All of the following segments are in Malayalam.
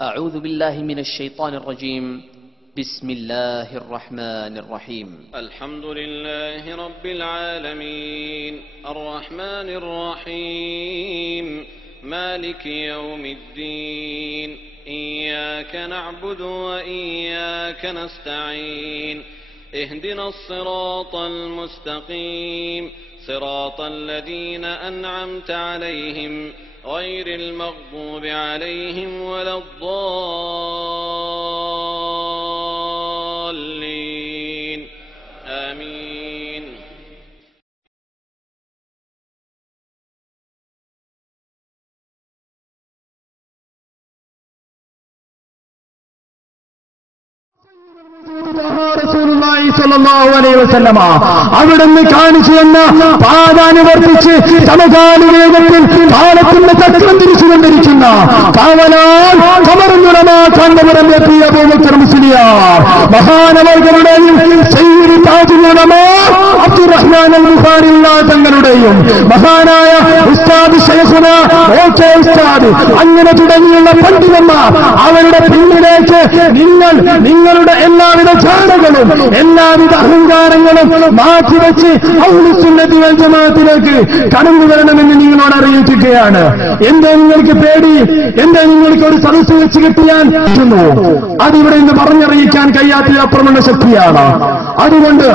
أعوذ بالله من الشيطان الرجيم. بسم الله الرحمن الرحيم. الحمد لله رب العالمين الرحمن الرحيم مالك يوم الدين إياك نعبد وإياك نستعين اهدنا الصراط المستقيم صراط الذين أنعمت عليهم غير المغضوب عليهم ولا الضالين آمين. അവിടുന്ന് കാണിച്ചു തന്ന പാതാനുവർത്തിച്ച് സമകാലികത്തിൽ കാലത്തിന്റെ ചക്രം തിരിച്ചുകൊണ്ടിരിക്കുന്ന കാവലാൽ കമറുന്നുടമാക്കാണ്ടവരം എത്തിയ അബൂബക്കർ മുസ്ലിയാർ മഹാനവർകളുടെയും സയ്യിദ് താജുൽ ഉലമാ അബ്ദുറഹ്മാൻ അൽ ബുഖാരി തങ്ങളുടെയും മഹാനായ ഉസ്താദ് ശൈഖുന ഓകെ ഉസ്താദ് അങ്ങനെ തുടങ്ങിയുള്ള പണ്ഡിതന്മാർ അവരുടെ പിന്നിലേക്ക് നിങ്ങളുടെ എല്ലാവിധ ധാരണകളും എല്ലാവിധ അഹങ്കാരങ്ങളും മാറ്റിവെച്ച് അഹ്ലുസുന്നത്തി വൽ ജമാഅത്തിലേക്ക് കടന്നു വരണമെന്ന് നിങ്ങളോട് അറിയിക്കുകയാണ്. എന്താ നിങ്ങൾക്ക് പേടി? എന്താ നിങ്ങൾക്ക് ഒരു സദസ്സ് വെച്ച് കിട്ടിയാൻ പറ്റുന്നു? അതിവിടെ നിന്ന് പറഞ്ഞറിയിക്കാൻ കഴിയാത്ത അപ്രമണ ശക്തിയാണ്. അതുകൊണ്ട്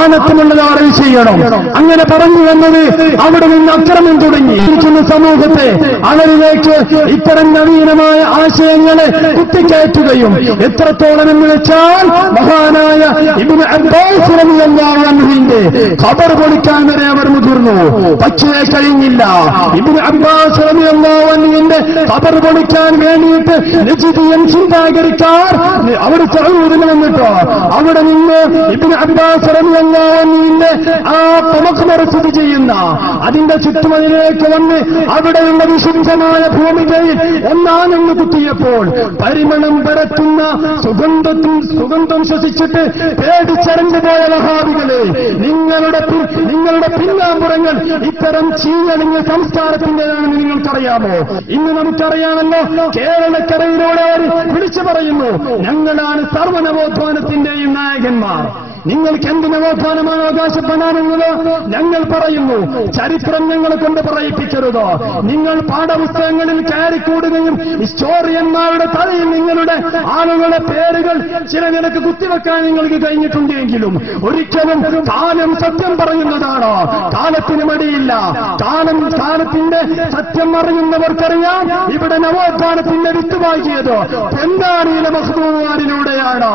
ആനത്തമുള്ളത് അറിവ് ചെയ്യണം. അങ്ങനെ പറഞ്ഞു വന്നത് അവിടെ നിന്ന് അക്രമം തുടങ്ങി ഇരിക്കുന്ന സമൂഹത്തെ അവരിലേക്ക് ഇത്തരം നവീനമായ ആശയങ്ങളെ കുത്തിക്കയറ്റുകയും എത്രത്തോളം എന്ന് വെച്ചാൽ മഹാനായ ഇബ്നു അബ്ബാസ് റളിയല്ലാഹു അൻഹുവിന്റെ ഖബർ പൊളിക്കാൻ വരെ അവർ മുതിർന്നു. പക്ഷേ കഴിഞ്ഞില്ല. ഇബ്നു അബ്ബാസ് റളിയല്ലാഹു അൻഹുവിന്റെ ഖബർ പൊളിക്കാൻ വേണ്ടിയിട്ട് നജ്ദിയൻ ചിന്താഗതിക്കാർ അവിടെ സഊദിൽ വന്നിട്ടോ അവിടെ നിന്ന് ഇബ്നു അബ്ബാസ് റളിയല്ലാഹു അൻഹുവിന്റെ ആ മഖ്ബറ സ്ഥിതി ചെയ്യുന്ന അതിന്റെ ചുറ്റുമതിലേക്ക് വന്ന് അവിടെയുള്ള വിശുദ്ധമായ ഭൂമികയിൽ ഒന്നാണെന്ന് കുത്തിയപ്പോൾ പരിമളം പരത്തുന്ന സുഗന്ധം ശ്വസിച്ചിട്ട് പേടിച്ചറിഞ്ഞു പോയ വഹാബികളെ, നിങ്ങളുടെ പിന്നാമ്പുറങ്ങൾ ഇത്തരം ചീഞ്ഞണിഞ്ഞ സംസ്കാരത്തിന്റെയാണെന്ന് നിങ്ങൾക്കറിയാമോ? ഇന്ന് നമുക്കറിയാമല്ലോ, കേരളക്കരയിലൂടെ വിളിച്ചു പറയുന്നു, ഞങ്ങളാണ് സർവ്വനവോത്ഥാനത്തിന്റെയും നായകന്മാർ. നിങ്ങൾക്ക് എന്ത് നവോത്ഥാനമാണ് അവകാശപ്പെടാനുള്ളത്? ഞങ്ങൾ പറയുന്നു, ചരിത്രം ഞങ്ങളെ കൊണ്ട് പറയിപ്പിക്കരുതോ. നിങ്ങൾ പാഠപുസ്തകങ്ങളിൽ കയറിക്കൂടുകയും ഹിസ്റ്റോറിയന്മാരുടെ തലയിൽ നിങ്ങളുടെ ആളുകളുടെ പേരുകൾ ചില നിലക്ക് കുത്തിവെക്കാൻ നിങ്ങൾക്ക് കഴിഞ്ഞിട്ടുണ്ടെങ്കിലും ഒരിക്കലും കാലം സത്യം പറയുന്നതാണോ? കാലത്തിന് മടിയില്ല. കാലത്തിന്റെ സത്യം അറിയുന്നവർക്കറിയാം ഇവിടെ നവോത്ഥാനത്തിന്റെ വിത്ത് വാങ്ങിയതോ പൊന്നാനിയിലെ മഖ്ദൂമിലൂടെയാണോ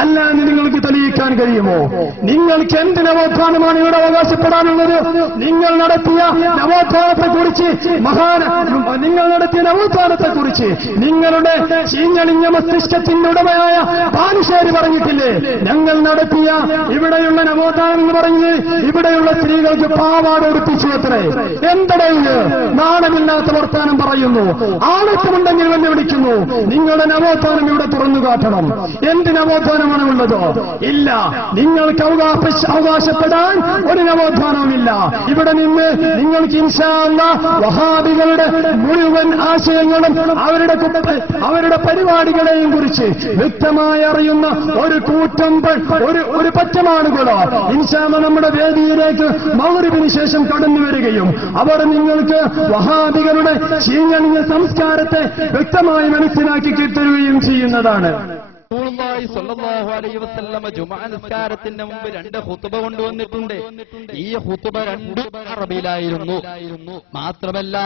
അല്ല എന്ന് നിങ്ങൾക്ക് തെളിയിക്കാൻ കഴിയുമോ? നിങ്ങൾക്ക് എന്ത് നവോത്ഥാനമാണ് ഇവിടെ അവകാശപ്പെടാനുള്ളത്? നിങ്ങൾ നടത്തിയ നവോത്ഥാനത്തെക്കുറിച്ച് നിങ്ങളുടെ ചീഞ്ഞണിഞ്ഞ മസ്തിഷ്കത്തിന്റെ ഉടമയായ ബാലുശ്ശേരി പറഞ്ഞിട്ടില്ലേ? ഞങ്ങൾ നടത്തിയ ഇവിടെയുള്ള നവോത്ഥാനം എന്ന് പറഞ്ഞ് ഇവിടെയുള്ള സ്ത്രീകൾക്ക് പാവാട ഉടുപ്പിച്ചു അത്രേ. എന്തടയില് നാണമില്ലാത്ത വർത്താനം പറയുന്നു. ആളത്തുമുണ്ടെങ്കിൽ വന്ന് വിളിക്കുന്നു. നിങ്ങളുടെ നവോത്ഥാനം ഇവിടെ തുറന്നു കാട്ടണം. എന്ത് നവോത്ഥാനം ഉള്ളതോ? ഇല്ല. നിങ്ങൾക്ക് അവകാശപ്പെടാൻ ഒരു നവോത്ഥാനവുമില്ല. ഇവിടെ നിന്ന് നിങ്ങൾക്ക് ഇൻഷാ അല്ലാഹ് വഹാബികളുടെ മുഴുവൻ ആശയങ്ങളും അവരുടെ പരിപാടികളെയും കുറിച്ച് വ്യക്തമായി അറിയുന്ന ഒരു കൂട്ടം ഒരു പറ്റമാണുകളോ ഇൻഷാ അല്ലാഹ് നമ്മുടെ വേദിയിലേക്ക് മഗ്‌രിബിന് ശേഷം കടന്നു വരികയും അവർ നിങ്ങൾക്ക് വഹാബികളുടെ ചീഞ്ഞണിഞ്ഞ സംസ്കാരത്തെ വ്യക്തമായി മനസ്സിലാക്കി കിട്ടുകയും ചെയ്യുന്നതാണ്. നിസ്കാരത്തിന്റെ മുമ്പ് 2 ഖുതുബ കൊണ്ടുവന്നിട്ടുണ്ട്. ഈ ഖുതുബ 2 അറബിയിലായിരുന്നു. മാത്രമല്ല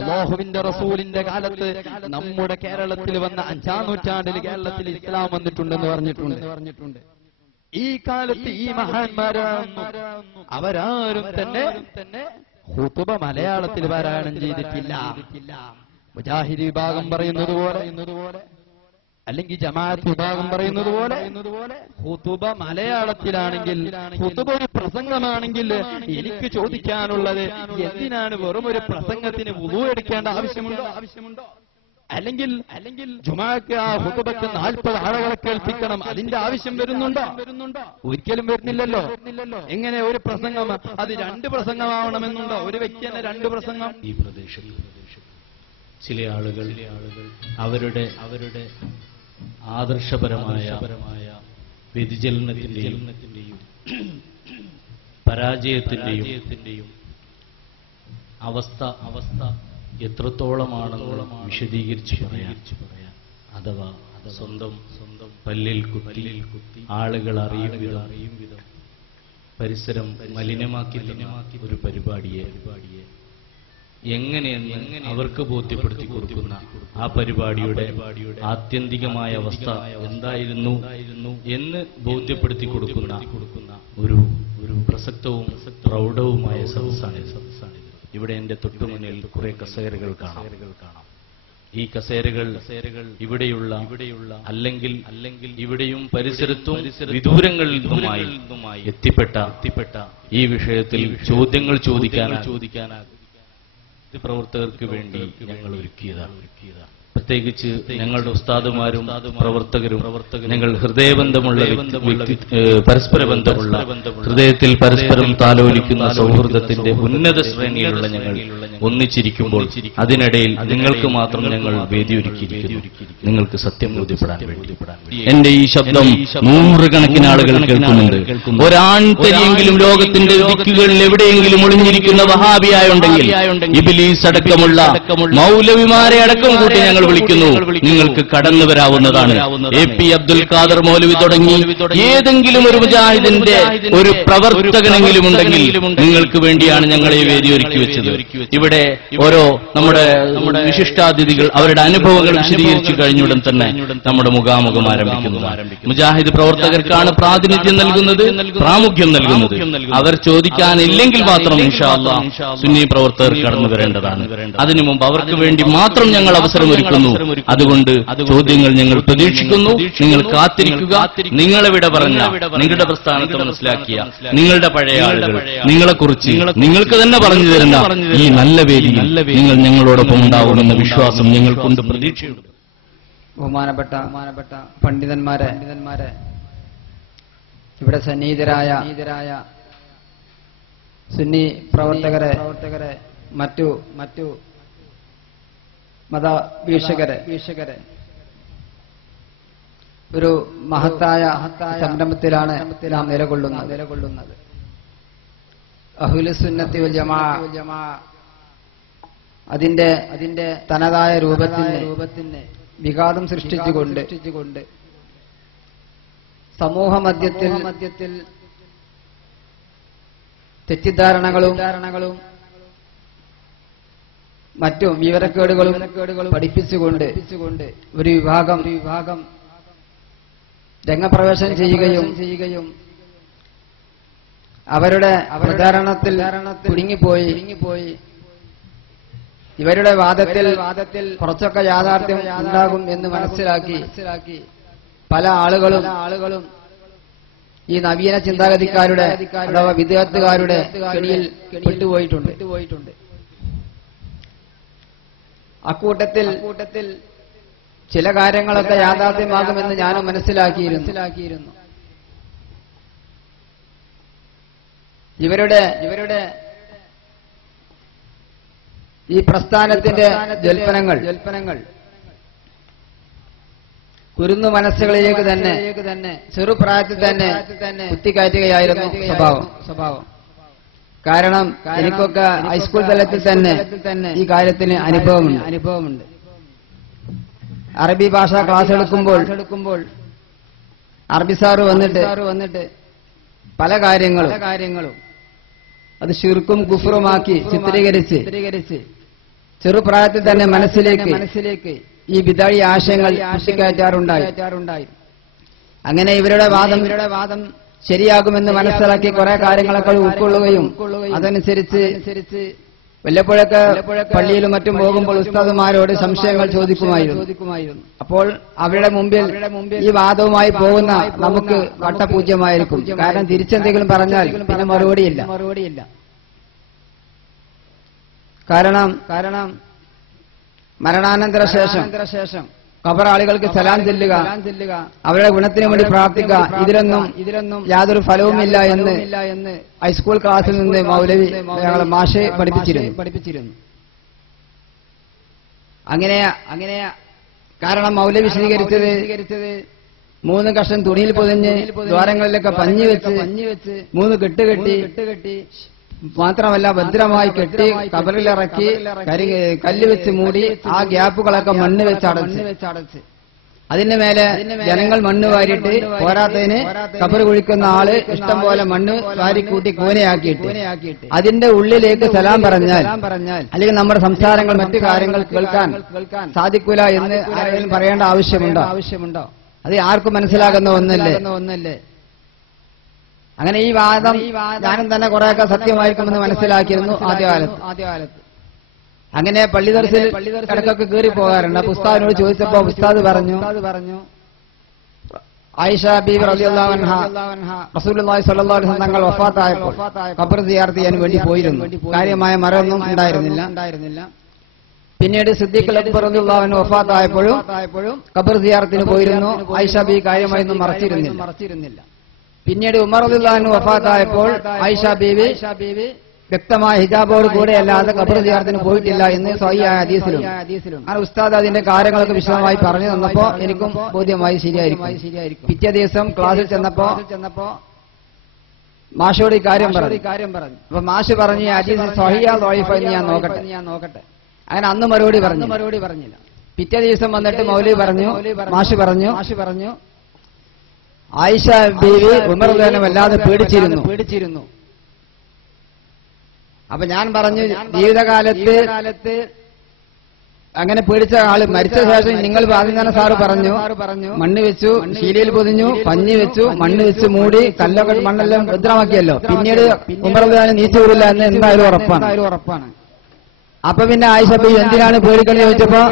അല്ലാഹുവിന്റെ റസൂലിന്റെ കാലത്ത് നമ്മുടെ കേരളത്തിൽ വന്ന 5-ാം നൂറ്റാണ്ടിൽ കേരളത്തിൽ ഇസ്ലാം വന്നിട്ടുണ്ടെന്ന് പറഞ്ഞിട്ടുണ്ട്. ഈ കാലത്ത് ഈ മഹാന്മാരാണെന്നും അവരാരും തന്നെ ഖുതുബ മലയാളത്തിൽ പാരായണം ചെയ്തിട്ടില്ല. മുജാഹിദ് വിഭാഗം പറയുന്നത് പോലെ അല്ലെങ്കിൽ ജമാഅത്ത് വിഭാഗം പറയുന്നത് പോലെ ഖുതുബ മലയാളത്തിലാണെങ്കിൽ, ഖുതുബ ഒരു പ്രസംഗമാണെങ്കിൽ എനിക്ക് ചോദിക്കാനുള്ളത്, എന്തിനാണ് വെറും ഒരു പ്രസംഗത്തിന് വുളു എടുക്കേണ്ട ആവശ്യമുണ്ടോ? അല്ലെങ്കിൽ ജുമാക്ക് ആ ഖുതുബക്ക് 40 ആളുകളെ കേൾപ്പിക്കണം, അതിന്റെ ആവശ്യം വരുന്നുണ്ടോ? ഒരിക്കലും വരുന്നില്ലല്ലോ. എങ്ങനെ ഒരു പ്രസംഗം അത് 2 പ്രസംഗമാവണമെന്നുണ്ടോ? ഒരു വ്യക്തി തന്നെ 2 പ്രസംഗം? ഈ പ്രദേശം ചില ആളുകൾ അവരുടെ ആദർശപരമായ വ്യതിചലനത്തിന്റെയും പരാജയത്തിന്റെയും അവസ്ഥ എത്രത്തോളമാണെന്ന് വിശദീകരിച്ചു പറയാൻ, അഥവാ സ്വന്തം പല്ലിൽ കുത്തി ആളുകൾ അറിയും വിധം പരിസരം മലിനമാക്കി ഒരു പരിപാടിയെ എങ്ങനെയെന്ന് അവർക്ക് ബോധ്യപ്പെടുത്തി കൊടുക്കുന്ന ആ പരിപാടിയുടെ ആത്യന്തികമായ അവസ്ഥ എന്തായിരുന്നു എന്ന് ബോധ്യപ്പെടുത്തി കൊടുക്കുന്ന ഒരു പ്രസക്തവും പ്രൗഢവുമായ സദസ്സാണിത്. ഇവിടെ എന്റെ തൊട്ടുമുന്നിൽ കുറെ കസേരകൾ കാണാം. ഈ കസേരകൾ ഇവിടെയുള്ള അല്ലെങ്കിൽ ഇവിടെയും പരിസരത്തും വിദൂരങ്ങളിൽ നിന്നുമായി എത്തിപ്പെട്ട ഈ വിഷയത്തിൽ ചോദ്യങ്ങൾ ചോദിക്കാനാ പ്രവർത്തകർക്ക് വേണ്ടി ഞങ്ങൾ ഒരുക്കിയതാണ്. പ്രത്യേകിച്ച് ഞങ്ങളുടെ ഉസ്താദുമാരും പ്രവർത്തകരും ഞങ്ങൾ ഹൃദയബന്ധമുള്ള പരസ്പര ബന്ധമുള്ള ഹൃദയത്തിൽ പരസ്പരം താലോലിക്കുന്ന സൗഹൃദത്തിന്റെ ഉന്നത ശ്രേണിയിലുള്ള ഞങ്ങൾ ഒന്നിച്ചിരിക്കുമ്പോൾ അതിനിടയിൽ നിങ്ങൾക്ക് മാത്രം ഞങ്ങൾ വേദിയൊരുക്കിയിരിക്കുന്നു. നിങ്ങൾക്ക് സത്യം ബോധ്യപ്പെടാൻ വേണ്ടി എന്റെ ഈ ശബ്ദം നൂറുകണക്കിന് ആളുകൾ കേൾക്കുന്നുണ്ട്. ഒരാൺതരിയെങ്കിലും ലോകത്തിന്റെ ദിക്കുകളിൽ എവിടെയെങ്കിലും ഒളിഞ്ഞിരിക്കുന്ന വഹാബിയായുണ്ടെങ്കിൽ ഇബ്ലീസ് അടക്കമുള്ള മൗലവിമാരെ അടക്കം കൂട്ടി ഞങ്ങൾ വിളിക്കുന്നു. നിങ്ങൾക്ക് കടന്നു വരാവുന്നതാണ്. AP അബ്ദുൽ ഖാദർ മൗലവി തുടങ്ങി ഏതെങ്കിലും ഒരു മുജാഹിദിന്റെ ഒരു പ്രവർത്തകനെങ്കിലും ഉണ്ടെങ്കിൽ നിങ്ങൾക്ക് വേണ്ടിയാണ് ഞങ്ങളെ വേദി ഒരുക്കി വെച്ചത്. ഇവിടെ ഓരോ നമ്മുടെ വിശിഷ്ടാതിഥികൾ അവരുടെ അനുഭവങ്ങൾ വിശദീകരിച്ചു കഴിഞ്ഞുടൻ തന്നെ നമ്മുടെ മുഖാമുഖം ആരംഭിക്കുന്നതാണ്. മുജാഹിദ് പ്രവർത്തകർക്കാണ് പ്രാതിനിധ്യം നൽകുന്നത്, പ്രാമുഖ്യം നൽകുന്നത്. അവർ ചോദിക്കാനില്ലെങ്കിൽ മാത്രം ഇൻഷാ അല്ലാഹ് സുന്നി പ്രവർത്തകർ കടന്നു വരേണ്ടതാണ്. അതിനു മുമ്പ് അവർക്ക് വേണ്ടി മാത്രം ഞങ്ങൾ അവസരം ഒരുക്കുന്നു. അതുകൊണ്ട് ചോദ്യങ്ങൾ ഞങ്ങൾ പ്രതീക്ഷിക്കുന്നു. നിങ്ങൾ കാത്തിരിക്കുക. നിങ്ങളെവിടെ പറഞ്ഞ നിങ്ങളുടെ പ്രസ്ഥാനത്തെ മനസ്സിലാക്കിയ നിങ്ങളുടെ പഴയ ആളുകൾ നിങ്ങളെക്കുറിച്ച് നിങ്ങൾക്ക് തന്നെ പറഞ്ഞു തരുന്ന ഈ നല്ല വേദിയിൽ നിങ്ങൾ ഞങ്ങളോടൊപ്പം ഉണ്ടാവുമെന്ന വിശ്വാസം ഞങ്ങൾക്കുണ്ട്, പ്രതീക്ഷയുണ്ട്. ബഹുമാനപ്പെട്ട പണ്ഡിതന്മാരെ, ഇവിടെ സന്നിഹിതരായ സുന്നി പ്രവർത്തകരെ, മറ്റു മതവീക്ഷകരെ, ഒരു മഹത്തായ സംരംഭത്തിലാണ് നാം നിലകൊള്ളുന്നത്. അഹ്ലുസുന്നത്തി വൽ ജമാഅ അതിന്റെ തനതായ രൂപത്തിന് വിഘാതം സൃഷ്ടിച്ചുകൊണ്ട് സമൂഹ മധ്യത്തിൽ തെറ്റിദ്ധാരണകളും മറ്റു വിവരക്കേടുകളും പഠിപ്പിച്ചുകൊണ്ട് ഒരു വിഭാഗം രംഗപ്രവേശനം ചെയ്യുകയും അവരുടെ പ്രചാരണത്തിൽ കുടുങ്ങിപ്പോയി ഇവരുടെ വാദത്തിൽ കുറച്ചൊക്കെ യാഥാർത്ഥ്യം ഉണ്ടാകും എന്ന് മനസ്സിലാക്കി പല ആളുകളും ഈ നവീന ചിന്താഗതിക്കാരുടെ അഥവാ വിദ്യാർത്ഥികാരുടെ കെണിയിൽ പെട്ടുപോയിട്ടുണ്ട്. അക്കൂട്ടത്തിൽ ചില കാര്യങ്ങളൊക്കെ യാഥാർത്ഥ്യമാകുമെന്ന് ഞാനും മനസ്സിലാക്കിയിരുന്നു. ഇവരുടെ ഈ പ്രസ്ഥാനത്തിന്റെ ജൽപ്പനങ്ങൾ കുരുന്നു മനസ്സുകളിലേക്ക് തന്നെ ചെറുപ്രായത്തിൽ തന്നെ കുത്തിക്കയറ്റുകയായിരുന്നു സ്വഭാവം. കാരണം എനിക്കൊക്കെ ഹൈസ്കൂൾ തലത്തിൽ തന്നെ ഈ കാര്യത്തിന് അനുഭവമുണ്ട്. അറബി ഭാഷ ക്ലാസ് എടുക്കുമ്പോൾ അറബി സാറ് വന്നിട്ട് പല കാര്യങ്ങളും അത് ശിർക്കും കുഫറുമാക്കി ചിത്രീകരിച്ച് ചെറുപ്രായത്തിൽ തന്നെ മനസ്സിലേക്ക് ഈ ബിദഅി ആശയങ്ങൾ കയറ്റാറുണ്ടായി. അങ്ങനെ ഇവരുടെ വാദം ശരിയാകുമെന്ന് മനസ്സിലാക്കി കുറെ കാര്യങ്ങളൊക്കെ ഉൾക്കൊള്ളുകയും അതനുസരിച്ച് വല്ലപ്പോഴൊക്കെ പള്ളിയിലും മറ്റും പോകുമ്പോൾ ഉസ്താദുമാരോട് സംശയങ്ങൾ ചോദിക്കുമായിരുന്നു. അപ്പോൾ അവരുടെ മുമ്പിൽ ഈ വാദവുമായി പോകുന്ന നമുക്ക് വട്ടപൂജ്യമായിരിക്കും. കാരണം തിരിച്ചെന്തെങ്കിലും പറഞ്ഞാൽ പിന്നെ മറുപടിയില്ല. കാരണം മരണാനന്തര ശേഷം ഖബറാളികൾക്ക് സലാം ചെല്ലുക, അവരുടെ ഗുണത്തിന് വേണ്ടി പ്രാർത്ഥിക്കുക, ഇതിലൊന്നും യാതൊരു ഫലവുമില്ല എന്ന് ഹൈസ്കൂൾ ക്ലാസ്സിൽ നിന്ന് മൗലവി ഞങ്ങളെ മാഷെ പഠിപ്പിച്ചിരുന്നു. അങ്ങനെ കാരണം മൗലവി വിശദീകരിച്ചത് 3 കഷ്ണം തുണിയിൽ പൊതിഞ്ഞ് ദ്വാരങ്ങളിലൊക്കെ പഞ്ഞി വെച്ച് 3 കെട്ടുകെട്ടി മാത്രമല്ല ഭദ്രമായി കെട്ടി കബറിലിറക്കി കല്ല് വെച്ച് മൂടി ആ ഗ്യാപ്പുകളൊക്കെ മണ്ണ് വെച്ച് അടച്ച് അതിന് മേലെ ജനങ്ങൾ മണ്ണ് വാരിയിട്ട് പോരാത്തതിന് കബർ കുഴിക്കുന്ന ആള് ഇഷ്ടം പോലെ മണ്ണ് വാരിക്കൂട്ടി കൂനയാക്കിയിട്ട് അതിന്റെ ഉള്ളിലേക്ക് സലാം പറഞ്ഞാൽ അല്ലെങ്കിൽ നമ്മുടെ സംസാരങ്ങൾ മറ്റു കാര്യങ്ങൾ കേൾക്കാൻ സാധിക്കൂല എന്ന് ആരെങ്കിലും പറയേണ്ട ആവശ്യമുണ്ടോ? അത് ആർക്കും മനസ്സിലാകുന്ന ഒന്നല്ലേ. അങ്ങനെ ഈ വാദം ഞാനും തന്നെ കുറെയൊക്കെ സത്യമായിരിക്കുമെന്ന് മനസ്സിലാക്കിയിരുന്നു ആദ്യകാലത്ത്. അങ്ങനെ പള്ളി ദർസിൽ ഇടയ്ക്കൊക്കെ കയറി പോകാറുണ്ട്. അപ്പൊ ഉസ്താദിനോട് ചോദിച്ചപ്പോ ഉസ്താദ് പറഞ്ഞു ആയിഷ ബീവി റളിയല്ലാഹു അൻഹാ റസൂലുള്ളാഹി സ്വല്ലല്ലാഹു അലൈഹി വസല്ലം തങ്ങൾ വഫാത്തായപ്പോൾ ഖബർ സിയാറത്ത് ചെയ്യാൻ വേണ്ടി പോയിരുന്നു. കാര്യമായ മരമൊന്നും ഉണ്ടായിരുന്നില്ല. പിന്നീട് സിദ്ദീഖ് അക്ബർ റളിയല്ലാഹു അൻഹു വഫാത്തായപ്പോഴും ഖബർ സിയാറത്തിന് പോയിരുന്നു. ആയിഷ ബീവി കാര്യമായൊന്നും മറച്ചിരുന്നില്ല. പിന്നീട് ഉമർ റളിയല്ലാഹു അൻഹു വഫാത്തായപ്പോൾ ആയിഷ ബീവി വ്യക്തമായ ഹിജാബോട് കൂടെ അല്ലാതെ ഖബർ സിയാറത്തിന് പോയിട്ടില്ല എന്ന് സ്വഹീഹായ ഹദീസിലും. ആ ഉസ്താദ് അതിന്റെ കാര്യങ്ങളൊക്കെ വിശദമായി പറഞ്ഞു തന്നപ്പോ എനിക്കും ബോധ്യമായി ശരിയായിരിക്കും. പിറ്റേ ദിവസം ക്ലാസ്സിൽ ചെന്നപ്പോ മാഷോട് ഈ കാര്യം പറഞ്ഞു. അപ്പൊ മാഷ് പറഞ്ഞു ഹദീസ് സ്വഹീഹ ദഈഫ എന്ന് ഞാൻ നോക്കട്ടെ. അങ്ങനെ അന്ന് മറുപടി പറഞ്ഞില്ല. പിറ്റേ ദിവസം വന്നിട്ട് മൗലവി പറഞ്ഞു, മാഷ് പറഞ്ഞു ആയിഷ ബീവി ഉമർ റളിയല്ലാഹു അൻഹു വല്ലാതെ പേടിച്ചിരുന്നു. അപ്പൊ ഞാൻ പറഞ്ഞു ജീവിതകാലത്ത് അങ്ങനെ പേടിച്ച ആള് മരിച്ച ശേഷം നിങ്ങൾ ആദ്യം തന്നെ സാറ് പറഞ്ഞു മണ്ണ് വെച്ചു, ശീലയിൽ പൊതിഞ്ഞു, പഞ്ഞി വെച്ചു, മണ്ണ് വെച്ച് മൂടി, കല്ലൊക്കെ മണ്ണെല്ലാം ഭദ്രമാക്കിയല്ലോ. പിന്നീട് ഉമർ റളിയല്ലാഹു അൻഹു നീച്ചു വരില്ല എന്ന് എന്തായാലും ഉറപ്പാണ്. അപ്പൊ പിന്നെ ആയിഷ ബീവി എന്തിനാണ് പേടിക്കണമെന്ന് ചോദിച്ചപ്പോ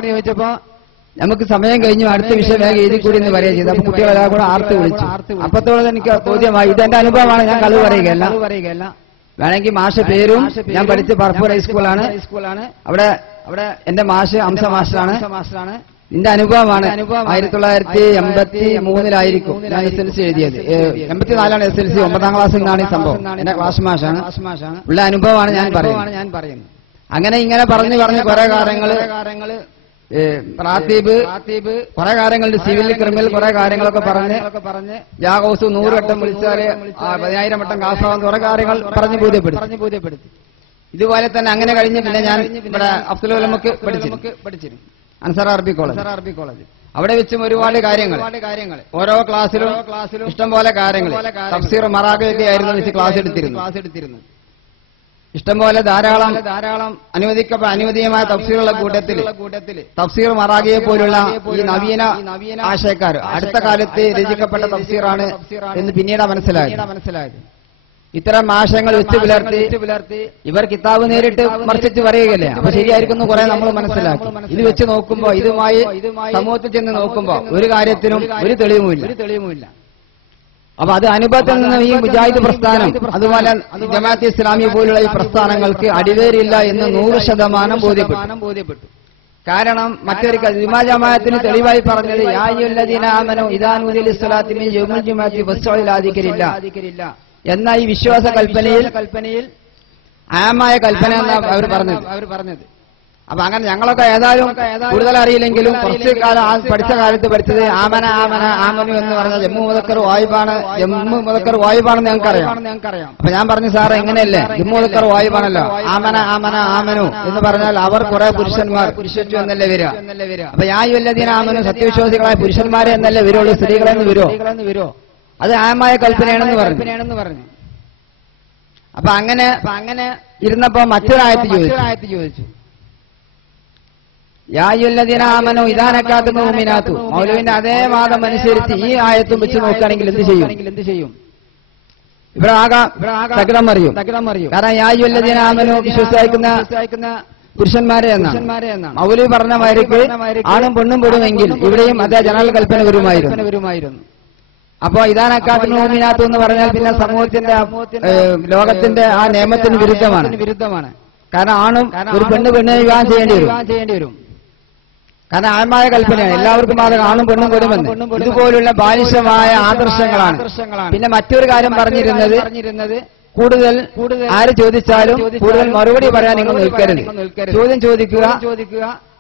നമുക്ക് സമയം കഴിഞ്ഞു, അടുത്ത വിഷയം വേഗം എഴുതി കൂടി എന്ന് പറയുക ചെയ്തു. അപ്പൊ കുട്ടികളെല്ലാം കൂടെ ആർത്ത് വിളിച്ചു. അപ്പത്തോളം എനിക്ക് ബോധ്യമായി ഇതെന്റെ അനുഭവമാണ്, ഞാൻ കളവ് പറയുകയല്ല. വേണമെങ്കിൽ മാഷ പേരും ഞാൻ പഠിച്ച പറപ്പൂർ ഹൈസ്കൂളാണ്. അവിടെ എന്റെ മാഷ് അംസ മാസ്റ്ററാണ്. എന്റെ അനുഭവമാണ്. 1983 ഞാൻ SLC എഴുതിയത്. 84 SLC 9ാം ക്ലാസ്സിൽ നിന്നാണ് ഈ സംഭവം. എന്റെ ക്ലാസ് മാഷാണ്. ഉള്ള അനുഭവമാണ് ഞാൻ പറയുന്നത്. അങ്ങനെ ഇങ്ങനെ പറഞ്ഞു കുറെ കാര്യങ്ങള് റാത്തീബ് കുറെ കാര്യങ്ങളുണ്ട്, സിവിൽ ക്രിമിനൽ കുറെ കാര്യങ്ങളൊക്കെ പറഞ്ഞ് ജാഗോസ് 100 വട്ടം വിളിച്ചാല് 10,000 വട്ടം കാസാവുന്ന കുറെ കാര്യങ്ങൾ പറഞ്ഞു ബോധ്യപ്പെടുത്തി. ഇതുപോലെ തന്നെ അങ്ങനെ കഴിഞ്ഞ് പിന്നെ ഞാൻ ഇവിടെ അഫ്സൽ ഉലമക്ക് പഠിച്ചിരുന്നു, അൻസാർ അറബി കോളേജ്. അവിടെ വെച്ചും ഒരുപാട് കാര്യങ്ങൾ ഓരോ ക്ലാസ്സിലും ഇഷ്ടംപോലെ കാര്യങ്ങൾ തഫ്സീർ മറാഖയൊക്കെ ആയിരുന്നു വെച്ച് ക്ലാസ് എടുത്തിരുന്നു. ഇഷ്ടംപോലെ ധാരാളം അനുവദീയമായ തഫ്സീറുള്ള കൂട്ടത്തിൽ തഫ്സീർ മറാഖിയെ പോലുള്ള ഈ നവീന ആശയക്കാർ അടുത്ത കാലത്ത് രചിക്കപ്പെട്ട തഫ്സീറാണ് എന്ന് പിന്നീട് മനസ്സിലായത്. ഇത്തരം ആശയങ്ങൾ വെച്ച് പുലർത്തി ഇവർ കിതാബ് നേരിട്ട് മറിച്ചിട്ട് പറയുകയല്ലേ, അപ്പൊ ശരിയായിരിക്കുന്നു കുറെ നമ്മൾ മനസ്സിലാക്കി. ഇത് വെച്ച് നോക്കുമ്പോ ഇതുമായി സമൂഹത്തിൽ ചെന്ന് നോക്കുമ്പോ ഒരു കാര്യത്തിനും ഒരു തെളിവുമില്ല. അപ്പൊ അത് അനുഭവത്തിൽ നിന്ന് ഈ മുജാഹിദ് പ്രസ്ഥാനം അതുപോലെ ജമാഅത്തെ ഇസ്ലാമി പോലുള്ള ഈ പ്രസ്ഥാനങ്ങൾക്ക് അടിവേരില്ല എന്ന് 100% ബോധ്യപ്പെട്ടു. കാരണം മറ്റൊരു ജുമാ ജമാഅത്തിന് തെളിവായി പറഞ്ഞത് യാ അയ്യുഹല്ലദീന ആമനൂ ഇദാ നൂദിയ ലിസ്സലാത്തി മിൻ യൗമിൽ ജുമുഅത്തി ഫസ്അഉ ഇലാ ദിക്രില്ലാ എന്ന ഈ വിശ്വാസ കൽപ്പനയിൽ ആമായ കൽപ്പന എന്നാണ് അവർ പറഞ്ഞത്. അപ്പൊ അങ്ങനെ ഞങ്ങളൊക്കെ ഏതായാലും കൂടുതൽ അറിയില്ലെങ്കിലും കുറച്ച് കാലം പഠിച്ച കാലത്ത് പഠിച്ചത് ആമനു എന്ന് പറഞ്ഞ ജമ്മു മുദക്കർ വായിബാണെന്ന് ഞങ്ങൾക്കറിയാം. അപ്പൊ ഞാൻ പറഞ്ഞു സാറേ എങ്ങനെയല്ലേ, ജമ്മു മുദക്കർ വായിബാണല്ലോ, ആമനു എന്ന് പറഞ്ഞാൽ അവർ കുറെ പുരുഷന്മാർ പുരുഷത്വം എന്നല്ലേ വരിക. അപ്പൊ യാ അയ്യുഹല്ലദീന ആമനു സത്യവിശ്വാസികളായ പുരുഷന്മാരെ എന്നല്ലേ വരുള്ളൂ, സ്ത്രീകളെന്ന് വരുമോ? അത് ആമായ കൽപ്പനയാണെന്ന് പറഞ്ഞു. അപ്പൊ അങ്ങനെ ഇരുന്നപ്പോ മറ്റൊരായത്ത് ചോദിച്ചു യാ അയ്യുഹല്ലദീന ആമനൂ ഇദാ നകാതുൽ മുഅ്മിനാത്തു. മൗലവിന്റെ അതേ വാദം അനുസരിച്ച് ഈ ആയത്തും വെച്ച് നോക്കുകയാണെങ്കിൽ എന്ത് ചെയ്യും? ഇവിടെ തകടം അറിയും. കാരണം യാ അയ്യുഹല്ലദീന ആമനൂ വിശ്വസിക്കുന്ന പുരുഷന്മാരെ എന്നാണ്. മൗലവി പറഞ്ഞ മാതിരിക്ക് ആണും പെണ്ണും പെടുമെങ്കിൽ ഇവിടെയും അതേ ജനറൽ കൽപ്പന വരുമായിരുന്നു. അപ്പോ ഇദാ നകാതുൽ മുഅ്മിനാത്തു എന്ന് പറഞ്ഞാൽ പിന്നെ സമൂഹത്തിന്റെ ലോകത്തിന്റെ ആ നിയമത്തിന് വിരുദ്ധമാണ്. കാരണം ആണും ഒരു പെണ്ണിനെ വിവാഹം ചെയ്യേണ്ടി വരും. കാരണം ആമായ കൽപ്പനയാണ്, എല്ലാവർക്കും അത് ആണും പെണ്ണും കൊടുമെന്ന്. ഇതുപോലുള്ള ബാലിശമായ ആദർശങ്ങളാണ്. പിന്നെ മറ്റൊരു കാര്യം പറഞ്ഞിരുന്നത് കൂടുതൽ ആര് ചോദിച്ചാലും കൂടുതൽ മറുപടി പറയാൻ നിങ്ങൾ നിൽക്കരുത്. ചോദ്യം ചോദിക്കുക,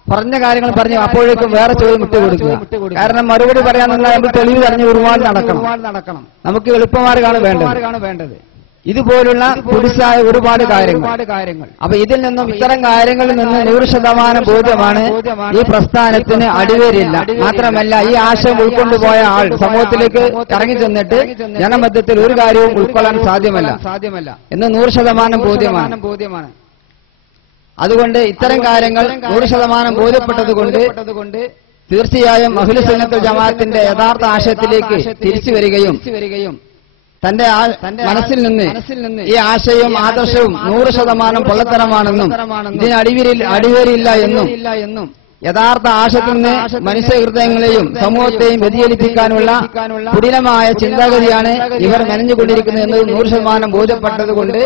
പറഞ്ഞ കാര്യങ്ങൾ പറഞ്ഞു അപ്പോഴേക്കും വേറെ ചോദ്യം വിട്ടുകൊടുക്കുക. കാരണം മറുപടി പറയാൻ നിന്നാൽ നമ്മൾ തെളിവ് തെരഞ്ഞു ഒരുപാട് നടക്കണം. നമുക്ക് എളുപ്പമാർഗാണ് വേണ്ടത്. ഇതുപോലുള്ള പുരുഷായ ഒരുപാട് കാര്യങ്ങൾ. അപ്പൊ ഇതിൽ നിന്നും ഇത്തരം കാര്യങ്ങളിൽ നിന്ന് 100% ബോധ്യമാണ് ഈ പ്രസ്ഥാനത്തിന് അടിവേരില്ല. മാത്രമല്ല ഈ ആശയം ഉൾക്കൊണ്ടുപോയ ആൾ സമൂഹത്തിലേക്ക് ഇറങ്ങി ചെന്നിട്ട് ജനമധ്യത്തിൽ ഒരു കാര്യവും ഉൾക്കൊള്ളാൻ സാധ്യമല്ല എന്ന് 100% ബോധ്യമാണ്. അതുകൊണ്ട് ഇത്തരം കാര്യങ്ങൾ 100% ബോധ്യപ്പെട്ടതുകൊണ്ട് തീർച്ചയായും അഹ്ലുസ് സുന്നത്തുൽ ജമാഅത്തിന്റെ യഥാർത്ഥ ആശയത്തിലേക്ക് തിരിച്ചു വരികയും തന്റെ മനസ്സിൽ നിന്ന് ഈ ആശയവും ആദർശവും 100% പൊള്ളത്തരമാണെന്നും ഇതിന് അടിവേരില്ല എന്നും യഥാർത്ഥ ആശയത്തിൽ നിന്ന് മനുഷ്യഹൃദയങ്ങളെയും സമൂഹത്തെയും വ്യതിചലിപ്പിക്കാനുള്ള കുടിലമായ ചിന്താഗതിയാണ് ഇവർ മെനഞ്ഞുകൊണ്ടിരിക്കുന്നത് എന്നത് 100% ബോധ്യപ്പെട്ടതുകൊണ്ട്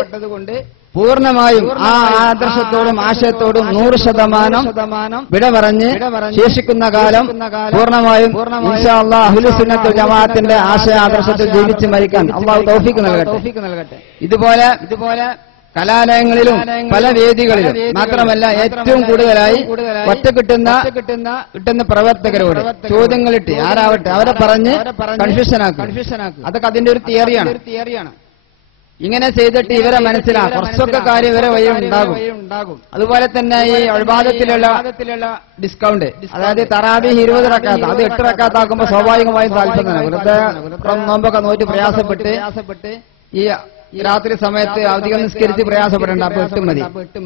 പൂർണ്ണമായും ആ ആദർശത്തോടും ആശയത്തോടും 100% വിട പറഞ്ഞ് ശേഷിക്കുന്ന കാലം പൂർണ്ണമായും ഇൻഷാ അല്ലാഹ് അഹ്ലുസ് സുന്നത്തുൽ ജമാഅത്തിന്റെ ആശയ ആദർശത്തിൽ ജീവിച്ച് മരിക്കാൻ അല്ലാഹു തൗഫീഖ് നൽകട്ടെ. ഇതുപോലെ കലാലയങ്ങളിലും പല വേദികളിലും മാത്രമല്ല ഏറ്റവും കൂടുതലായി ഒറ്റ കിട്ടുന്ന പ്രവർത്തകരോട് ചോദ്യങ്ങളിട്ട് ആരാവട്ടെ അവരെ പറഞ്ഞ് കൺഫ്യൂഷനാക്കും. അതൊക്കെ അതിന്റെ ഒരു തിയറിയാണ്. ഇങ്ങനെ ചെയ്തിട്ട് ഇവരെ മനസ്സിലാകും കുറച്ചൊക്കെ കാര്യം ഇവരെ വഴി ഉണ്ടാകും. അതുപോലെ തന്നെ ഈ ഇബാദത്തിലുള്ള ഡിസ്കൗണ്ട്, അതായത് തറാവീഹ് 20 റക്അത്ത് അത് 8 റക്അത്താക്കുമ്പോൾ സ്വാഭാവികമായും താല്പര്യമാണ്. വെറുതെ നോമ്പൊക്കെ നോറ്റ് പ്രയാസപ്പെട്ട് ഈ രാത്രി സമയത്ത് അധികം നിസ്കരിച്ച് പ്രയാസപ്പെടേണ്ട, അപ്പൊ 8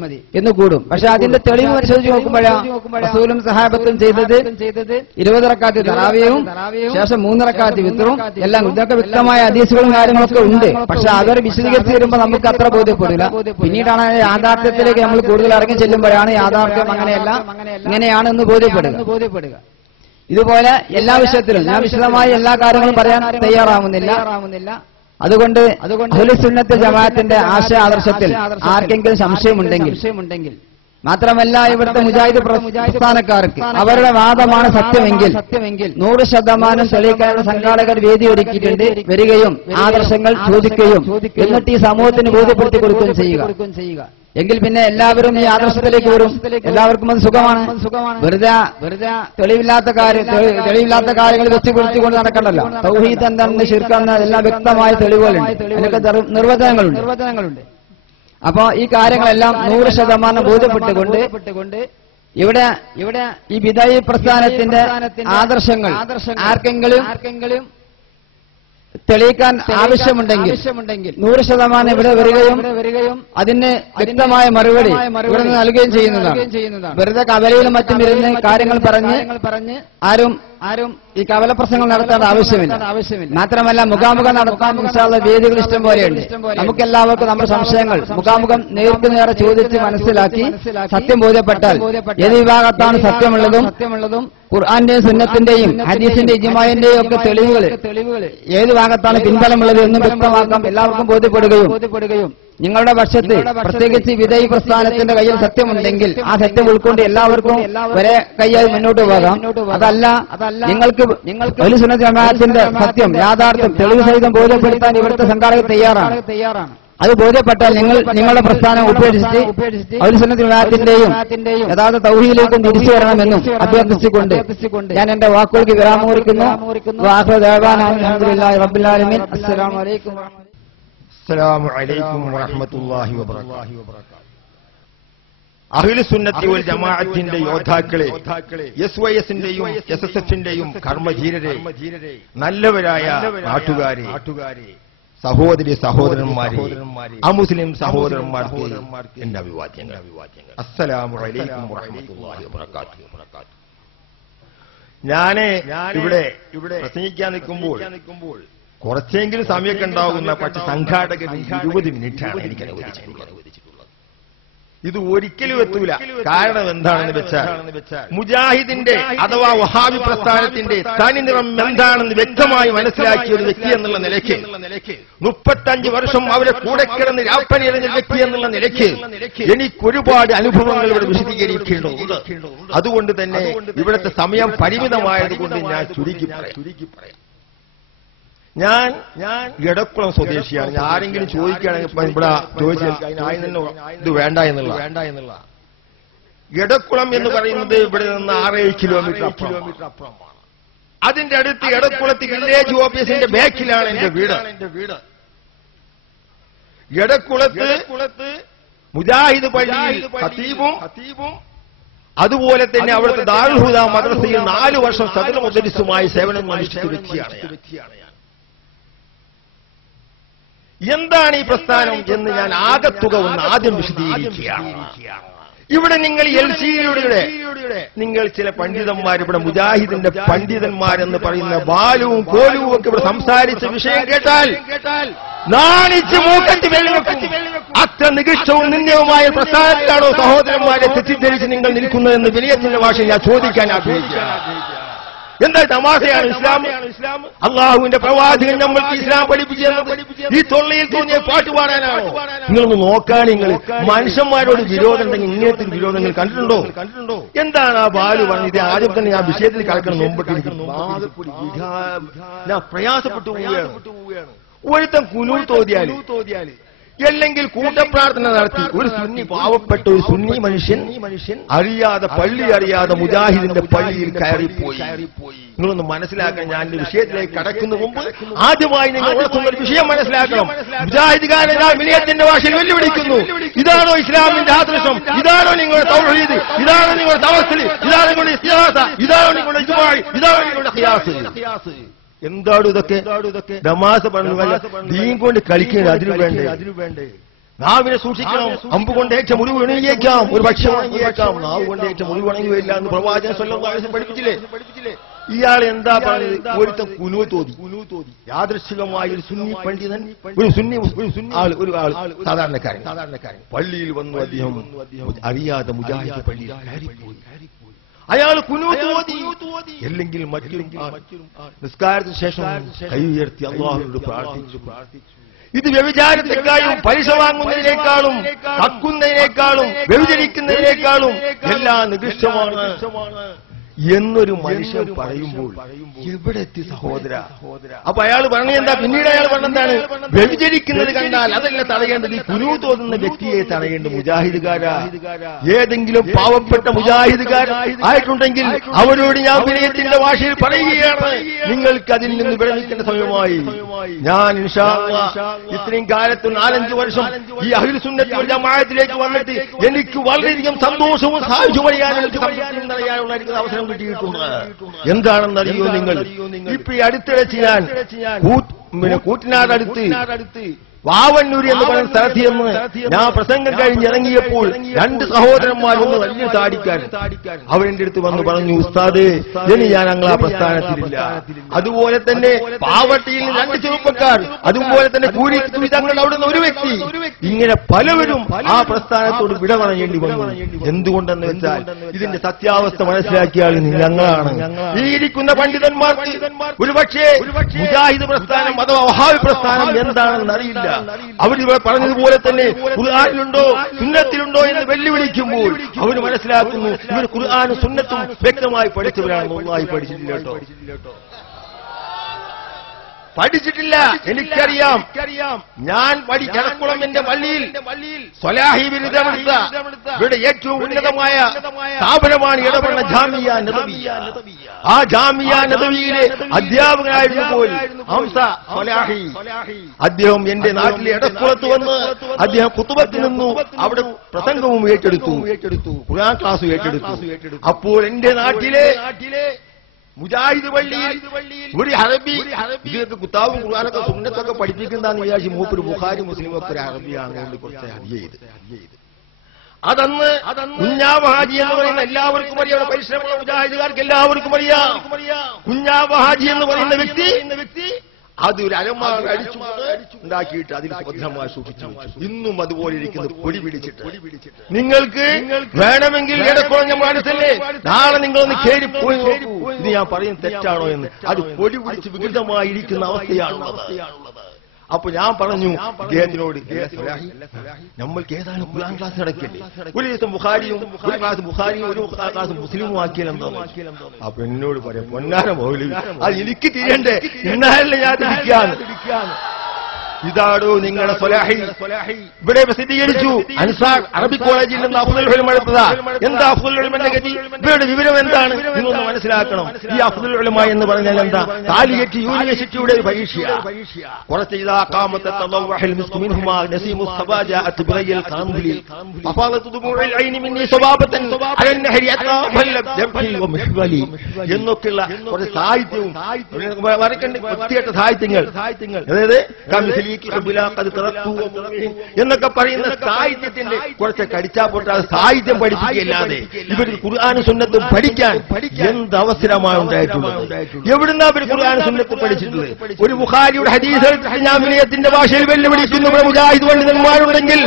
മതി എന്ന് കൂടും. പക്ഷെ അതിന്റെ തെളിവ് പരിശോധിച്ച് നോക്കുമ്പോഴാണ് റസൂലും സഹാബത്തും ചെയ്തത് 20 റക്അത്ത് തറാവീഹും ശേഷം 3 റക്അത്ത് വിത്റും എല്ലാം. ഇതൊക്കെ വ്യക്തമായ ഹദീസുകളും കാര്യങ്ങളൊക്കെ ഉണ്ട്. പക്ഷെ അവർ വിശദീകരിച്ച് വരുമ്പോൾ നമുക്ക് അത്ര ബോധ്യപ്പെടില്ല. പിന്നീടാണ് യാഥാർത്ഥ്യത്തിലേക്ക് നമ്മൾ കൂടുതൽ ഇറങ്ങി ചെല്ലുമ്പോഴാണ് യാഥാർത്ഥ്യം അങ്ങനെയല്ല ഇങ്ങനെയാണെന്ന് ബോധ്യപ്പെടുക. ഇതുപോലെ എല്ലാ വിഷയത്തിലും ഞാൻ വിശദമായി എല്ലാ കാര്യങ്ങളും പറയാൻ തയ്യാറാവുന്നില്ല. അതുകൊണ്ട് അഹ്ലുസ് സുന്നത്തുൽ ജമാഅത്തിന്റെ ആശയ ആദർശത്തിൽ ആർക്കെങ്കിലും സംശയമുണ്ടെങ്കിൽ മാത്രമല്ല ഇവിടുത്തെ മുജാഹിദ് പ്രസ്ഥാനക്കാർക്ക് അവരുടെ വാദമാണ് സത്യമെങ്കിൽ 100% തെളിയിക്കാനുള്ള സംഘാടകർ വേദി ഒരുക്കിയിട്ടുണ്ട്. വരികയും ആദർശങ്ങൾ ചോദിക്കുകയും എന്നിട്ട് ഈ സമൂഹത്തിന് ബോധ്യപ്പെടുത്തി കൊടുക്കുകയും ചെയ്യുക. എങ്കിൽ പിന്നെ എല്ലാവരും ഈ ആദർശത്തിലേക്ക് വരും. എല്ലാവർക്കും അത് സുഖമാണ്. വെറുതെ തെളിവില്ലാത്ത കാര്യങ്ങൾ വെച്ചുപിടിച്ചുകൊണ്ട് നടക്കണ്ടല്ലോ. തൗഹീദ് എന്താണെന്ന് ശിർക്കാണെന്ന് എല്ലാം വ്യക്തമായ തെളിവുകളുണ്ട്, അതിനൊക്കെ നിർവചനങ്ങളുണ്ട്. അപ്പോ ഈ കാര്യങ്ങളെല്ലാം 100% ബോധ്യപ്പെട്ടുകൊണ്ട് ഇവിടെ ഈ ബിദഈ പ്രസ്ഥാനത്തിന്റെ ആദർശങ്ങൾ ആർക്കെങ്കിലും തെളിയിക്കാൻ ആവശ്യമുണ്ടെങ്കിൽ 100% ഇവിടെ വരികയും അതിന് വ്യക്തമായ മറുപടി ഇവിടെ നിന്ന് നൽകുകയും ചെയ്യുന്നതാണ്. വെറുതെ കവലയിലും മറ്റും ഇരുന്ന് കാര്യങ്ങൾ പറഞ്ഞ് ആരും ഈ കവല പ്രസംഗം നടത്തേണ്ട ആവശ്യമില്ല. മാത്രമല്ല മുഖാമുഖം നടത്താൻ ഇൻഷാള്ള വേദികൾ ഇഷ്ടം പോലെയുണ്ട്. നമുക്കെല്ലാവർക്കും നമ്മുടെ സംശയങ്ങൾ മുഖാമുഖം നേരെ ചോദിച്ച് മനസ്സിലാക്കി സത്യം ബോധ്യപ്പെട്ടാൽ ഏത് വിഭാഗത്താണ് സത്യമുള്ളതും ഖുർആന്റെയും സുന്നത്തിന്റെയും ഹദീസിന്റെ ഇജ്മാഇന്റെയും ഒക്കെ തെളിവുകൾ ഏത് ഭാഗത്താണ് പിൻബലമുള്ളത് എന്നും വ്യക്തമാക്കാം. എല്ലാവർക്കും ബോധ്യപ്പെടുകയും നിങ്ങളുടെ പക്ഷത്ത് പ്രത്യേകിച്ച് വിദഈ പ്രസ്ഥാനത്തിന്റെ കയ്യിൽ സത്യമുണ്ടെങ്കിൽ ആ സത്യം ഉൾക്കൊണ്ട് എല്ലാവർക്കും ഒരേ കൈയായി മുന്നോട്ട് പോകാം. അതല്ല നിങ്ങൾക്ക് അഹ്ലുസ് സുന്നത്തുൽ ജമാഅത്തിന്റെ സത്യം യാഥാർത്ഥ്യം തെളിവ് സഹിതം ബോധ്യപ്പെടുത്താൻ ഇവിടുത്തെ സംഘാടകർ തയ്യാറാണ്. അത് ബോധ്യപ്പെട്ടാൽ നിങ്ങളുടെ പ്രസ്ഥാനം ഉപേക്ഷിച്ച് അഹ്ലുസ് സുന്നത്തുൽ ജമാഅത്തിന്റെയും യഥാർത്ഥ തൗഹീദിലേക്കും തിരിച്ചു വരണമെന്നും അഭ്യർത്ഥിച്ചുകൊണ്ട് ഞാൻ എന്റെ വാക്കുകൾക്ക് വിരാമം കുറിക്കുന്നു. വആഖിറു ദഅവാനാ അൽഹംദുലില്ലാഹി റബ്ബിൽ ആലമീൻ. അസ്സലാമു അലൈക്കും വറഹ്മത്തുള്ളാഹി വബറകാതുഹു. അഹ്ലുസ് സുന്നത്തി വൽ ജമാഅത്തിന്റെ യോദ്ധാക്കളെ, SYSന്റെയും SSFന്റെയും കർമ്മധീരരെ, നല്ലവരായ നാട്ടുകാരെ, സഹോദരന്മാരെ, അമുസ്ലിം സഹോദരന്മാർക്ക് എന്റെ അഭിവാദ്യങ്ങൾ. അസ്സലാമു അലൈക്കും വറഹ്മത്തുള്ളാഹി വബറകാതുഹു. ഞാന് ഇവിടെ പ്രസംഗിക്കാൻ നിൽക്കുമ്പോൾ കുറച്ചെങ്കിലും സമയമൊക്കെ ഉണ്ടാകുന്ന പക്ഷെ സംഘാടകർ 20 മിനിറ്റാണ് എനിക്ക് അനുവദിച്ചിട്ടുള്ളത്. ഇത് ഒരിക്കലും എത്തൂല. കാരണം എന്താണെന്ന് വെച്ചാൽ മുജാഹിദിന്റെ അഥവാ വഹാബി പ്രസ്ഥാനത്തിന്റെ തനിനിറം എന്താണെന്ന് വ്യക്തമായി മനസ്സിലാക്കിയ ഒരു വ്യക്തി എന്നുള്ള നിലയ്ക്ക് 35 വർഷം അവരെ കൂടെ കിടന്ന് രാപ്പനിറഞ്ഞ വ്യക്തി എന്നുള്ള നിലയ്ക്ക് എനിക്കൊരുപാട് അനുഭവങ്ങൾ ഇവിടെ വിശദീകരിക്കേണ്ടതുണ്ട്. അതുകൊണ്ട് തന്നെ ഇവിടുത്തെ സമയം പരിമിതമായതുകൊണ്ട് ഞാൻ ചുരുക്കി പറയാം. ഞാൻ എടക്കുളം സ്വദേശിയാണ്. ഞാൻ ആരെങ്കിലും ചോദിക്കുകയാണെങ്കിൽ ഇവിടെ ചോദിച്ചാൽ ഇത് വേണ്ട എന്നുള്ള എടക്കുളം എന്ന് പറയുന്നത് ഇവിടെ നിന്ന് 6-7 കിലോമീറ്റർ അപ്പുറമാണ്. അതിന്റെ അടുത്ത് എടക്കുളത്ത് വില്ലേജ് ഓഫീസിന്റെ ബാക്കിലാണ് എന്റെ വീട്. എടക്കുളത്ത് മുജാഹിദ് പള്ളിയിൽ ഖതീബും അതുപോലെ തന്നെ അവിടുത്തെ ദാറുൽ ഹുദ മദ്രസയിൽ 4 വർഷം സദർ മുദരിസുമായി സേവനം അനുഷ്ഠിച്ച വ്യക്തിയാണ്. എന്താണ് ഈ പ്രസ്ഥാനം എന്ന് ഞാൻ ആകത്തുക ഒന്ന് ആദ്യം വിശദീകരിക്കുകയാണ്. ഇവിടെ നിങ്ങൾ LCയുടെ നിങ്ങൾ ചില പണ്ഡിതന്മാർ ഇവിടെ മുജാഹിദിന്റെ പണ്ഡിതന്മാരെന്ന് പറയുന്ന ബാലുവും കോലുവും ഒക്കെ ഇവിടെ സംസാരിച്ച വിഷയം കേട്ടാൽ നാണിച്ച് മൂക്കറ്റ് വെള്ളിവെക്കും. അത്ര നികൃഷ്ടവും നിന്ദ്യവുമായ പ്രസ്ഥാനത്തിലാണോ സഹോദരന്മാരെ തെറ്റിദ്ധരിച്ച് നിങ്ങൾ നിൽക്കുന്നതെന്ന് വിനയത്തിന്റെ ഭാഷ ഞാൻ ചോദിക്കാൻ ആഗ്രഹിക്കുകയാണ്. എന്താ തമാശയാണ് ഇസ്ലാം? അള്ളാഹുവിന്റെ പ്രവാചകൻ നമ്മൾക്ക് ഇസ്ലാം പഠിപ്പിച്ചു തന്നത് ഈ തൊള്ളയിൽ തോന്നിയ പാട്ട് പാടാനാണോ? നിങ്ങളൊന്ന് നോക്കാൻ, നിങ്ങൾ മനുഷ്യന്മാരോട് വിരോധം ഉണ്ടെങ്കിൽ ഇങ്ങനത്തെ ഒരു വിരോധം നിങ്ങൾ കണ്ടിട്ടുണ്ടോ? എന്താണ് ആ ബാലു പറഞ്ഞത്? ആദ്യം തന്നെ ഞാൻ വിഷയത്തിൽ കടക്കണം മുമ്പിട്ടിരിക്കുന്നു. ഞാൻ പ്രയാസപ്പെട്ടു പോവുകയാണ്. ഒരുത്തൻ കുനൂത്ത് ഓതിയാല് അല്ലെങ്കിൽ കൂട്ടപ്രാർത്ഥന നടത്തി ഒരു സുന്നി പാവപ്പെട്ട ഒരു സുന്നി മനുഷ്യൻ അറിയാതെ പള്ളി അറിയാതെ മുജാഹിദിന്റെ പള്ളിയിൽ കയറിപ്പോയി. നിങ്ങളൊന്ന് മനസ്സിലാക്കാൻ, ഞാൻ വിഷയത്തിലേക്ക് കടക്കുന്ന മുമ്പ് ആദ്യമായി നിങ്ങൾ ഉണർത്തുന്ന ഒരു വിഷയം മനസ്സിലാക്കണം. മുജാഹിദുകാരെ ഞാൻ വിനയത്തിന്റെ ഭാഷയിൽ വെല്ലുവിളിക്കുന്നു. ഇതാണോ ഇസ്ലാമിന്റെ ആദർശം? ഇതാണോ നിങ്ങളുടെ തൗഹീദ്? ഇതാണോ നിങ്ങളുടെ തവസ്സുൽ? ഇതാണോ നിങ്ങളുടെ ഇസ്തിഹാസ? ഇതാണോ നിങ്ങളുടെ ഇജ്മാഇ? ഇതാണോ നിങ്ങളുടെ ഖിയാസ്? എന്താണ് ഇതൊക്കെ? നമാസ് പറഞ്ഞു ദീൻ കൊണ്ട് കളിക്കുന്നത് അതിനു വേണ്ടേ? നാവിനെ സൂക്ഷിക്കണം. അമ്പ് കൊണ്ടേറ്റ മുറിവ് ഉണങ്ങിയേക്കാം, ഒരു ഭക്ഷ്യം ഉണങ്ങിയേക്കാം. നാവ് കൊണ്ടേറ്റ മുറിവ് ഉണങ്ങുകയില്ല എന്ന് പ്രവാചകൻ സ്വല്ലല്ലാഹു അലൈഹി വസല്ലം പഠിപ്പിച്ചില്ലേ? ഇയാൾ എന്താ പറഞ്ഞത്? ഒരുത്തൻ കുനൂത്ത് ഓതി. യാദൃശ്ചികമായ ഒരു സുന്നി പണ്ഡിതൻ, ഒരു ആൾ സാധാരണക്കാരൻ പള്ളിയിൽ വന്നു. അദ്ദേഹം അറിയാതെ മുജാഹിദ് പള്ളിയിൽ കയറിപ്പോയി. അയാൾ കുനൂത്ത് ഓതി. അല്ലെങ്കിൽ മറ്റൊരു നിസ്കാരത്തിന് ശേഷം കൈ ഉയർത്തി അല്ലാഹുവിനോട് പ്രാർത്ഥിച്ചു. ഇത് വ്യഭിചാരത്തെക്കാളും പലിശ വാങ്ങുന്നതിനേക്കാളും കക്കുന്നതിനേക്കാളും വ്യഭിചരിക്കുന്നതിനേക്കാളും എല്ലാം നികൃഷ്ടമാണ് എന്നൊരു മനുഷ്യൻ പറയുമ്പോൾ എവിടെ എത്തി സഹോദര? അപ്പൊ അയാൾ പറഞ്ഞ എന്താ? പിന്നീട് അയാൾ പറഞ്ഞെന്താണ്? വ്യഭിചരിക്കുന്നത് കണ്ടാൽ അതല്ല തടയേണ്ടത്, ഈ കുനൂത്ത് ഓതുന്ന വ്യക്തിയെ തടയേണ്ടത്. മുജാഹിദുകാരാ, ഏതെങ്കിലും പാവപ്പെട്ട മുജാഹിദുകാർ ആയിട്ടുണ്ടെങ്കിൽ അവരോട് ഞാൻ വിനയത്തിന്റെ ഭാഷയിൽ പറയുകയാണ്, നിങ്ങൾക്ക് അതിൽ നിന്ന് വിരമിക്കേണ്ട സമയമായി. ഞാൻ ഇൻഷാ അല്ലാഹ് ഇത്രയും കാലത്ത് 4-5 വർഷം ഈ അഹ്ലുൽ സുന്നത്ത് വൽ ജമാഅത്തിലേക്ക് വന്നിട്ട് എനിക്ക് വളരെയധികം സന്തോഷവും സായുജ്യമറിയാനുള്ള അവസരം കിട്ടിയിട്ടുണ്ട്. എന്താണെന്നറിയോ നിങ്ങൾ? ഇപ്പൊ ഈ അടുത്തിടച്ച് ഞാൻ കൂറ്റനാടടുത്ത് വാവന്നൂർ എന്ന് പറയുന്ന സ്ഥലത്ത് നിന്ന് ഞാൻ പ്രസംഗം കഴിഞ്ഞിറങ്ങിയപ്പോൾ 2 സഹോദരന്മാരൊന്ന് വലിയ താടിക്കാരൻ അവരെന്റെ അടുത്ത് വന്ന് പറഞ്ഞു, ഉസ്താദേ ഇനി ഞാൻ ഞങ്ങളാ പ്രസ്ഥാനത്തിലില്ല. അതുപോലെ തന്നെ പാവട്ടിയിൽ 2 ചെറുപ്പക്കാർ, അതുപോലെ തന്നെ കൂരിത്തുരി തങ്ങളുടെ അവിടുന്ന് ഒരു വ്യക്തി, ഇങ്ങനെ പലവരും ആ പ്രസ്ഥാനത്തോട് വിട പറയേണ്ടി വന്നു. എന്തുകൊണ്ടെന്ന് വെച്ചാൽ ഇതിന്റെ സത്യാവസ്ഥ മനസ്സിലാക്കിയ ആൾ ഞങ്ങളാണ്. ഈ ഇരിക്കുന്ന പണ്ഡിതന്മാർക്ക് ഒരുപക്ഷേ മുജാഹിദ് പ്രസ്ഥാനം അഥവാ വഹാബി പ്രസ്ഥാനം എന്താണെന്ന് അറിയില്ല. അവരിവിടെ പറഞ്ഞതുപോലെ തന്നെ ഖുർആനിലുണ്ടോ സുന്നത്തിലുണ്ടോ എന്ന് വെല്ലുവിളിക്കുമ്പോൾ അവർ മനസ്സിലാക്കുന്നു ഇവർ ഖുർആനും സുന്നത്തും വ്യക്തമായി പഠിച്ചവരാണ്. ഒന്നായി പഠിച്ചിട്ടില്ല കേട്ടോ, പഠിച്ചിട്ടില്ല. എനിക്കറിയാം. ഞാൻ എടക്കുളം എന്റെ പള്ളിയിൽ സ്വലാഹി ബിരുദമെടുത്ത ഇവിടെ ഏറ്റവും ഉന്നതമായ സ്ഥാപനമാണ് ഇടപെടുന്ന ജാമിയ നബവിയ. ആ ജാമിയ നബവിയിലെ അധ്യാപകനായിരുന്നു പോലും ഹംസ സ്വലാഹി. അദ്ദേഹം എന്റെ നാട്ടിലെ എടക്കുളത്ത് വന്ന് അദ്ദേഹം ഖുതുബത്തിൽ നിന്നു, അവിടെ പ്രസംഗവും ഏറ്റെടുത്തു, ഖുർആൻ ക്ലാസും ഏറ്റെടുത്തു. അപ്പോൾ എന്റെ നാട്ടിലെ മുജാഹിദ് പള്ളിയിൽ ഒരു അറബി ഇതൊക്കെ കുത്താവും ഖുർആനൊക്കെ സുന്നത്തൊക്കെ പഠിപ്പിക്കുന്നതാന്ന് വിചാരിച്ച് മൂപ്പര് ബുഖാരി മുസ്ലിം ഒക്കെ ഒരു അറബിയാണ് കുറച്ച് ഹദിയ ചെയ്ത്. അതന്ന് കുഞ്ഞാവ് ഹാജി എന്ന് പറയുന്ന എല്ലാവർക്കും അറിയാം, പരിശ്രമമുള്ള മുജാഹിദുകാർക്ക് എല്ലാവർക്കും അറിയാം. കുഞ്ഞാവ് ഹാജി എന്ന് പറയുന്ന വ്യക്തി അതൊരു അലമാറ അടിച്ചു ഉണ്ടാക്കിയിട്ട് അതിൽ ഭദ്രമായി സൂക്ഷിച്ചു വെച്ചു. ഇന്നും അതുപോലെ ഇരിക്കുന്നത് പൊടി പിടിച്ചിട്ട്. നിങ്ങൾക്ക് വേണമെങ്കിൽ ഇടക്കുറഞ്ഞ മനസ്സല്ലേ, നാളെ നിങ്ങളൊന്ന് കയറിപ്പോയി നോക്കൂ ഇത് ഞാൻ പറയുന്നത് തെറ്റാണോ എന്ന്. അത് പൊടി പിടിച്ച് വികൃതമായിരിക്കുന്ന അവസ്ഥയാണുള്ളത്. അപ്പൊ ഞാൻ പറഞ്ഞു ഇദ്ദേഹത്തിനോട്, നമ്മൾക്ക് ഏതാണ് ഖുർആൻ ക്ലാസ് നടക്കില്ലേ? ഒരു ദിവസം ബുഖാരിയും ഒരു ക്ലാസ് ബുഖാരിയും ഒരു ക്ലാസ് മുസ്ലിമും ആക്കിയാലെന്തോ. അപ്പൊ എന്നോട് പറയാം, പൊന്നാര മൗലവി അത് എനിക്ക് തിരിയണ്ടേ, എന്നാലല്ലേ ഞാൻ തിരിക്കാന്ന്. ഇതാടോ നിങ്ങളുടെ സ്വലാഹി. ഇവിടെ പ്രസിദ്ധീകരിച്ചു അൻസാർ അറബിക് കോളേജിൽ നിന്ന് അഫ്ദൽ ഉലമ എടുത്തതാ. എന്താ അഫ്ദൽ ഉലമന്റെ ഗതി? ഇവരുടെ വിവരം എന്താണ് നിങ്ങളൊന്ന് മനസ്സിലാക്കണം. ഈ അഫ്ദൽ ഉലമ എന്ന് പറഞ്ഞാൽ എന്താ? കാലിക്കറ്റ് യൂണിവേഴ്സിറ്റിയുടെ ഒരു പരീക്ഷയാണ്. കുറച്ച് ഇതാ ഖാമത്ത് തളവഹൽ മിസ്കു മിൻഹുമാ നസീമു സബാജഅത് ബിഗൈൽ ഖാംബിലി അഫാദതു ദുമുഉൽ ഐനി മിന്നി സബാബതൻ അലൻ നഹരി അതാഫൽ ജംഹി വമിഹ്വലി എന്നൊക്കെയുള്ള ഒരു സാഹിത്യവും വരക്കണ്ട് വൃത്തികെട്ട സാഹിത്യങ്ങൾ. അതായത് എന്നൊക്കെ പറയുന്ന സാഹിത്യത്തിന്റെ കുറച്ച് കടിച്ചാ പൊട്ടാതെ സാഹിത്യം പഠിപ്പിക്കുകയല്ലാതെ ഇവർക്ക് ഖുർആനും സുന്നത്തും പഠിക്കാൻ എന്ത് അവസരമാണ് ഉണ്ടായിട്ടുള്ളത്? എവിടുന്നാ ഇവർ ഖുർആനും സുന്നത്തും പഠിച്ചിട്ടുള്ളത്? ഒരു ബുഖാരിയുടെ ഹദീസ് ഞാൻ വിനയത്തിന്റെ ഭാഷയിൽ വെല്ലുവിളിക്കുന്നു. ഇവിടെ മുജാഹിദ് പണ്ഡിതന്മാരുണ്ടെങ്കിൽ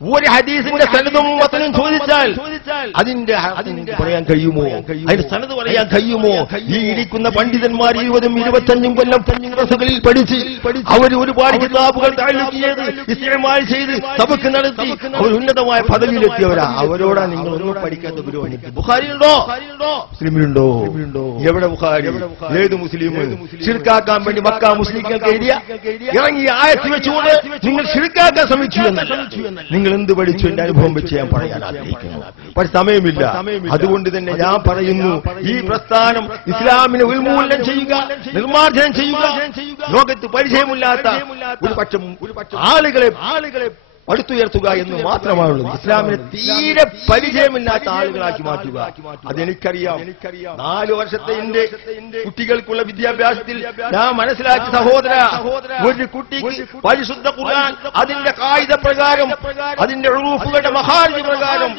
ഒരു ഹദീസിന്റെ സനദും മതനും ചോദിച്ചാൽ അതിന്റെ പറയാൻ കഴിയുമോ? അതിന്റെ സനദ് പറയാൻ കഴിയുമോ? ഈ ഇരിക്കുന്ന പണ്ഡിതന്മാർ 20-25 കൊല്ലം മദ്രസകളിൽ പഠിച്ച് അവർ ഒരുപാട് കിതാബുകൾ തഅല്ലീഖ് ചെയ്ത് ഇസ്തിഅമാൽ ചെയ്ത് സബക്ക് നടത്തി അവർ ഉന്നതമായ പദവിയിലെത്തിയവരാ. അവരോടാ നിങ്ങൾ ഒന്നും പഠിക്കാത്ത ഗുരുവാണ്. ബുഖാരിയുണ്ടോ? മുസ്ലിമിലുണ്ടോ? എവിടെ ബുഖാരി? ഏത് മുസ്ലിം? ശിർക്കാക്കാൻ വേണ്ടി മക്ക മുസ്ലിങ്ങൾക്ക് എഴുതിയ ഇറങ്ങിയ ആയത്ത് വെച്ചുകൊണ്ട് നിങ്ങൾ ശിർക്കാക്കാൻ ശ്രമിച്ചു എന്നല്ല. നിങ്ങൾ എന്ത് പഠിച്ചു? എന്റെ അനുഭവം വെച്ച് ഞാൻ പറയാൻ ആഗ്രഹിക്കുന്നു. പക്ഷെ സമയമില്ല. അതുകൊണ്ട് തന്നെ ഞാൻ പറയുന്നു, ഈ പ്രസ്ഥാനം ഇസ്ലാമിനെ ഉന്മൂലനം ചെയ്യുക, നിർമ്മാർജ്ജനം ചെയ്യുക, ലോകത്ത് പരിചയമില്ലാത്ത ഒരു പക്ഷം ആളുകളെ അടുത്തുയർത്തുക എന്ന് മാത്രമാണുള്ളത്. ഇസ്ലാമിനെ തീരെ പരിചയമില്ലാത്ത ആളുകളാക്കി മാറ്റുക. അതെനിക്കറിയാം. 4 വർഷത്തെ എന്റെ കുട്ടികൾക്കുള്ള വിദ്യാഭ്യാസത്തിൽ ഞാൻ മനസ്സിലാക്കിയ സഹോദര, ഒരു കുട്ടിക്ക് പരിശുദ്ധ ഖുർആൻ അതിന്റെ കായിക പ്രകാരം, അതിന്റെ ഉറൂഫുകളുടെ മഹാർജ് പ്രകാരം,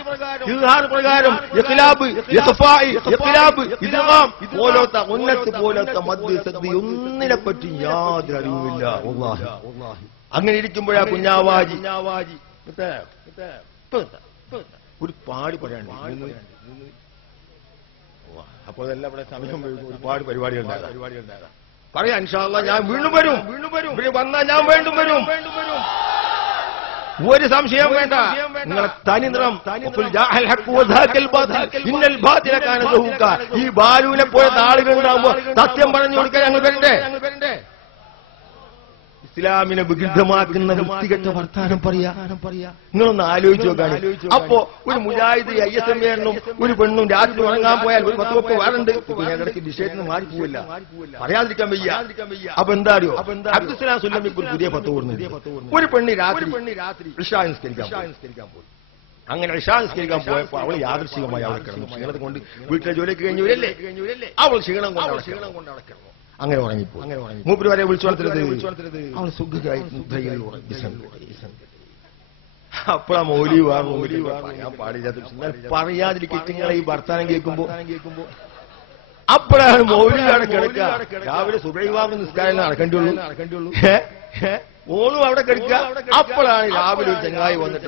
ഇസ്ഹാർ പ്രകാരം, ഇഖ്ലാബ്, ഇഖ്ഫാഇ, ഇഖ്ലാബ്, ഇദ്ഗാം പോലത്തെ ഉന്നത്ത് പോലത്തെ മദ്യസദ്ദി ഒന്നിനെ പറ്റി യാതൊരു അറിവുമില്ല. വല്ലാഹി അങ്ങനെ ഇരിക്കുമ്പോഴാ കുഞ്ഞാവാജി ഒരു പാട് പറയാൻ. അപ്പോൾ എല്ലാം ഇവിടെ സമയം ഒരുപാട് പരിപാടികൾ പറയാം. ഇൻഷാ അല്ലാഹ് ഞാൻ വീണ്ടും വരും. ഇവിടെ വന്നാൽ ഞാൻ വീണ്ടും വരും. ഒരു സംശയം വേണ്ട. നിങ്ങളെ തനി നിറം ഈ ബാലുവിനെ പോലത്തെ ആളുകൾ ഉണ്ടാകുമ്പോൾ സത്യം പറഞ്ഞു കൊടുക്കാൻ ഞങ്ങൾ വരണ്ടേ? ഇസ്ലാമിനെ വികൃതമാക്കുന്ന വൃത്തികെട്ട വർത്താനം പറയാ. നിങ്ങളൊന്ന് ആലോചിച്ച് നോക്കാണ്. അപ്പോ ഒരു മുജാഹിദ് ISM ഒരു പെണ്ണും രാത്രി ഉറങ്ങാൻ പോയാൽ ഒരു 10 വേറുണ്ട്. ഞങ്ങൾക്ക് ഡിഷേറ്റിന് മാറിപ്പോവില്ല, പറയാതിരിക്കാൻ വയ്യ. അപ്പൊ എന്താ അറിയോ? അബ്ദുസ്സലാം സുല്ലമിക്ക് ഒരു പുതിയ 10 കൊടുക്കുന്നത്. ഒരു പെണ്ണ് രാത്രി ഇശാ നിസ്കരിക്കാൻ പോയി. അങ്ങനെ ഇശാ നിസ്കരിക്കാൻ പോയപ്പോ അവൾ യാദൃശ്ചികമായി അവിടെ കിടന്നു. ക്ഷീണത്തെ കൊണ്ട് വീട്ടിലെ ജോലിക്ക് കഴിഞ്ഞവരല്ലേ, അവൾ ക്ഷീണം കൊണ്ട് അവിടെ കിടന്നു. അങ്ങനെ ഉറങ്ങിപ്പോയി. മൂപ്പര് വരെ വിളിച്ചു വളർത്തരുത്. അവൾ സുഖമായി അപ്പഴാ മൗലി ഞാൻ പാടില്ലാത്ത പറയാതിരിക്കങ്ങളെ ഈ വർത്താനം കേൾക്കുമ്പോ അപ്പോഴാണ് മൗലിയാണ് കിടക്കുക. രാവിലെ സുബൈവാങ്ങുന്ന നിസ്കാരം നടക്കേണ്ടുള്ളൂ. ഓളും അവിടെ കിടക്കുക. അപ്പോഴാണ് രാവിലെ ഒരു ചങ്ങായി വന്നിട്ട്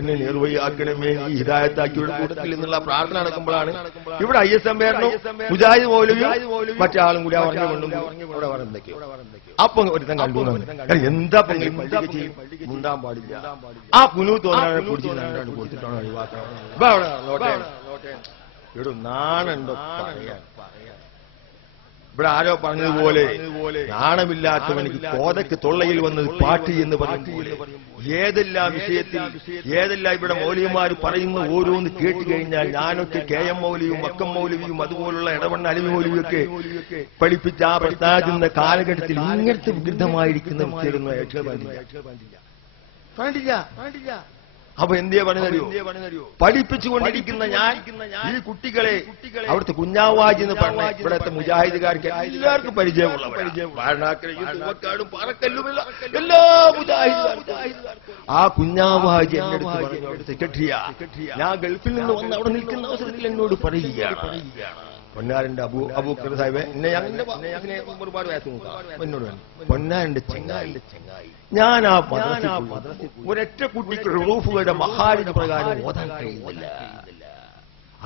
എന്നെ നിർവഹിയാക്കണമേ, നീ ഹിദായത്താക്കിയുടെ കൂട്ടത്തിൽ നിന്നുള്ള പ്രാർത്ഥന നടക്കുമ്പോഴാണ് ഇവിടെ ISM മുജാഹിദ് മൗലവിയും മറ്റേ ആളും കൂടി പറഞ്ഞു ഇവിടെ എന്തൊക്കെയോ. അപ്പൊ ഒരുത്തൻ കണ്ടു. എന്താ മുണ്ടാൻ പാടില്ല. ആ കുനു തോന്നാൻ കുടിച്ച് കൊടുത്തിട്ടാണ് ഒഴിവാക്കണം. ഇവിടെ നാണുണ്ടോ പറയാൻ? ഇവിടെ ആരോ പറഞ്ഞതുപോലെ നാണമില്ലാത്തവനിക്ക് കോതയ്ക്ക് തൊള്ളയിൽ വന്നത് പാട്ടി എന്ന് പറയുമ്പോൾ ഏതെല്ലാം വിഷയത്തിൽ ഏതെല്ലാം ഇവിടെ മൗലവിമാർ പറയുന്ന ഓരോന്ന് കേട്ട് കഴിഞ്ഞാൽ ഞാനൊക്കെ KM മൗലവിയും മക്കം മൗലവിയും അതുപോലുള്ള ഇടവണ്ണ അലിമി മൗലവിയൊക്കെ പഠിപ്പിച്ച ആ പ്രസ്ഥാനത്തിന്റെ കാലഘട്ടത്തിൽ ഇങ്ങനത്തെ വികൃതമായിരിക്കുന്ന വിഷയം പാടില്ല. അപ്പൊ എന്തേ പറഞ്ഞറിയോ? പഠിപ്പിച്ചുകൊണ്ടിരിക്കുന്ന ഞാൻ ഈ കുട്ടികളെ അവിടുത്തെ കുഞ്ഞാവാജി എന്ന് പറഞ്ഞ ഇവിടുത്തെ മുജാഹിദുകാർക്ക് എല്ലാവർക്കും പരിചയമുള്ള പാറക്കല്ലുമില്ല എല്ലാ മുജാഹിദുകാർക്കും ആ കുഞ്ഞാവാജി എന്റെ അടുത്ത് പറഞ്ഞു. അവിടുത്തെ സെക്രട്ടറിയാ, ഞാൻ ഗൾഫിൽ നിന്ന് വന്ന് അവിടെ നിൽക്കുന്ന അവസരത്തിൽ എന്നോട് പറയുകയാണ്, പൊന്നാരന്റെ അബൂക്കർ സാഹിബ് എന്നെ ഒരുപാട് വയസ്സ് എന്നോട് പൊന്നാരന്റെ ചെങ്ങായി, ഞാൻ ആ ഒരൊറ്റ കുട്ടിക്ക് റൂഫുകളുടെ മഹാരിജ് പ്രകാരം ഓതാൻ കഴിയുന്നില്ല.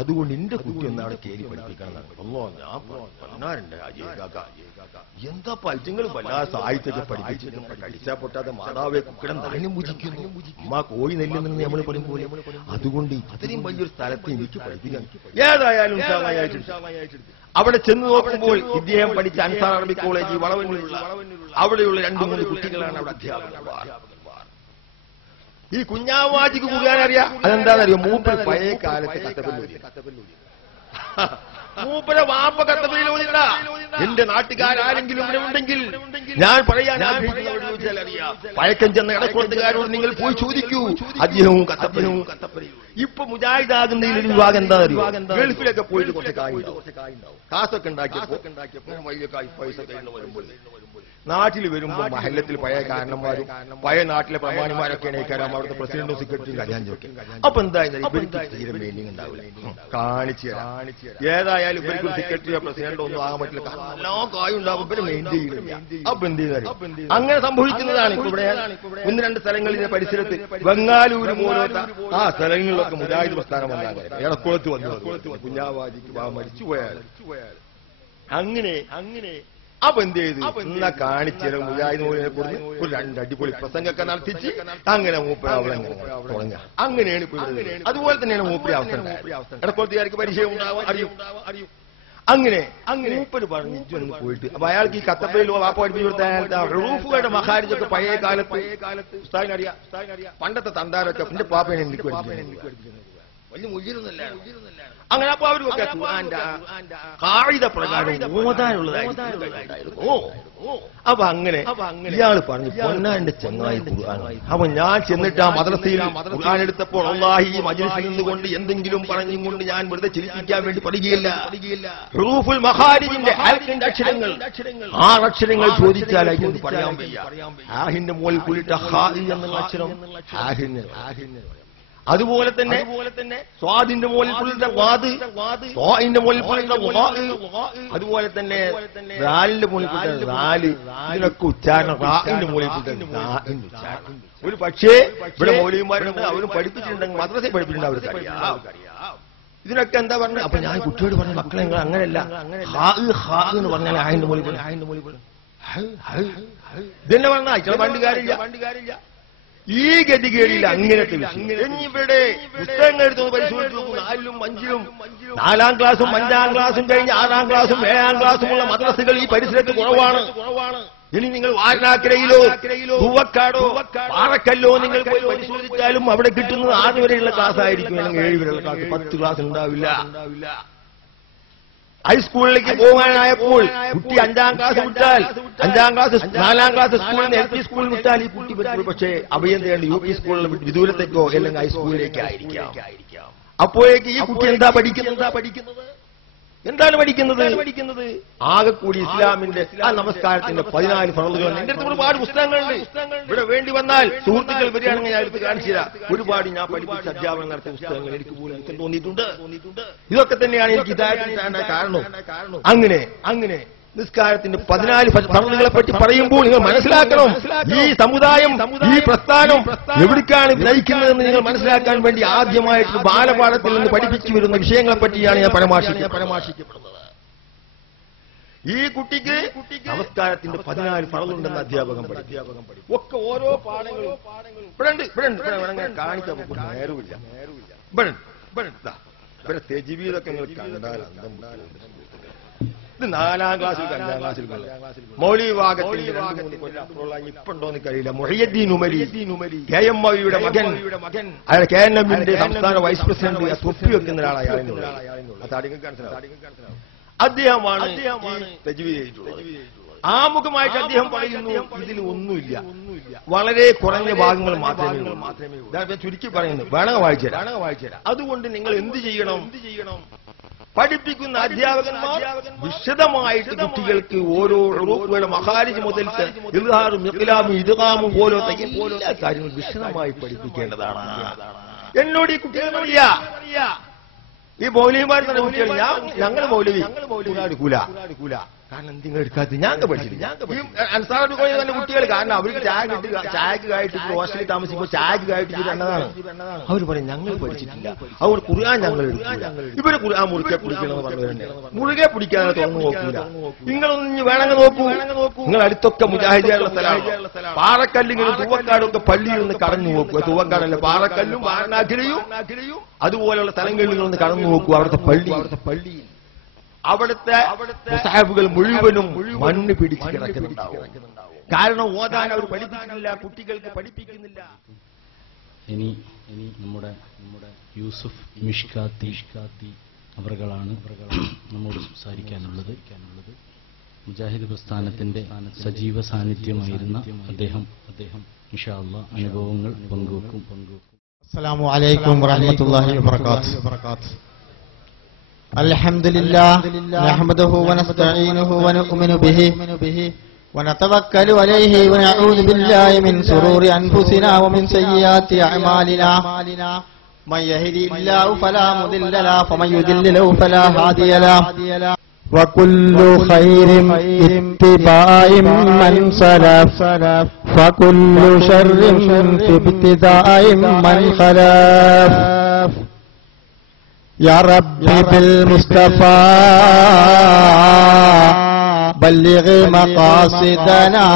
അതുകൊണ്ട് എന്റെ കുട്ടി ഒന്ന് അവിടെ കയറി പഠിപ്പിക്കണം. അല്ലോ ഞാൻ പറഞ്ഞാറുണ്ട് അജയകാക്ക, എന്താ പൈറ്റങ്ങൾ വല്ലാതെ സാഹിത്യമൊക്കെ പഠിപ്പിച്ചിട്ട് കടിച്ചാ പൊട്ടാതെ മാതാവെ കുക്കിടം ധാന്യം പൂജിക്കുന്നു, അമ്മ കോഴി നെല്ലുന്നെന്ന് നമ്മൾ പറയുമ്പോൾ. അതുകൊണ്ട് ഇത്രയും വലിയൊരു സ്ഥലത്ത് എനിക്ക് പഠിപ്പിക്കാൻ ഏതായാലും അവിടെ ചെന്ന് നോക്കുമ്പോൾ ഇദ്ദേഹം പഠിച്ച അൻസാർ അറബി കോളേജ് വളവന്നൂരുള്ള അവിടെയുള്ള 2-3 കുട്ടികളാണ് അവിടെ അധ്യാപകർ. ഈ കുഞ്ഞാവാജിക്ക് കൂടാനറിയാം. അതെന്താണെന്നറിയോ? മൂപ്പർ പഴയ കാലത്ത് കത്തപ്പല്ലൂരി മൂപ്പരെ വാപ്പ കത്തപ്പല്ലില്ല. എന്റെ നാട്ടുകാരെങ്കിലും ഇവിടെ ഉണ്ടെങ്കിൽ ഞാൻ പറയാൻ ആഗ്രഹിക്കുന്നവരോട് ചോദിച്ചാൽ അറിയാം. പഴക്കം ചെന്ന ഇടക്കുളത്തുകാരോട് നിങ്ങൾ പോയി ചോദിക്കൂ. അദ്ദേഹവും കത്തപ്പനും ഇപ്പൊ മുജാഹിദാകുന്നതിലൊരു വിഭാഗം എന്താ അറിയോ? ഗൾഫിലൊക്കെ പോയിട്ട് കുറച്ച് കാശൊക്കെ ഉണ്ടാക്കിയപ്പോ വലിയ പൈസ കഴിഞ്ഞ് വരുമ്പോൾ നാട്ടിൽ വരുമ്പോൾ മഹല്ലത്തിൽ പഴയ കാരണന്മാരും പഴയ നാട്ടിലെ പ്രമാണിമാരൊക്കെ എണീക്കാരാം. അവിടുത്തെ പ്രസിഡന്റും സെക്രട്ടറിയും കല്യാണം ചോദിക്കും. അപ്പൊ എന്തായാലും ഇവർക്ക് തീരെ മെയിനിങ് ഉണ്ടാവില്ല. കാണിച്ചു ഏതായാലും ഇവർക്ക് സെക്രട്ടറിയോ പ്രസിഡന്റോ ഒന്നും ആകാൻ പറ്റില്ല. എല്ലാ കായും ഉണ്ടാവും, ഇവര് മെയിൻ ചെയ്യില്ല. അപ്പൊ എന്ത് ചെയ്താലും അങ്ങനെ സംഭവിക്കുന്നതാണ്. ഇവിടെ 1-2 സ്ഥലങ്ങളിലെ പരിസരത്ത് ബംഗാളൂര് പോലത്തെ ആ സ്ഥലങ്ങളിലൊക്കെ മുജാഹിദ് പ്രസ്ഥാനം വന്നാൽ ഇടക്കുളത്ത് വന്നു കുഞ്ഞാവാജിക്ക് മരിച്ചു പോയാൽ അങ്ങനെ അപ്പൊ എന്ത് ചെയ്തു? എന്നാ കാണിച്ചു മുജാഹിദ് മോലിനെ കൊടുത്ത് ഒരു 2 അടിപൊളി പ്രസംഗമൊക്കെ നടത്തിച്ച് അങ്ങനെ മൂപ്പര് അവിടെ തുടങ്ങുക. അങ്ങനെയാണ് ഇപ്പൊ. അതുപോലെ തന്നെയാണ് മൂപ്പര് അവസരം. ഇടക്കുളത്തുകാർക്ക് പരിചയം ഉണ്ടാവും, അറിയും. അങ്ങനെ മൂപ്പര് പറഞ്ഞു ഒന്ന് പോയിട്ട്. അപ്പൊ അയാൾക്ക് ഈ കത്തപ്പയിൽ വാപ്പ പഠിപ്പിച്ചു കൊടുത്ത റൂഫുകളുടെ മഹാരിജൊക്കെ പഴയ കാലത്ത് ഉസ്താദിനറിയാം. പണ്ടത്തെ തന്താരൊക്കെ എന്റെ പാപ്പനെ എനിക്ക് പഠിപ്പിച്ചു വലിയ മുജിരൊന്നല്ല. അങ്ങനെ അപ്പൊ അവരൊക്കെ കായിക പ്രകാരം ഓതാനുള്ളതായിരുന്നു. അപ്പൊ അങ്ങനെ ഇയാൾ പറഞ്ഞു പൊന്നാന്റെ ചങ്ങായി ഖുർആൻ. അപ്പൊ ഞാൻ ചെന്നിട്ട് ആ മദ്രസയിൽ ഖുർആൻ എടുത്തപ്പോൾ അല്ലാഹി ഈ മജ്ലിസിൽ നിന്നുകൊണ്ട് എന്തെങ്കിലും പറഞ്ഞും കൊണ്ട് ഞാൻ വെറുതെ ചിരിപ്പിക്കാൻ വേണ്ടി പറയുകയില്ല. ഹുറൂഫുൽ മഖാരിജിന്റെ ഹൽക്കിന്റെ അക്ഷരങ്ങൾ 6 അക്ഷരങ്ങൾ ചോദിച്ചാൽ അതിന് പറയാൻ വയ്യ. ഹാഹിന്റെ മുകളിൽ കൂടിയിട്ട് ഹാ എന്നുള്ള അക്ഷരം ഹാഹിന്. അതുപോലെ തന്നെ സ്വാദിന്റെ മുകളിൽ പുള്ളിന്റെ വാദ്, സ്വാദിന്റെ മുകളിൽ പുള്ളിന്റെ വാദ്, അതുപോലെ തന്നെ റാലിന്റെ മുകളിൽ പുള്ളിന്റെ റാല്. ഇതിനൊക്കെ ഉച്ചാരണം റാഹിന്റെ മുകളിൽ പുള്ളിന്റെ ഉച്ചാരണം. ഒരു പക്ഷേ ഇവിടെ മൗലവിമാരുണ്ട്, അവരും പഠിപ്പിച്ചിട്ടുണ്ടെങ്കിൽ മദ്രസയിൽ പഠിപ്പിച്ചിട്ടുണ്ട്, അവർക്ക് അറിയാം. ഇതിനൊക്കെ എന്താ പറഞ്ഞത്? അപ്പൊ ഞാൻ കുട്ടിയോട് പറഞ്ഞു, മക്കളെ നിങ്ങൾ അങ്ങനെയല്ല, ഹാ എന്ന് പറഞ്ഞാൽ ആയിന്റെ മുകളിൽ ഇതെന്നെ പറഞ്ഞ അയച്ചാൽ പണ്ട് കാര്യമില്ല. ഈ ഗതികേടില്ല. അങ്ങനത്തെ ഇവിടെ പുസ്തകങ്ങൾ എടുത്തൊന്ന് പരിശോധിച്ച് നോക്കും. 4ലും 5ലും 4ാം ക്ലാസും 5ാം ക്ലാസും കഴിഞ്ഞ് 6ാം ക്ലാസും 7ാം ക്ലാസുമുള്ള മദ്രസകൾ ഈ പരിസരത്ത് കുറവാണ്. ഇനി നിങ്ങൾ വാരണാക്കരയിലോ പൂവക്കാടോ പാറക്കല്ലോ നിങ്ങൾ പോയി പരിശോധിച്ചാലും അവിടെ കിട്ടുന്നത് 6 വരെയുള്ള ക്ലാസ് ആയിരിക്കും, അല്ലെങ്കിൽ 7 വരെയുള്ള ക്ലാസ്. 10 ക്ലാസ് ഉണ്ടാവില്ല. ഹൈസ്കൂളിലേക്ക് പോകാനായപ്പോൾ കുട്ടി 5ാം ക്ലാസ് വിട്ടാൽ 5ാം ക്ലാസ് 4ാം ക്ലാസ് സ്കൂളിൽ നിന്ന് LP സ്കൂളിൽ വിട്ടാൽ ഈ കുട്ടി പറ്റും. പക്ഷേ അഭയം തേടി UP സ്കൂളിൽ വിദൂരത്തേക്കോ അല്ലെങ്കിൽ ഹൈസ്കൂളിലേക്ക് ആയിരിക്കാം. അപ്പോഴേക്ക് ഈ കുട്ടി എന്താ പഠിക്കുന്നത്? എന്താണ് പഠിക്കുന്നത്? ആകെ കൂടി ഇസ്ലാമിന്റെ ആ നമസ്കാരത്തിന്റെ 14 ഫർളുകൾ. എന്റെ അടുത്ത് ഒരുപാട് പുസ്തകങ്ങളുണ്ട്. ഇവിടെ വേണ്ടി വന്നാൽ സുഹൃത്തുക്കൾ വരികയാണെങ്കിൽ ഞാൻ എടുത്ത് കാണിച്ചു തരാം. ഒരുപാട് ഞാൻ പഠിപ്പിച്ച അധ്യാപനം നടത്തിയ പുസ്തകങ്ങൾ എനിക്ക് പോലും എനിക്ക് തോന്നിയിട്ടുണ്ട്. ഇതൊക്കെ തന്നെയാണ് എനിക്ക് ഹിദായത്തിന് കാരണം. അങ്ങനെ നിസ്കാരത്തിന്റെ 14 ഫർളുകളെ പറ്റി പറയുമ്പോൾ നിങ്ങൾ മനസ്സിലാക്കണം, ഈ സമുദായം ഈ പ്രസ്ഥാനം എവിടേക്കാണ് നയിക്കുന്നതെന്ന് നിങ്ങൾ മനസ്സിലാക്കാൻ വേണ്ടി ആദ്യമായിട്ട് ബാലപാഠത്തിൽ നിന്ന് പഠിപ്പിച്ചു വരുന്ന വിഷയങ്ങളെ പറ്റിയാണ് ഞാൻ പരാമർശിക്കപ്പെടുന്നത്. ഈ കുട്ടിക്ക് നമസ്കാരത്തിന്റെ 14 ഫർളുണ്ടെന്ന് അധ്യാപകം പഠിക്കും. ഒക്കെ ഓരോ പാഠങ്ങളും ഇവിടെ കാണിക്കാൻ നേരമില്ല. ഇവിടെ തെജിബീദൊക്കെ നിങ്ങൾ കണ്ടാൽ ഇത് 4ാം ക്ലാസ്സിൽ 5ാം ക്ലാസ്സിൽ മൗലവി വിഭാഗത്തിന്റെ 2-3 കൊല്ലം അപ്പുറമുള്ള ഇപ്പുണ്ടോന്ന് കഴിയില്ല. മുഹയ്യദ്ദീൻ ഉമരി KM മൗലവിയുടെ മകൻ, അയാൾ KNMന്റെ സംസ്ഥാന വൈസ് പ്രസിഡന്റ്, തൊപ്പി വെക്കുന്ന ഒരാളാണ്. അദ്ദേഹമാണ് തജ്വീദ് ചെയ്തിട്ടുള്ളത്. ആമുഖമായിട്ട് അദ്ദേഹം പറയുന്നു, ഇതിൽ ഒന്നുമില്ല, വളരെ കുറഞ്ഞ ഭാഗങ്ങൾ മാത്രമേ ഉള്ളൂ. ചുരുക്കി പറയുന്നു, വേണമെങ്കിൽ വായിച്ചുതരാം. അതുകൊണ്ട് നിങ്ങൾ എന്ത് ചെയ്യണം? പഠിപ്പിക്കുന്ന അധ്യാപകന്മാർ വിശദമായിട്ട് കുട്ടികൾക്ക് ഓരോ റൂഫുകളുടെ മഖാരിജ് മുതൽ ഇൽഹാറും ഇഖ്ലാമും ഇദ്ഗാമും പോലത്തെ എല്ലാ കാര്യങ്ങളും വിശദമായി പഠിപ്പിക്കേണ്ടതാണ്. എന്നോട് ഈ കുട്ടികൾ പറയാ, ഈ മൗലവിമാർ തന്നെ കുട്ടികൾ, ഞങ്ങൾ മൗലവി എടുക്കൂല, കാരണം എന്തെങ്കിലും എടുക്കാത്ത ഞാൻ പഠിച്ചില്ല. അൻസാർ കോളേജിലെ കുട്ടികൾ കാരണം അവർക്ക് ചായക്ക് കായിട്ട് ഹോസ്റ്റലിൽ താമസിക്കുമ്പോൾ ചായക്ക് കായിട്ട് എന്നതാണ് അവർ പറയും ഞങ്ങൾ പഠിച്ചിട്ടില്ല, അവർ ഖുർആൻ ഞങ്ങൾ എടുക്കില്ല, ഇവര് ഖുർആൻ മുറുകെ പിടിക്കണമെന്ന് പറഞ്ഞവരുണ്ട്. മുറുകെ പിടിക്കാതെ തുറന്നു നോക്കൂല. നിങ്ങളൊന്ന് വേണമെങ്കിൽ നോക്കൂ, നിങ്ങൾ അടുത്തൊക്കെ മുജാഹിദികളുടെ സ്ഥലമാണ്. പാറക്കല്ലിങ്ങനെ തൂവക്കാടും ഒക്കെ പള്ളിയിൽ നിന്ന് കടന്നു നോക്കുക. തൂവക്കാടല്ല, പാറക്കല്ലും വാരണാഖിലയും അതുപോലെയുള്ള സ്ഥലങ്ങളിൽ നിങ്ങളൊന്ന് കടന്നു നോക്കൂ. അവിടുത്തെ പള്ളി അവിടുത്തെ മുസാഹിബുകൾ മുഴുവനും മണ്ണ് പിടിച്ച് കിടക്കുന്നുണ്ടാവും. കാരണം ഓതാൻ അവർ പഠിപ്പിക്കുന്നില്ല, കുട്ടികൾക്ക് പഠിപ്പിക്കുന്നില്ല. ഇനി നമ്മുടെ യൂസുഫ് മിഷ്കാത്തി അവർകളാണ് നമ്മോട് സംസാരിക്കാനുള്ളത്. മുജാഹിദ് പ്രസ്ഥാനത്തിന്റെ സജീവ സാന്നിധ്യമായിരുന്ന അദ്ദേഹം ഇൻഷാ അല്ലാഹ് അനുഭവങ്ങൾ പങ്കുവെക്കും. അസ്സലാമു അലൈക്കും വറഹ്മത്തുള്ളാഹി വബറകാതുഹു. അൽഹംദുലില്ലാഹ് നഹ്മദുഹു വനസ്തഈനുഹു വനുഅ്മിനു ബിഹി വനതവക്കലു അലൈഹി വനഊദു ബില്ലാഹി മിൻ ശുറൂരി അൻഫുസിനാ വമിൻ സയ്യിആതി അഅമാലിനാ മൻ യഹ്ദിഹില്ലാഹു ഫലാ മുദില്ല ലഹു വമൻ യുദില്ലിഹു ഫലാ ഹാദിയ ലഹു وكل خير اتباع من سلف فكل شر في ابتداء من خلف يا ربي بالمصطفى بلغ مقاصدنا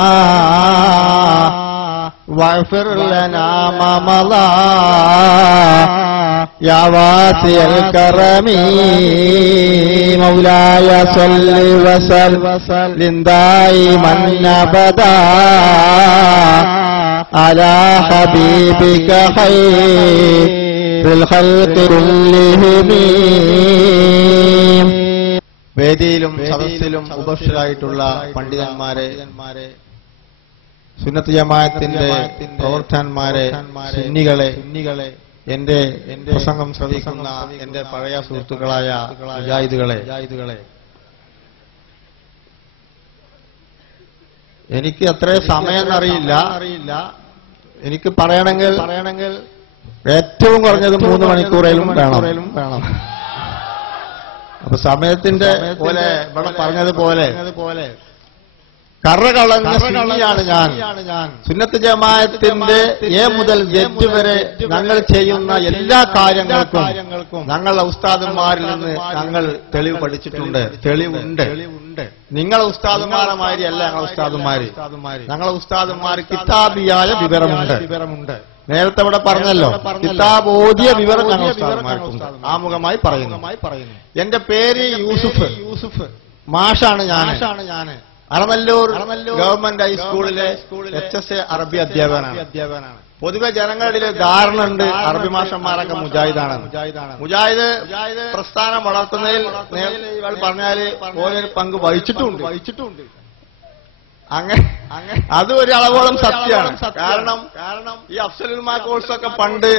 واغفر لنا ما مضى يا واسع الكرم مولاي صل وسلم دائما ابدا على حبيبك خير الخلق كلهم. വേദിയിലും സദസ്സിലും ഉപസ്ഥിതരായിട്ടുള്ള പണ്ഡിതന്മാരെ, സുന്നത്ത് ജമാഅത്തിന്റെ പ്രവർത്തകന്മാരെ, സുന്നികളെ, എന്റെ പ്രസംഗം ശ്രദ്ധിക്കുന്ന എന്റെ പഴയ സുഹൃത്തുക്കളായ മുജാഹിദുകളെ, എനിക്ക് അത്ര സമയം അറിയില്ല. എനിക്ക് പറയണമെങ്കിൽ ഏറ്റവും കുറഞ്ഞത് 3 മണിക്കൂറേലും വേണം. അപ്പൊ സമയത്തിന്റെ പോലെ ഇവിടെ പറഞ്ഞതുപോലെ കറകളഞ്ഞ സുന്നിയാണ് ഞാൻ. സുന്നത്ത് ജമാഅത്തിന്റെ എ മുതൽ ജെഡ് വരെ ഞങ്ങൾ ചെയ്യുന്ന എല്ലാ കാര്യങ്ങൾക്കും ഞങ്ങളുടെ ഉസ്താദന്മാരിൽ നിന്ന് ഞങ്ങൾ തെളിവ് പഠിച്ചിട്ടുണ്ട്, തെളിവുണ്ട്. നിങ്ങളെ ഉസ്താദന്മാരെ മാതിരിയല്ല ഞങ്ങളെ ഉസ്താദന്മാര്. ഞങ്ങളെ ഉസ്താദന്മാർ കിതാബിയായ വിവരമുണ്ട്. നേരത്തെ ഇവിടെ പറഞ്ഞല്ലോ, കിതാബ് ഓതിയ വിവരം ഞങ്ങൾ ഉസ്താദന്മാർക്കുണ്ട്. ആമുഖമായി പറയുന്നു. എന്റെ പേര് യൂസുഫ് മാഷാണ് ഞാൻ. അറമല്ലൂർ ഗവൺമെന്റ് ഹൈസ്കൂളിലെ HSA അറബി അധ്യാപകനാണ്. പൊതുവെ ജനങ്ങളുടെ ധാരണ ഉണ്ട് അറബി മാഷന്മാരൊക്കെ മുജാഹിദാണ്. മുജാഹിദ് പ്രസ്ഥാനം വളർത്തുന്നതിൽ ഇയാൾ പറഞ്ഞാല് ഓരോ പങ്ക് വഹിച്ചിട്ടുണ്ട്. അങ്ങനെ അത് ഒരു അളവോളം സത്യമാണ്. കാരണം ഈ അഫ്സലുൽമാ കോഴ്സൊക്കെ പണ്ട്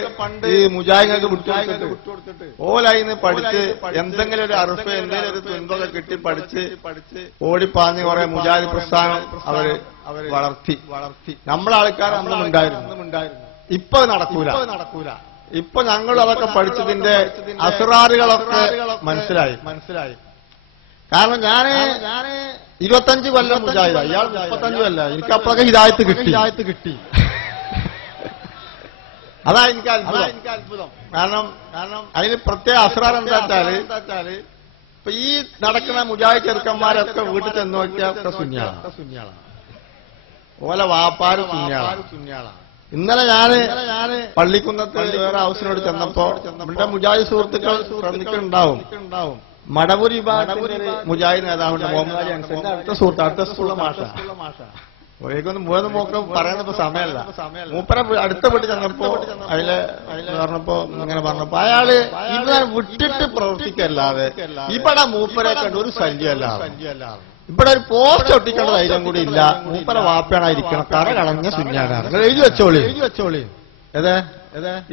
ഈ മുജാഹിദുകൾക്ക് വിട്ടുകൊടുത്തിട്ട് ഓലായിന്ന് പഠിച്ച് എന്തെങ്കിലും ഒരു അറിവ് എന്തെങ്കിലും ഒരു തുൻപൊക്കെ കിട്ടി പഠിച്ച് ഓടിപ്പാഞ്ഞ് കുറെ മുജാഹിദ് പ്രസ്ഥാനം അവര് വളർത്തി. നമ്മളെ ആൾക്കാർ നമ്മളുണ്ടായിരുന്നു. ഇപ്പൊ നടക്കൂല. ഇപ്പൊ ഞങ്ങൾ അതൊക്കെ പഠിച്ചതിന്റെ അസ്റാറുകളൊക്കെ മനസ്സിലായി. കാരണം ഞാന് 25 കൊല്ലം മുജാഹിദ, ഇയാൾ 35 കൊല്ലം. എനിക്ക് അപ്പോഴൊക്കെ ഹിദായത്ത് കിട്ടി. അതാ എനിക്ക് അത്ഭുതം. കാരണം അതിന് പ്രത്യേക അസ്റാർ എന്താ വെച്ചാല് ഇപ്പൊ ഈ നടക്കുന്ന മുജാഹിദ് ചെറുക്കന്മാരൊക്കെ വീട്ടിൽ ചെന്ന് നോക്കിയാൽ ഒക്കെ സുന്നിയാണ്. ഓലെ വാപ്പാര് സുന്നിയാണ്. ഇന്നലെ ഞാന് പള്ളിക്കുന്നത്ത് വേറെ ഹൗസിനോട് ചെന്നപ്പോ നമ്മുടെ മുജാഹിദ് സുഹൃത്തുക്കൾ ശ്രദ്ധിക്കുന്നുണ്ടാവും. മടവൂരി മുജാഹിദ് നേതാവുണ്ട് മുഹമ്മദ് അലി അൻസറിന്റെ അടുത്ത സ്കൂളിലെ മാഷ. ഒരേക്കൊന്ന് മൂന്ന് മോക്കം പറയാനിപ്പോ സമയമല്ല. മൂപ്പര അടുത്ത വീട്ടിൽ ചെന്നപ്പോ പറഞ്ഞപ്പോ ഇങ്ങനെ പറഞ്ഞപ്പോ അയാള് ഇവരെ വിട്ടിട്ട് പ്രവർത്തിക്കല്ലാതെ ഇവിടെ മൂപ്പരെ കണ്ട് ഒരു ശല്യമല്ലാതെ ഇവിടെ ഒരു പോസ്റ്റ് ഒട്ടിക്കേണ്ട ധൈര്യം കൂടി ഇല്ല. മൂപ്പര വാപ്പയാണായിരിക്കണം, കറ കളഞ്ഞ സുന്നിയാണ്. എഴുതി വെച്ചോളി.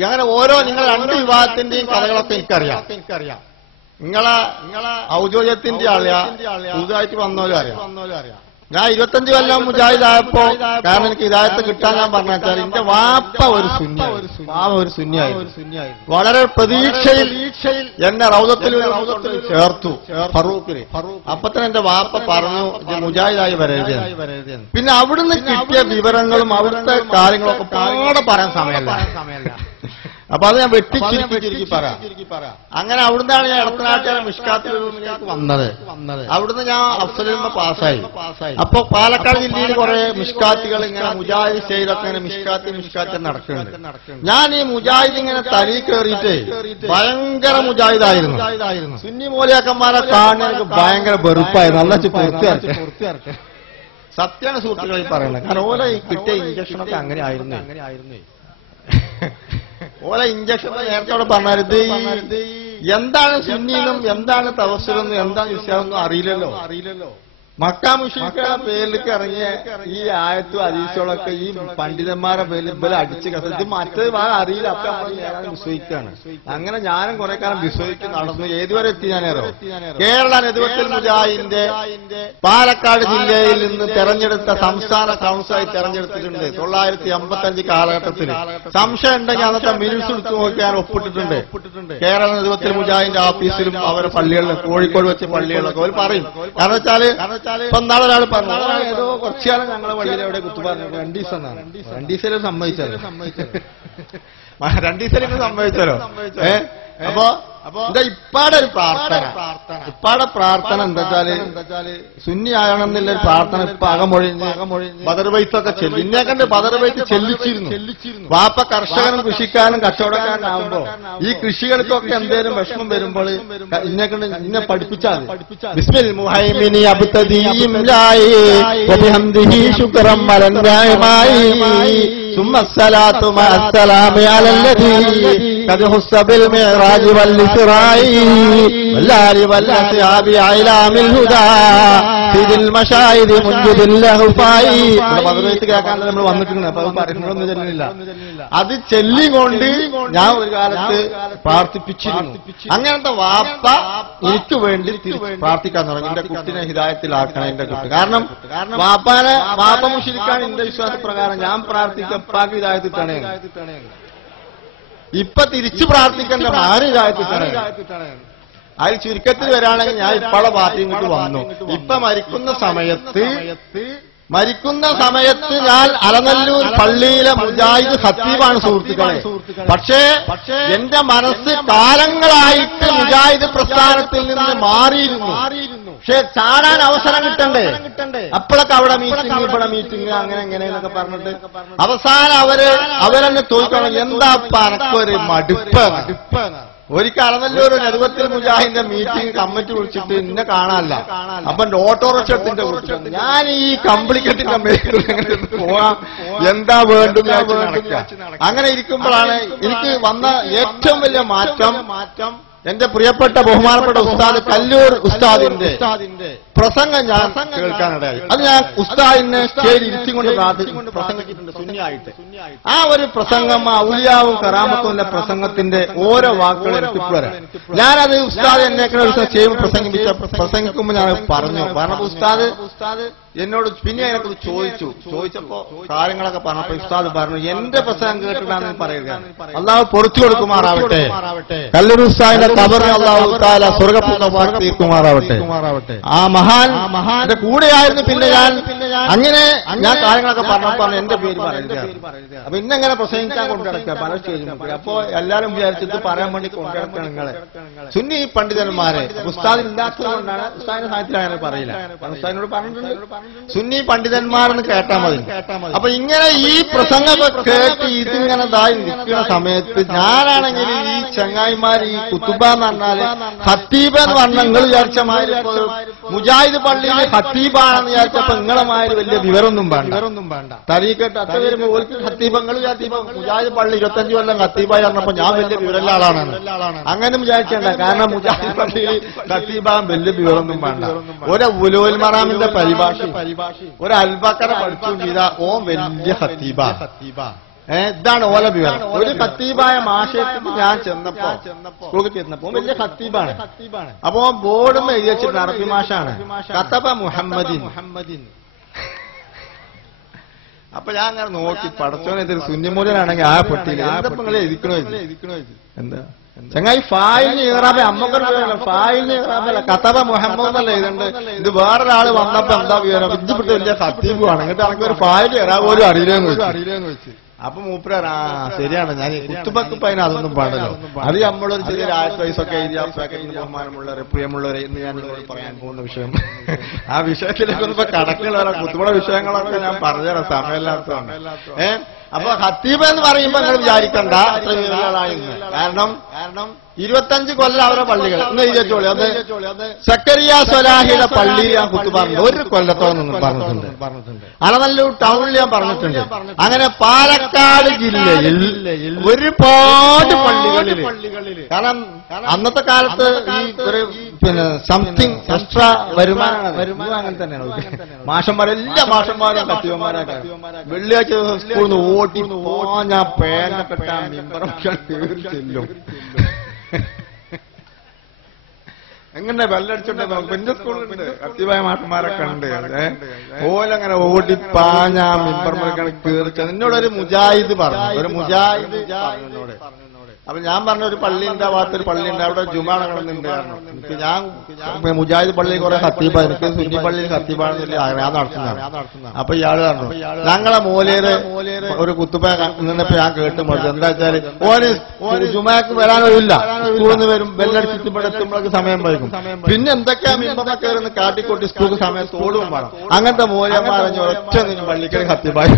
അങ്ങനെ ഓരോ നിങ്ങൾ 2 വിഭാഗത്തിന്റെയും കഥകളൊക്കെ എനിക്കറിയാം. നിങ്ങളെ ഔദ്യോഗികത്തിന്റെ ആളിയാ പുതുതായിട്ട് വന്നോലും അറിയാം. ഞാൻ 25 കൊല്ലം മുജാഹിദായപ്പോ, കാരണം എനിക്ക് ഹിദായത്ത് കിട്ടാൻ ഞാൻ പറഞ്ഞാൽ എന്റെ വാപ്പ ഒരു സുന്നിയായി വളരെ പ്രതീക്ഷയിൽ എന്നെ റൗദത്തിൽ ചേർത്തു ഫറൂഖിന്. അപ്പൊ തന്നെ എന്റെ വാപ്പ പറഞ്ഞു മുജാഹിദായി വരരുത്. പിന്നെ അവിടുന്ന് കിട്ടിയ വിവരങ്ങളും അവിടുത്തെ കാര്യങ്ങളൊക്കെ പാടെ പറയാൻ സമയമല്ല. അപ്പൊ അത് ഞാൻ വെട്ടിച്ചിരിക്കി പറയാം. അങ്ങനെ അവിടുന്നാണ് ഞാൻ ഇടത്തനാട്ടുകാരൻ മിഷ്കാത്തിലേക്ക് വന്നത്. അവിടുന്ന് ഞാൻ അഫ്സലുമ പാസ്സായി. അപ്പൊ പാലക്കാട് ജില്ലയിൽ കുറെ മിഷ്കാത്തുകൾ ഇങ്ങനെ മുജാഹിദ് സ്റ്റേജിലൊക്കെ ഇങ്ങനെ മിഷ്കാത്ത് നടക്കുന്നുണ്ട്. ഞാൻ ഈ മുജാഹിദ് ഇങ്ങനെ തലി കയറിയിട്ട് ഭയങ്കര മുജാഹിദായിരുന്നു. സുന്നി മൂലയാക്കന്മാരെ കാണാൻ എനിക്ക് ഭയങ്കര വെറുപ്പായി. നല്ല പൂർത്തിയാക്കി സത്യാണ് സുഹൃത്തുക്കളിൽ പറയുന്നത്. കാരണം ഓല ഈ കിട്ടിയ ഇഞ്ചക്ഷനൊക്കെ അങ്ങനെ ആയിരുന്നു. ഓല ഇഞ്ചക്ഷൻ നേരത്തെ അവിടെ പറഞ്ഞത് എന്താണ് സുന്നിന്നും എന്താണ് തവസ്സുലെന്നും എന്താണ് ഇസ്ലാമെന്നും അറിയില്ലല്ലോ. മക്കാ മുശ്രിക്കുകളുടെ പേരിലേക്ക് ഇറങ്ങിയ ഈ ആയത്തും ഹദീസുകളൊക്കെ ഈ പണ്ഡിതന്മാരുടെ പേരിൽ ഇവരെ അടിച്ച് ഇത് മറ്റത് അറിയില്ല. അപ്പൊ നമ്മൾ ഞാൻ വിശ്വസിക്കുകയാണ്. അങ്ങനെ ഞാനും കുറെ കാലം വിശ്വസിച്ച് നടന്നു. ഏതുവരെ എത്തി ഞാനേറോ? കേരള നെതുവത്തിൽ മുജാഹിദിന്റെ പാലക്കാട് ജില്ലയിൽ നിന്ന് തെരഞ്ഞെടുത്ത സംസ്ഥാന കൗൺസിലായി തെരഞ്ഞെടുത്തിട്ടുണ്ട് 955 കാലഘട്ടത്തിൽ. സംശയം ഉണ്ടെങ്കിൽ അന്നത്തെ മിനിറ്റ്സ് എടുത്തു നോക്കി ഞാൻ ഒപ്പിട്ടിട്ടുണ്ട്. കേരള നെതുവത്തിൽ മുജാഹിദിന്റെ ഓഫീസിലും അവരുടെ പള്ളികളിലും കോഴിക്കോട് വെച്ച പള്ളികളിലൊക്കെ അവർ പറയും. കാരണം വെച്ചാല് ഇപ്പൊ നാളെ ഒരാൾ പറഞ്ഞു ഏതോ കുറച്ചുകാലം ഞങ്ങളെ പള്ളിയിൽ എവിടെ കുത്തു പറഞ്ഞു 2 ദിവസം എന്നാണ്. 2 ദിവസം സമ്മതിച്ചല്ലോ. 2 ദിവസം സമ്മതിച്ചല്ലോ. അപ്പൊ എന്താ ഇപ്പാടെ ഒരു പ്രാർത്ഥന എന്താ വെച്ചാല് സുന്നി ആകണമെന്നുള്ളൊരു പ്രാർത്ഥന ഇപ്പൊ അകമൊഴിഞ്ഞ് ബദർബൈത്തൊക്കെ ചെല്ലി. ഇന്നെ കണ്ട് ബദർബൈത്ത് ചെല്ലിച്ചിരുന്നു. വാപ്പ കർഷകനും കൃഷിക്കാരനും കച്ചവടക്കാരനാവുമ്പോ ഈ കൃഷികൾക്കൊക്കെ എന്തേലും വിഷമം വരുമ്പോൾ ഇന്നെ കണ്ട് ഇന്നെ പഠിപ്പിച്ചാൽ ബിസ്മിൽ മുഹൈമിനി അബ്തദീം ലായി വബിഹംദിഹി ശുക്റൻ മലൻനായി ثم الصلاة مع السلام على الذي قد خص بالمعراج والإسراء والآل والأصحاب أعلام الهدى سيد المشاهد منجد اللهفاء. കേൾക്കാണ്ട് നമ്മൾ വന്നിട്ടുണ്ട്. അപ്പൊ അത് പറയുന്നതൊന്നും ചെല്ലുന്നില്ല. അത് ചെല്ലിക്കൊണ്ട് ഞാൻ ഒരു കാലത്ത് പ്രാർത്ഥിപ്പിച്ചിരുന്നു. അങ്ങനത്തെ വാപ്പ എനിക്ക് വേണ്ടി പ്രാർത്ഥിക്കാൻ തുടങ്ങി. എന്റെ കുട്ടിനെ ഹിദായത്തിലാക്കണം എന്റെ കുട്ടി. കാരണം വാപ്പ മുശ്രിക്കാൻ എന്റെ വിശ്വാസപ്രകാരം ഞാൻ പ്രാർത്ഥിക്കാൻ ഉപ്പാക്ക് ഹിദായത്തിട്ടാണ്. ഇപ്പൊ തിരിച്ചു പ്രാർത്ഥിക്കേണ്ട ആര് ഹിദായത്തിട്ടാണ്. അതിൽ ചുരുക്കത്തിൽ വരാണെങ്കിൽ ഞാൻ ഇപ്പോഴെ പാർട്ടി ഇങ്ങോട്ട് വന്നു. ഇപ്പൊ മരിക്കുന്ന സമയത്ത് ഞാൻ അലനല്ലൂർ പള്ളിയിലെ മുജാഹിദ് ഖത്തീബാണ് സുഹൃത്തുക്കളെ. പക്ഷേ എന്റെ മനസ്സ് കാലങ്ങളായിട്ട് മുജാഹിദ് പ്രസ്ഥാനത്തിൽ നിന്ന് മാറിയിരുന്നു. പക്ഷെ ചാടാൻ അവസരം കിട്ടണ്ടേ? അപ്പോഴൊക്കെ അവിടെ മീറ്റിംഗ് ഇവിടെ മീറ്റിംഗ് അങ്ങനെ എങ്ങനെയെന്നൊക്കെ പറഞ്ഞിട്ട് അവസാനം അവരെന്നെ തോൽക്കണം. എന്താ അനക്കൊരു മടുപ്പ്. ഒരിക്കൽ അലനല്ലൂർ നെതുവത്തിൽ മുജാഹിദിന്റെ മീറ്റിംഗ് കമ്മിറ്റി വിളിച്ചിട്ട് എന്നെ കാണാനല്ല. അപ്പൊ ഓട്ടോറിക്ഷ എടുത്തിന്റെ കുറിച്ച് ഞാൻ ഈ കമ്പിളിക്കെട്ടിന്റെ മേഖല പോവാം എന്താ വേണ്ടും നടക്കുക. അങ്ങനെ ഇരിക്കുമ്പോഴാണ് എനിക്ക് വന്ന ഏറ്റവും വലിയ മാറ്റം എന്റെ പ്രിയപ്പെട്ട ബഹുമാനപ്പെട്ട ഉസ്താദ് കല്ലൂർ ഉസ്താദിന്റെ പ്രസംഗം ഞാൻ കേൾക്കാനിടയായി. അത് ഞാൻ ഉസ്താദിനെ സ്റ്റേജിൽ ഇരുത്തിക്കൊണ്ട് പ്രസംഗിച്ചിട്ടുണ്ട് സുന്നിയായിട്ട്. ആ ഒരു പ്രസംഗം ഔലിയാവും കറാമത്തും പ്രസംഗത്തിന്റെ ഓരോ വാക്കുകൾ എനിക്ക് വരാം. ഞാനത് ഉസ്താദ് എന്നെ പ്രസംഗിക്കുമ്പോൾ ഞാൻ പറഞ്ഞപ്പോ ഉസ്താദ് എന്നോട് പിന്നെ അതിനെക്കുറിച്ച് ചോദിച്ചപ്പോ കാര്യങ്ങളൊക്കെ പറഞ്ഞപ്പോ ഉസ്താദ് പറഞ്ഞു എന്റെ പ്രസംഗം കേട്ടിട്ടാണെന്ന് പറയുക. അള്ളാഹു പൊറുച്ചു കൊടുക്കുമാറാവട്ടെ. കല്ലൂർ ഉസ്താദിന്റെ ഖബറിനെ അള്ളാഹു തആല സ്വർഗ്ഗപുത്രമാക്കുമാറാവട്ടെ. ആ മഹാന്റെ കൂടെയായിരുന്നു. പിന്നെ ഞാൻ കാര്യങ്ങളൊക്കെ പറഞ്ഞപ്പോ എന്റെ പേര് പറയുക. അപ്പൊ ഇന്നെങ്ങനെ പ്രസംഗിക്കാൻ കൊണ്ടുനടക്കുക പല സ്റ്റേജിലും. അപ്പോ എല്ലാരും വിചാരിച്ചത് പറയാൻ വേണ്ടി കൊണ്ടുനടക്കുക നിങ്ങളെ സുന്നി പണ്ഡിതന്മാരെ. ഉസ്താദ് ഇല്ലാത്തത് കൊണ്ടാണ് ഉസ്താദിന്റെ സാഹിത്യത്തിൽ പറയില്ല. ഉസ്താദിനോട് പറഞ്ഞിട്ടുണ്ട് സുന്നി പണ്ഡിതന്മാരെന്ന് കേട്ടാൽ മതി. അപ്പൊ ഇങ്ങനെ ഈ പ്രസംഗമൊക്കെ കേട്ട് ഇതിങ്ങനെ ഇതായി നിൽക്കുന്ന സമയത്ത് ഞാനാണെങ്കിൽ ഈ ചങ്ങായിമാർ ഈ കുത്തുബ എന്ന് പറഞ്ഞാല് ഖത്തീബ് എന്ന് പറഞ്ഞാൽ നിങ്ങൾ വിചാരിച്ച മാതിരി മുജാഹിദ് പള്ളിയിൽ ഖത്തീബാണെന്ന് വിചാരിച്ചപ്പോ നിങ്ങളെ മാതിരി വലിയ വിവരമൊന്നും വേണ്ട. തരീക്കെട്ട് അത്ര വരുമ്പോ ഓർക്ക് ഖത്തീബങ്ങൾ മുജാഹിദ് പള്ളി 25 കൊല്ലം ഖത്തീബായി പറഞ്ഞപ്പോ ഞാൻ വലിയ വിവരമുള്ള ആളാണ് അങ്ങനെ വിചാരിച്ചേണ്ട. കാരണം മുജാഹിദ് പള്ളിയിൽ ഖത്തീബാൻ വലിയ വിവരമൊന്നും വേണ്ട. ഒരു ഉലൂൽ മറാമിന്റെ പരിഭാഷ ഒരു അൽബക്കറ പഠിച്ചു ചെയ്ത ഓ വലിയ ഖത്തീബ. ഇതാണ് ഓല വിവരം. ഒരു ഖത്തീബായ മാഷേക്ക് ഞാൻ സ്കൂളിൽ ചെന്നപ്പോ വലിയ ഖത്തീബാണ്. അപ്പോ ബോർഡും എഴുതി വെച്ചിട്ടുണ്ട് അറബി മാഷാണ്. കത്തബ മുഹമ്മദിൻ അപ്പൊ ഞാൻ അങ്ങനെ നോക്കി പടച്ചോനെ ഇതൊരു സുന്നിമൂലനാണെങ്കിൽ ആ പെട്ടിയിൽ എന്താ നിങ്ങളെ ഇരിക്കണോ എന്താ ചങ്ങായി ഫായിലിന് ഇറാബെ അമ്മക്കല്ല ഫായിലിന് ഇറാബല്ല കതബ മുഹമ്മദ് എന്നല്ല ഇതുണ്ട്. ഇത് വേറൊരാള് വന്നപ്പോ എന്താ വിവരം ഇജ്ജിപ്പെട്ട് വലിയ ഖത്തീബുമാണ് എന്നിട്ട് എനിക്ക് ഒരു ഫായിൽ ഇറാബ് പോലും അറിയില്ലെന്ന് വെച്ച്. അപ്പൊ മൂപ്പര ശരിയാണ് ഞാൻ കുത്തുബക്കിപ്പ അതിന് അതൊന്നും പാടല്ലോ. അത് നമ്മളൊരു ചെറിയൊരു 1000 വയസ്സൊക്കെ എഴുതിയ പാക്കറ്റിന് ബഹുമാനമുള്ളവരെ പ്രിയമുള്ളവരെ എന്ന് ഞാൻ നിങ്ങളോട് പറയാൻ പോകുന്ന വിഷയം. ആ വിഷയത്തിലേക്കൊന്നും ഇപ്പൊ കടക്കുള്ള കുത്തുബയുടെ വിഷയങ്ങളൊക്കെ ഞാൻ പറഞ്ഞുതരാം സമയമില്ലാത്തതാണ്. അപ്പൊ ഖത്തീബ് എന്ന് പറയുമ്പോ നിങ്ങൾ വിചാരിക്കണ്ട അത്ര വിവരങ്ങളായിരുന്നു. കാരണം 25 കൊല്ലം അവരുടെ പള്ളികൾ ഒന്ന് ചോദിച്ചോളി. അത് സക്കരിയ സ്വലാഹിയുടെ പള്ളിയിൽ ഞാൻ കുത്തുപാറുണ്ട്. ഒരു കൊല്ലത്തോളം നിന്ന് പറഞ്ഞിട്ടുണ്ട്. അലനല്ലൂർ ടൗണിൽ ഞാൻ പറഞ്ഞിട്ടുണ്ട്. അങ്ങനെ പാലക്കാട് ജില്ലയിൽ ഒരുപാട് പള്ളികളിൽ. കാരണം അന്നത്തെ കാലത്ത് ഈ ഒരു സംതിങ് എക്സ്ട്രാ വരുമാനം അങ്ങനെ തന്നെയാണ്. മാഷന്മാർ എല്ലാ മാഷന്മാരും കത്തിയന്മാരൊക്കെ വെള്ളിയാഴ്ച ദിവസം സ്കൂളിൽ നിന്ന് ഓട്ടി ഞാൻ പേനപ്പെട്ട മെമ്പറൊക്കെ കയറി ചെല്ലും. എങ്ങനെ ബെല്ലടിച്ചോട്ടെ എന്റെ സ്കൂളുണ്ട് കത്തിവായ മാഷന്മാരൊക്കെ ഉണ്ട്. ഓലങ്ങനെ ഓടിപ്പാഞ്ഞ മെമ്പർമാരൊക്കെ കയറിച്ച എന്നോടൊരു മുജാഹിദ് പറഞ്ഞു. ഒരു മുജാഹിദ് എന്നോട് അപ്പൊ ഞാൻ പറഞ്ഞ ഒരു പള്ളിന്റെ ഭാഗത്തൊരു പള്ളിയുണ്ട് അവിടെ ജുമാ നടക്കുന്നുണ്ട്. എനിക്ക് ഞാൻ മുജാഹിദ് പള്ളിയിൽ കുറെ ഖത്തീബ എനിക്ക് സുന്നി പള്ളിയിൽ ഖത്തീബാണെന്നില്ല ഞാൻ നടത്തുന്നതാണ്. അപ്പൊ ഇയാള് പറഞ്ഞു ഞങ്ങളെ മൂലയില് ഒരു കുത്തുബ നിന്നപ്പോ ഞാൻ കേട്ടു മറിച്ചു. എന്താ വെച്ചാല് ഓന് ജുമാക്ക് വരാനൊഴില്ല. സ്കൂളിൽ നിന്ന് വരും ബെല്ലടിച്ചിട്ട് ഇവിടെ എത്തുമ്പോഴേക്ക് സമയം വൈകും. പിന്നെ എന്തൊക്കെയാ മിമ്പറൊക്കെ കയറുന്ന കാട്ടിക്കൊട്ടി സ്കൂൾക്ക് സമയത്തോടും വേണം. അങ്ങനത്തെ മൂല്യന്മാരഞ്ഞ ഒറ്റ നിന്നും പള്ളിക്കൽ ഖത്തീബായി.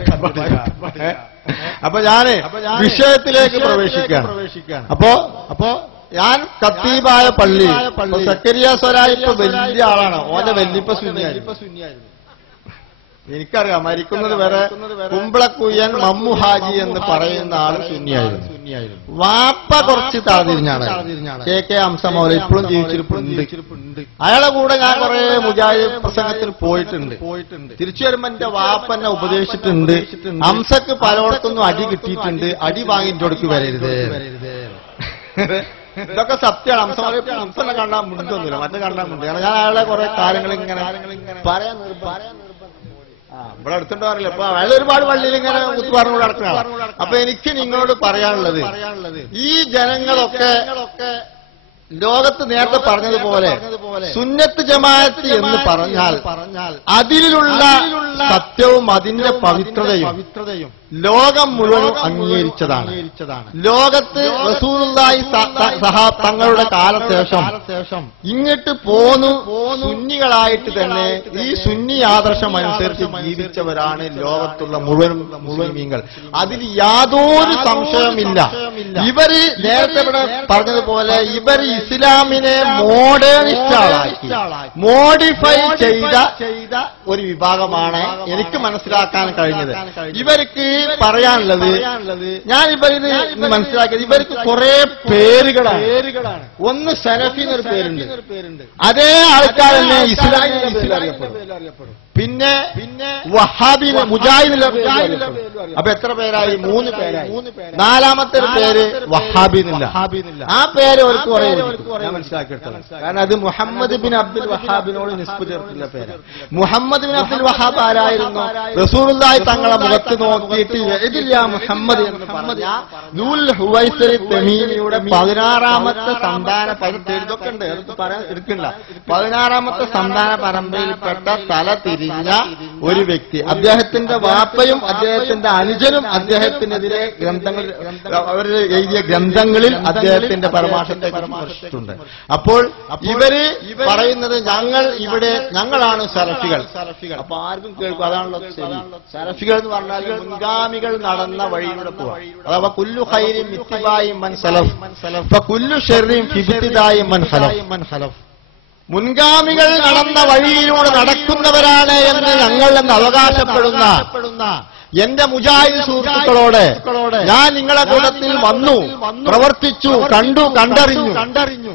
അപ്പൊ ഞാന് വിഷയത്തിലേക്ക് പ്രവേശിക്കുകയാണ്. അപ്പോ ഞാൻ ഖത്തീബായ പള്ളി സക്കരിയ സ്വലാഹി ഇപ്പൊ വലിയ ആളാണ്. ഓന്റെ വല്യപ്പ സുന്നിയായിരുന്നു. എനിക്കറിയാം മരിക്കുന്നത് വരെ കുമ്പളക്കുയ്യൻ മമ്മു ഹാജി എന്ന് പറയുന്ന ആള് സുന്നിയായിരുന്നു. വാപ്പ കുറച്ച് താഴ്തിരിഞ്ഞാണ്. KK ഹംസ മൗലവി ഇപ്പോഴും ജീവിച്ചിരിപ്പുണ്ട്. അയാളെ കൂടെ ഞാൻ കുറെ മുജാഹിദ് പ്രസംഗത്തിൽ പോയിട്ടുണ്ട്. തിരിച്ചു വരുമ്പോ എന്റെ വാപ്പ എന്നെ ഉപദേശിച്ചിട്ടുണ്ട്. ഹംസക്ക് പലയിടത്തൊന്നും അടി കിട്ടിയിട്ടുണ്ട്. അടി വാങ്ങിന്റെ അടുക്ക് വരരുത്. ഇതൊക്കെ സത്യമാണ്. ഹംസനെ കാണാൻ മുണ്ടൊന്നുമില്ല, മറ്റേ കാണാൻ മുണ്ട്. കാരണം ഞാൻ അയാളെ കുറെ കാര്യങ്ങൾ ഇങ്ങനെ പറയാൻ ഇവിടെ അടുത്തുണ്ടോ അറിയില്ല. അപ്പൊ അയാൾ ഒരുപാട് പള്ളിയിൽ ഇങ്ങനെ കുത്തു പറഞ്ഞുകൊണ്ട് നടക്കുന്നതാണ്. അപ്പൊ എനിക്ക് നിങ്ങളോട് പറയാനുള്ളത് ഈ ജനങ്ങളൊക്കെ ലോകത്ത് നേരത്തെ പറഞ്ഞതുപോലെ സുന്നത്ത് ജമാഅത്ത് എന്ന് പറഞ്ഞാൽ അതിലുള്ള സത്യവും അതിന്റെ പവിത്രതയും ലോകം മുഴുവൻ അംഗീകരിച്ചതാണ്. ലോകത്ത് റസൂലുള്ളാഹി തങ്ങളുടെ കാലശേഷം ഇങ്ങോട്ട് പോന്നു സുന്നികളായിട്ട് തന്നെ ഈ സുന്നി ആദർശം അനുസരിച്ച് ജീവിച്ചവരാണ് ലോകത്തുള്ള മുഴുവൻ മുസ്ലിമീങ്ങൾ. അതിൽ യാതൊരു സംശയമില്ല. ഇവര് നേരത്തെ ഇവിടെ പറഞ്ഞതുപോലെ ഇവർ ഇസ്ലാമിനെ മോഡേണിസ്റ്റാക്കി മോഡിഫൈ ചെയ്ത ഒരു വിഭാഗമാണ് എനിക്ക് മനസ്സിലാക്കാൻ കഴിഞ്ഞത്. ഇവർക്ക് പറയാനുള്ളത് ഞാൻ ഇവരിത് മനസ്സിലാക്കിയത് ഇവർക്ക് കുറെ പേരുകളാണ്. ഒന്ന് സലഫി എന്നൊരു പേരുണ്ട്. അതേ ആൾക്കാർ തന്നെ ഇസ്ലാമിൽ അറിയപ്പെടും. പിന്നെ വഹാബി മുജാഹിദ്. അപ്പൊ എത്ര പേരായി? 3 പേരായി. 4ാമത്തെ പേര് വഹാബി എന്നില്ല. ആ പേര് അവർക്ക് കുറെ ഞാൻ മനസ്സിലാക്കിയെടുത്തത്. കാരണം അത് മുഹമ്മദ് ബിൻ അബ്ദുൽ വഹാബിനോട് നിസ്ബത്ത് ചേർത്തില്ല പേര്. മുഹമ്മദ് ബിൻ അബ്ദുൽ വഹാബ് ആരായിരുന്നു? റസൂലുള്ളാഹി തങ്ങളെ മുഖത്ത് നോക്കിയിട്ട് ഇതില്ല മുഹമ്മദ് എന്ന് പറഞ്ഞ ദുൽ ഹുവൈസരി തമീമിയുടെ 16ാമത്തെ സന്താന പരമ്പര. ഇതൊക്കെ ഉണ്ട്, അതൊക്കെ പറയാൻ എടുക്കണ്ട. 16ാമത്തെ സന്താന പരമ്പരയിൽപ്പെട്ട തല തിരിഞ്ഞ ഒരു വ്യക്തി. അദ്ദേഹത്തിന്റെ വാപ്പയും അദ്ദേഹത്തിന്റെ അനുജനും അദ്ദേഹത്തിനെതിരെ ഗ്രന്ഥങ്ങൾ അവർ എഴുതിയ ഗ്രന്ഥങ്ങളിൽ അദ്ദേഹത്തിന്റെ പരാമർശത്തെ പരാമർശിച്ചിട്ടുണ്ട്. അപ്പോൾ ഇവര് പറയുന്നത് ഞങ്ങളാണ് സലഫികൾ. അപ്പൊ ആർക്കും കേൾക്കും അതാണല്ലോ ശരി. സലഫികൾ എന്ന് പറഞ്ഞാൽ മുൻഗാമികൾ നടന്ന വഴിയിലൂടെ പോവാ. അഥവാ കുല്ലു ഖൈരിൻ ഇത്തിബാഇ മൻ സലഫ് ഫകുല്ലു ശർരിൻ ഫി ഇബ്തിദാഇ മൻ ഖലഫ്. മുൻഗാമികൾ നടന്ന വഴിയിലൂടെ നടക്കുന്നവരാണ് എന്ന് ഞങ്ങൾ അവകാശപ്പെടുന്ന എന്റെ മുജാഹിദ് സുഹൃത്തുക്കളോട് ഞാൻ നിങ്ങളെ കൂട്ടത്തിൽ വന്നു, പ്രവർത്തിച്ചു, കണ്ടറിഞ്ഞു,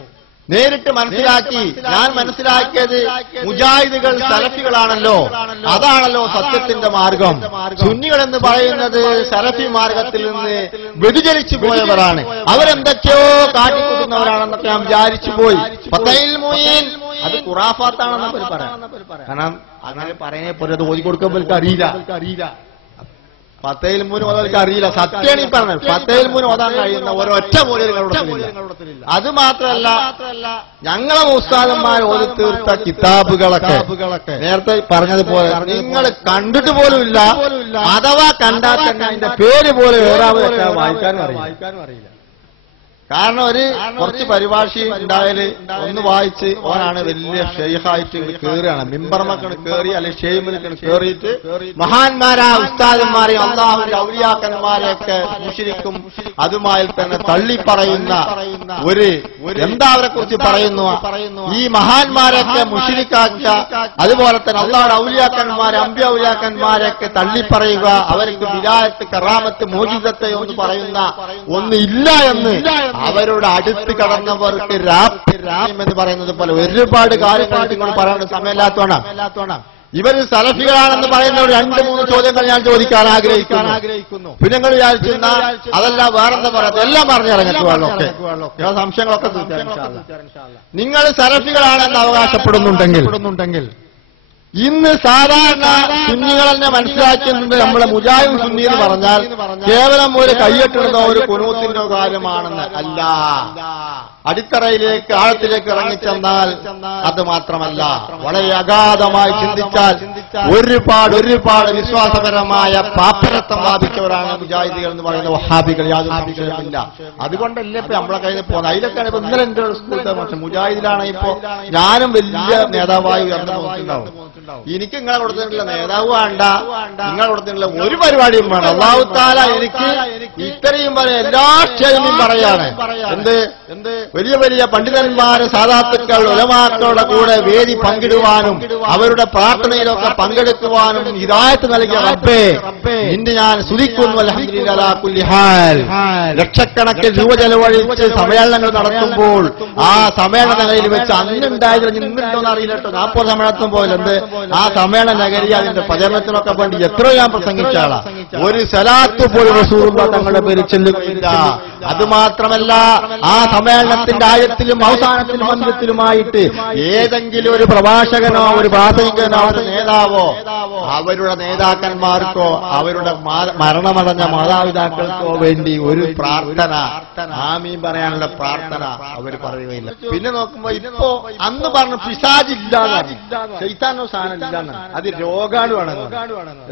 നേരിട്ട് മനസ്സിലാക്കി. ഞാൻ മനസ്സിലാക്കിയത് മുജാഹിദുകൾ സലഫികളാണല്ലോ, അതാണല്ലോ സത്യത്തിന്റെ മാർഗം. സുന്നികൾ എന്ന് പറയുന്നത് സലഫി മാർഗത്തിൽ നിന്ന് വ്യതിചലിച്ചു പോയവരാണ്, അവരെന്തൊക്കെയോ കാട്ടിക്കൂട്ടുന്നവരാണെന്നൊക്കെ ഞാൻ വിചാരിച്ചു പോയി. ഫതഹുൽ മുഈൻ അത് ഖുറാഫാത്താണെന്നൊക്കെ പറയാം. കാരണം അങ്ങനെ പറയുന്നേ പോലെ അത് ഓതി കൊടുക്കുമ്പോൾ അറിയില്ല. ഫത്തഹിൽ മുൻ ഓതാൻ അറിയില്ല. സത്യമാണ് ഈ പറഞ്ഞത്. ഫത്തഹിൽ മുൻ ഓതാൻ കഴിയുന്ന ഒരൊറ്റ മൂല്യം. അത് മാത്രമല്ല, ഞങ്ങളെ ഉസ്താദന്മാർ ഓതി തീർത്ത കിതാബുകളൊക്കെ നേരത്തെ പറഞ്ഞതുപോലെ നിങ്ങൾ കണ്ടിട്ട് പോലും ഇല്ല. അഥവാ കണ്ടാൽ തന്നെ അതിന്റെ പേര് പോലും വേറാമതൊക്കെ വായിക്കാനും അറിയില്ല. കാരണം കുറച്ച് പരിഭാഷി ഉണ്ടായാല് ഒന്ന് വായിച്ച് ഓനാണ് വലിയ ഷെയ്ഖായിട്ട് കയറുകയാണ്. മിമ്പർമക്കൾ കയറി അല്ലെങ്കിൽ ഷെയ്മിൽ കയറിയിട്ട് മഹാന്മാരാ ഉസ്താദന്മാരെയും അള്ളാഹുവിന്റെ ഔലിയാക്കന്മാരെയൊക്കെ മുശ്രിക്കും അതുമായി തന്നെ തള്ളിപ്പറയുന്ന എന്താ അവരെ കുറിച്ച് പറയുന്നു? ഈ മഹാന്മാരെയൊക്കെ മുശ്രിക്കാക്കുക, അതുപോലെ തന്നെ അള്ളാഹുടെ ഔലിയാക്കന്മാരെ അമ്പിയ ഔലിയാക്കന്മാരെയൊക്കെ തള്ളിപ്പറയുക, അവർക്ക് വിലായത്ത് കറാമത്ത് മോചിതത്തെ എന്ന് പറയുന്ന ഒന്നില്ല എന്ന് അവരുടെ അടുത്ത് കടന്നവർക്ക് രാം എന്ന് പറയുന്നത് പോലെ ഒരുപാട് കാര്യങ്ങൾ നിങ്ങൾ പറയാൻ സമയമില്ലാത്തതാണ്. ഇവർ സലഫികളാണെന്ന് പറയുന്ന 2-3 ചോദ്യങ്ങൾ ഞാൻ ചോദിക്കാൻ ആഗ്രഹിക്കുന്നു. പിന്നെ നിങ്ങൾ വിചാരിച്ചിരുന്ന അതല്ല വേറെന്താ പറയാം, എല്ലാം പറഞ്ഞിറങ്ങിട്ടുള്ളൊക്കെ സംശയങ്ങളൊക്കെ നിങ്ങൾ സലഫികളാണെന്ന് അവകാശപ്പെടുന്നുണ്ടെങ്കിൽ ഇന്ന് സാധാരണ സുന്നികൾ തന്നെ മനസ്സിലാക്കുന്നുണ്ട് നമ്മളെ മുജാഹിദ് സുന്നി എന്ന് പറഞ്ഞാൽ കേവലം ഒരു കയ്യെട്ടിടുന്ന ഒരു കുനൂത്തിന്റെ കാര്യമാണെന്ന് അല്ല. അടിത്തറയിലേക്ക് ആഴത്തിലേക്ക് ഇറങ്ങിച്ചെന്നാൽ അത് മാത്രമല്ല, വളരെ അഗാധമായി ചിന്തിച്ചാൽ ഒരുപാട് വിശ്വാസപരമായ പാപ്പരത്വം ബാധിച്ചവരാണ് മുജാഹിദികൾ എന്ന് പറയുന്ന വഹാബികൾ. യാതൊരു സംശയമില്ല. അതുകൊണ്ടല്ലേ ഇപ്പൊ നമ്മളെ കയ്യിൽ പോകുന്നത്. അതിലൊക്കെയാണ് ഇപ്പൊ ഇന്നലെ എന്റെ സ്കൂളത്തെ പക്ഷെ മുജാഹിദിലാണ് ഇപ്പോ ഞാനും വലിയ നേതാവായി ഉയർന്നു നോക്കുന്നുണ്ടാവും. എനിക്ക് നിങ്ങളെ കൊടുത്തിട്ടുള്ള നേതാവ് വേണ്ട, നിങ്ങളെ കൊടുത്തിട്ടുള്ള ഒരു പരിപാടിയും വേണ്ട. അല്ലാഹു തആല എനിക്ക് ഇത്രയും എല്ലാ ക്ഷേമയും പറയാണ്. എന്ത് വലിയ പണ്ഡിതന്മാര് സാദാത്തുക്കൾ ഉലമാക്കളുടെ കൂടെ വേദി പങ്കിടുവാനും അവരുടെ പ്രാർത്ഥനയിലൊക്കെ പങ്കെടുക്കുവാനും ഹിദായത്ത് നൽകിയ റബ്ബേ നിന്നെ ഞാൻ സ്തുതിക്കുന്നു. അൽഹംദുലില്ലാഹി അലാ കുല്ലി ഹാൽ. ലക്ഷക്കണക്കിന് രൂപ ചെലവഴിച്ച് സമ്മേളനങ്ങൾ നടത്തുമ്പോൾ ആ സമ്മേളനങ്ങളിൽ വെച്ച് അന്നുണ്ടായത് ഇന്നുണ്ടോന്ന് അറിയില്ല കേട്ടോ. 40 സമ്മേളനത്തിന് പോലും ആ സമ്മേളന നഗരി അതിന്റെ പ്രചരണത്തിനൊക്കെ വേണ്ടി എത്രയോ ഞാൻ പ്രസംഗിച്ച ആളാ. ഒരു സലാത്ത് പോലും റസൂലുള്ളാഹി തങ്ങളുടെ പേര് ചെല്ലുകയില്ല. അതുമാത്രമല്ല, ആ സമ്മേളനത്തിന്റെ ആയത്തിലും അവസാനത്തിലും അന്ത്യത്തിലുമായിട്ട് ഏതെങ്കിലും ഒരു പ്രഭാഷകനോ ഒരു പ്രാസംഗികനോ ഒരു നേതാവോ അവരുടെ നേതാക്കന്മാർക്കോ അവരുടെ മരണമടഞ്ഞ മാതാപിതാക്കൾക്കോ വേണ്ടി ഒരു പ്രാർത്ഥന, ആമീൻ പറയാനുള്ള പ്രാർത്ഥന അവർ പറയുകയില്ല. പിന്നെ നോക്കുമ്പോ ഇപ്പോ അന്ന് പറഞ്ഞു പിശാചില്ലാതെ ശൈത്താനോ സാധനം ഇല്ലാന്ന്, അത് രോഗാണുവാണ്.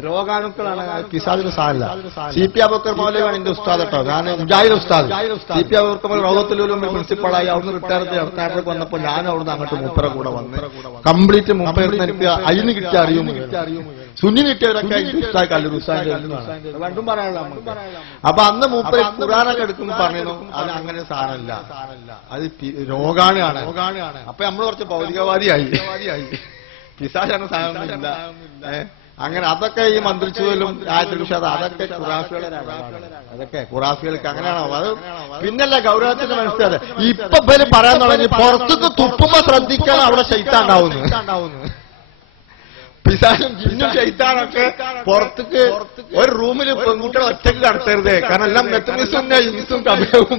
രോഗാണുക്കളാണ്, പിശാചിന് സാധനമില്ല. CP അബൂബക്കർ മൗലവിയാണ് എന്റെ ഉസ്താദ് കേട്ടോ. ഞാൻ മുജാഹിദ് ഉസ്താദ്. CP അബൂബക്കർ മൗലവി റൗദത്തുൽ പ്രിൻസിപ്പളായി അവിടുന്ന് റിട്ടയർഡ് എറണാകുളത്തേക്ക് വന്നപ്പോൾ ഞാൻ അവിടുന്ന് അങ്ങോട്ട് മൂപ്പര കൂടെ വന്ന് കംപ്ലീറ്റ് മൂപ്പരുന്ന് എനിക്ക് അതിന് കിട്ടിയ അറിയുമോ സുന്നി കിട്ടിയവരൊക്കെ ഉസ്താദ് കല്ലൂർ ഉസ്താദ് രണ്ടും പറയാനുള്ള. അപ്പൊ അന്ന് മൂപ്പര് ഖുർആനൊക്കെ എടുക്കുമ്പോൾ പറഞ്ഞു അത് അങ്ങനെ സാധനമില്ല, അത് രോഗാണുമാണ്. അപ്പൊ നമ്മൾ കുറച്ച് ഭൗതികവാദിയായി, പിശാചാണ് സാധനമില്ല. അങ്ങനെ അതൊക്കെ ഈ മന്ത്രിച്ചുപോലും അതൊക്കെ അതൊക്കെ ഖുറാഫികൾക്ക് അങ്ങനെയാണോ? അത് പിന്നല്ല ഗൗരവത്തിന്റെ മനസ്സിലാതെ ഇപ്പൊ പേര് പറയാൻ തുടങ്ങി പുറത്തുനിന്ന് തുപ്പുമ്പോ ശ്രദ്ധിക്കാൻ അവിടെ ശൈത്താണ്ടാവുന്നു. പിശാചും ജിന്നും ശൈത്താനൊക്കെ പുറത്തേക്ക് ഒരു റൂമിൽ പെൺകുട്ടികളെ ഒറ്റയ്ക്ക് കടത്തരുത്. കാരണം എല്ലാം മെത്തമിസും ഇൻസും കബിലവും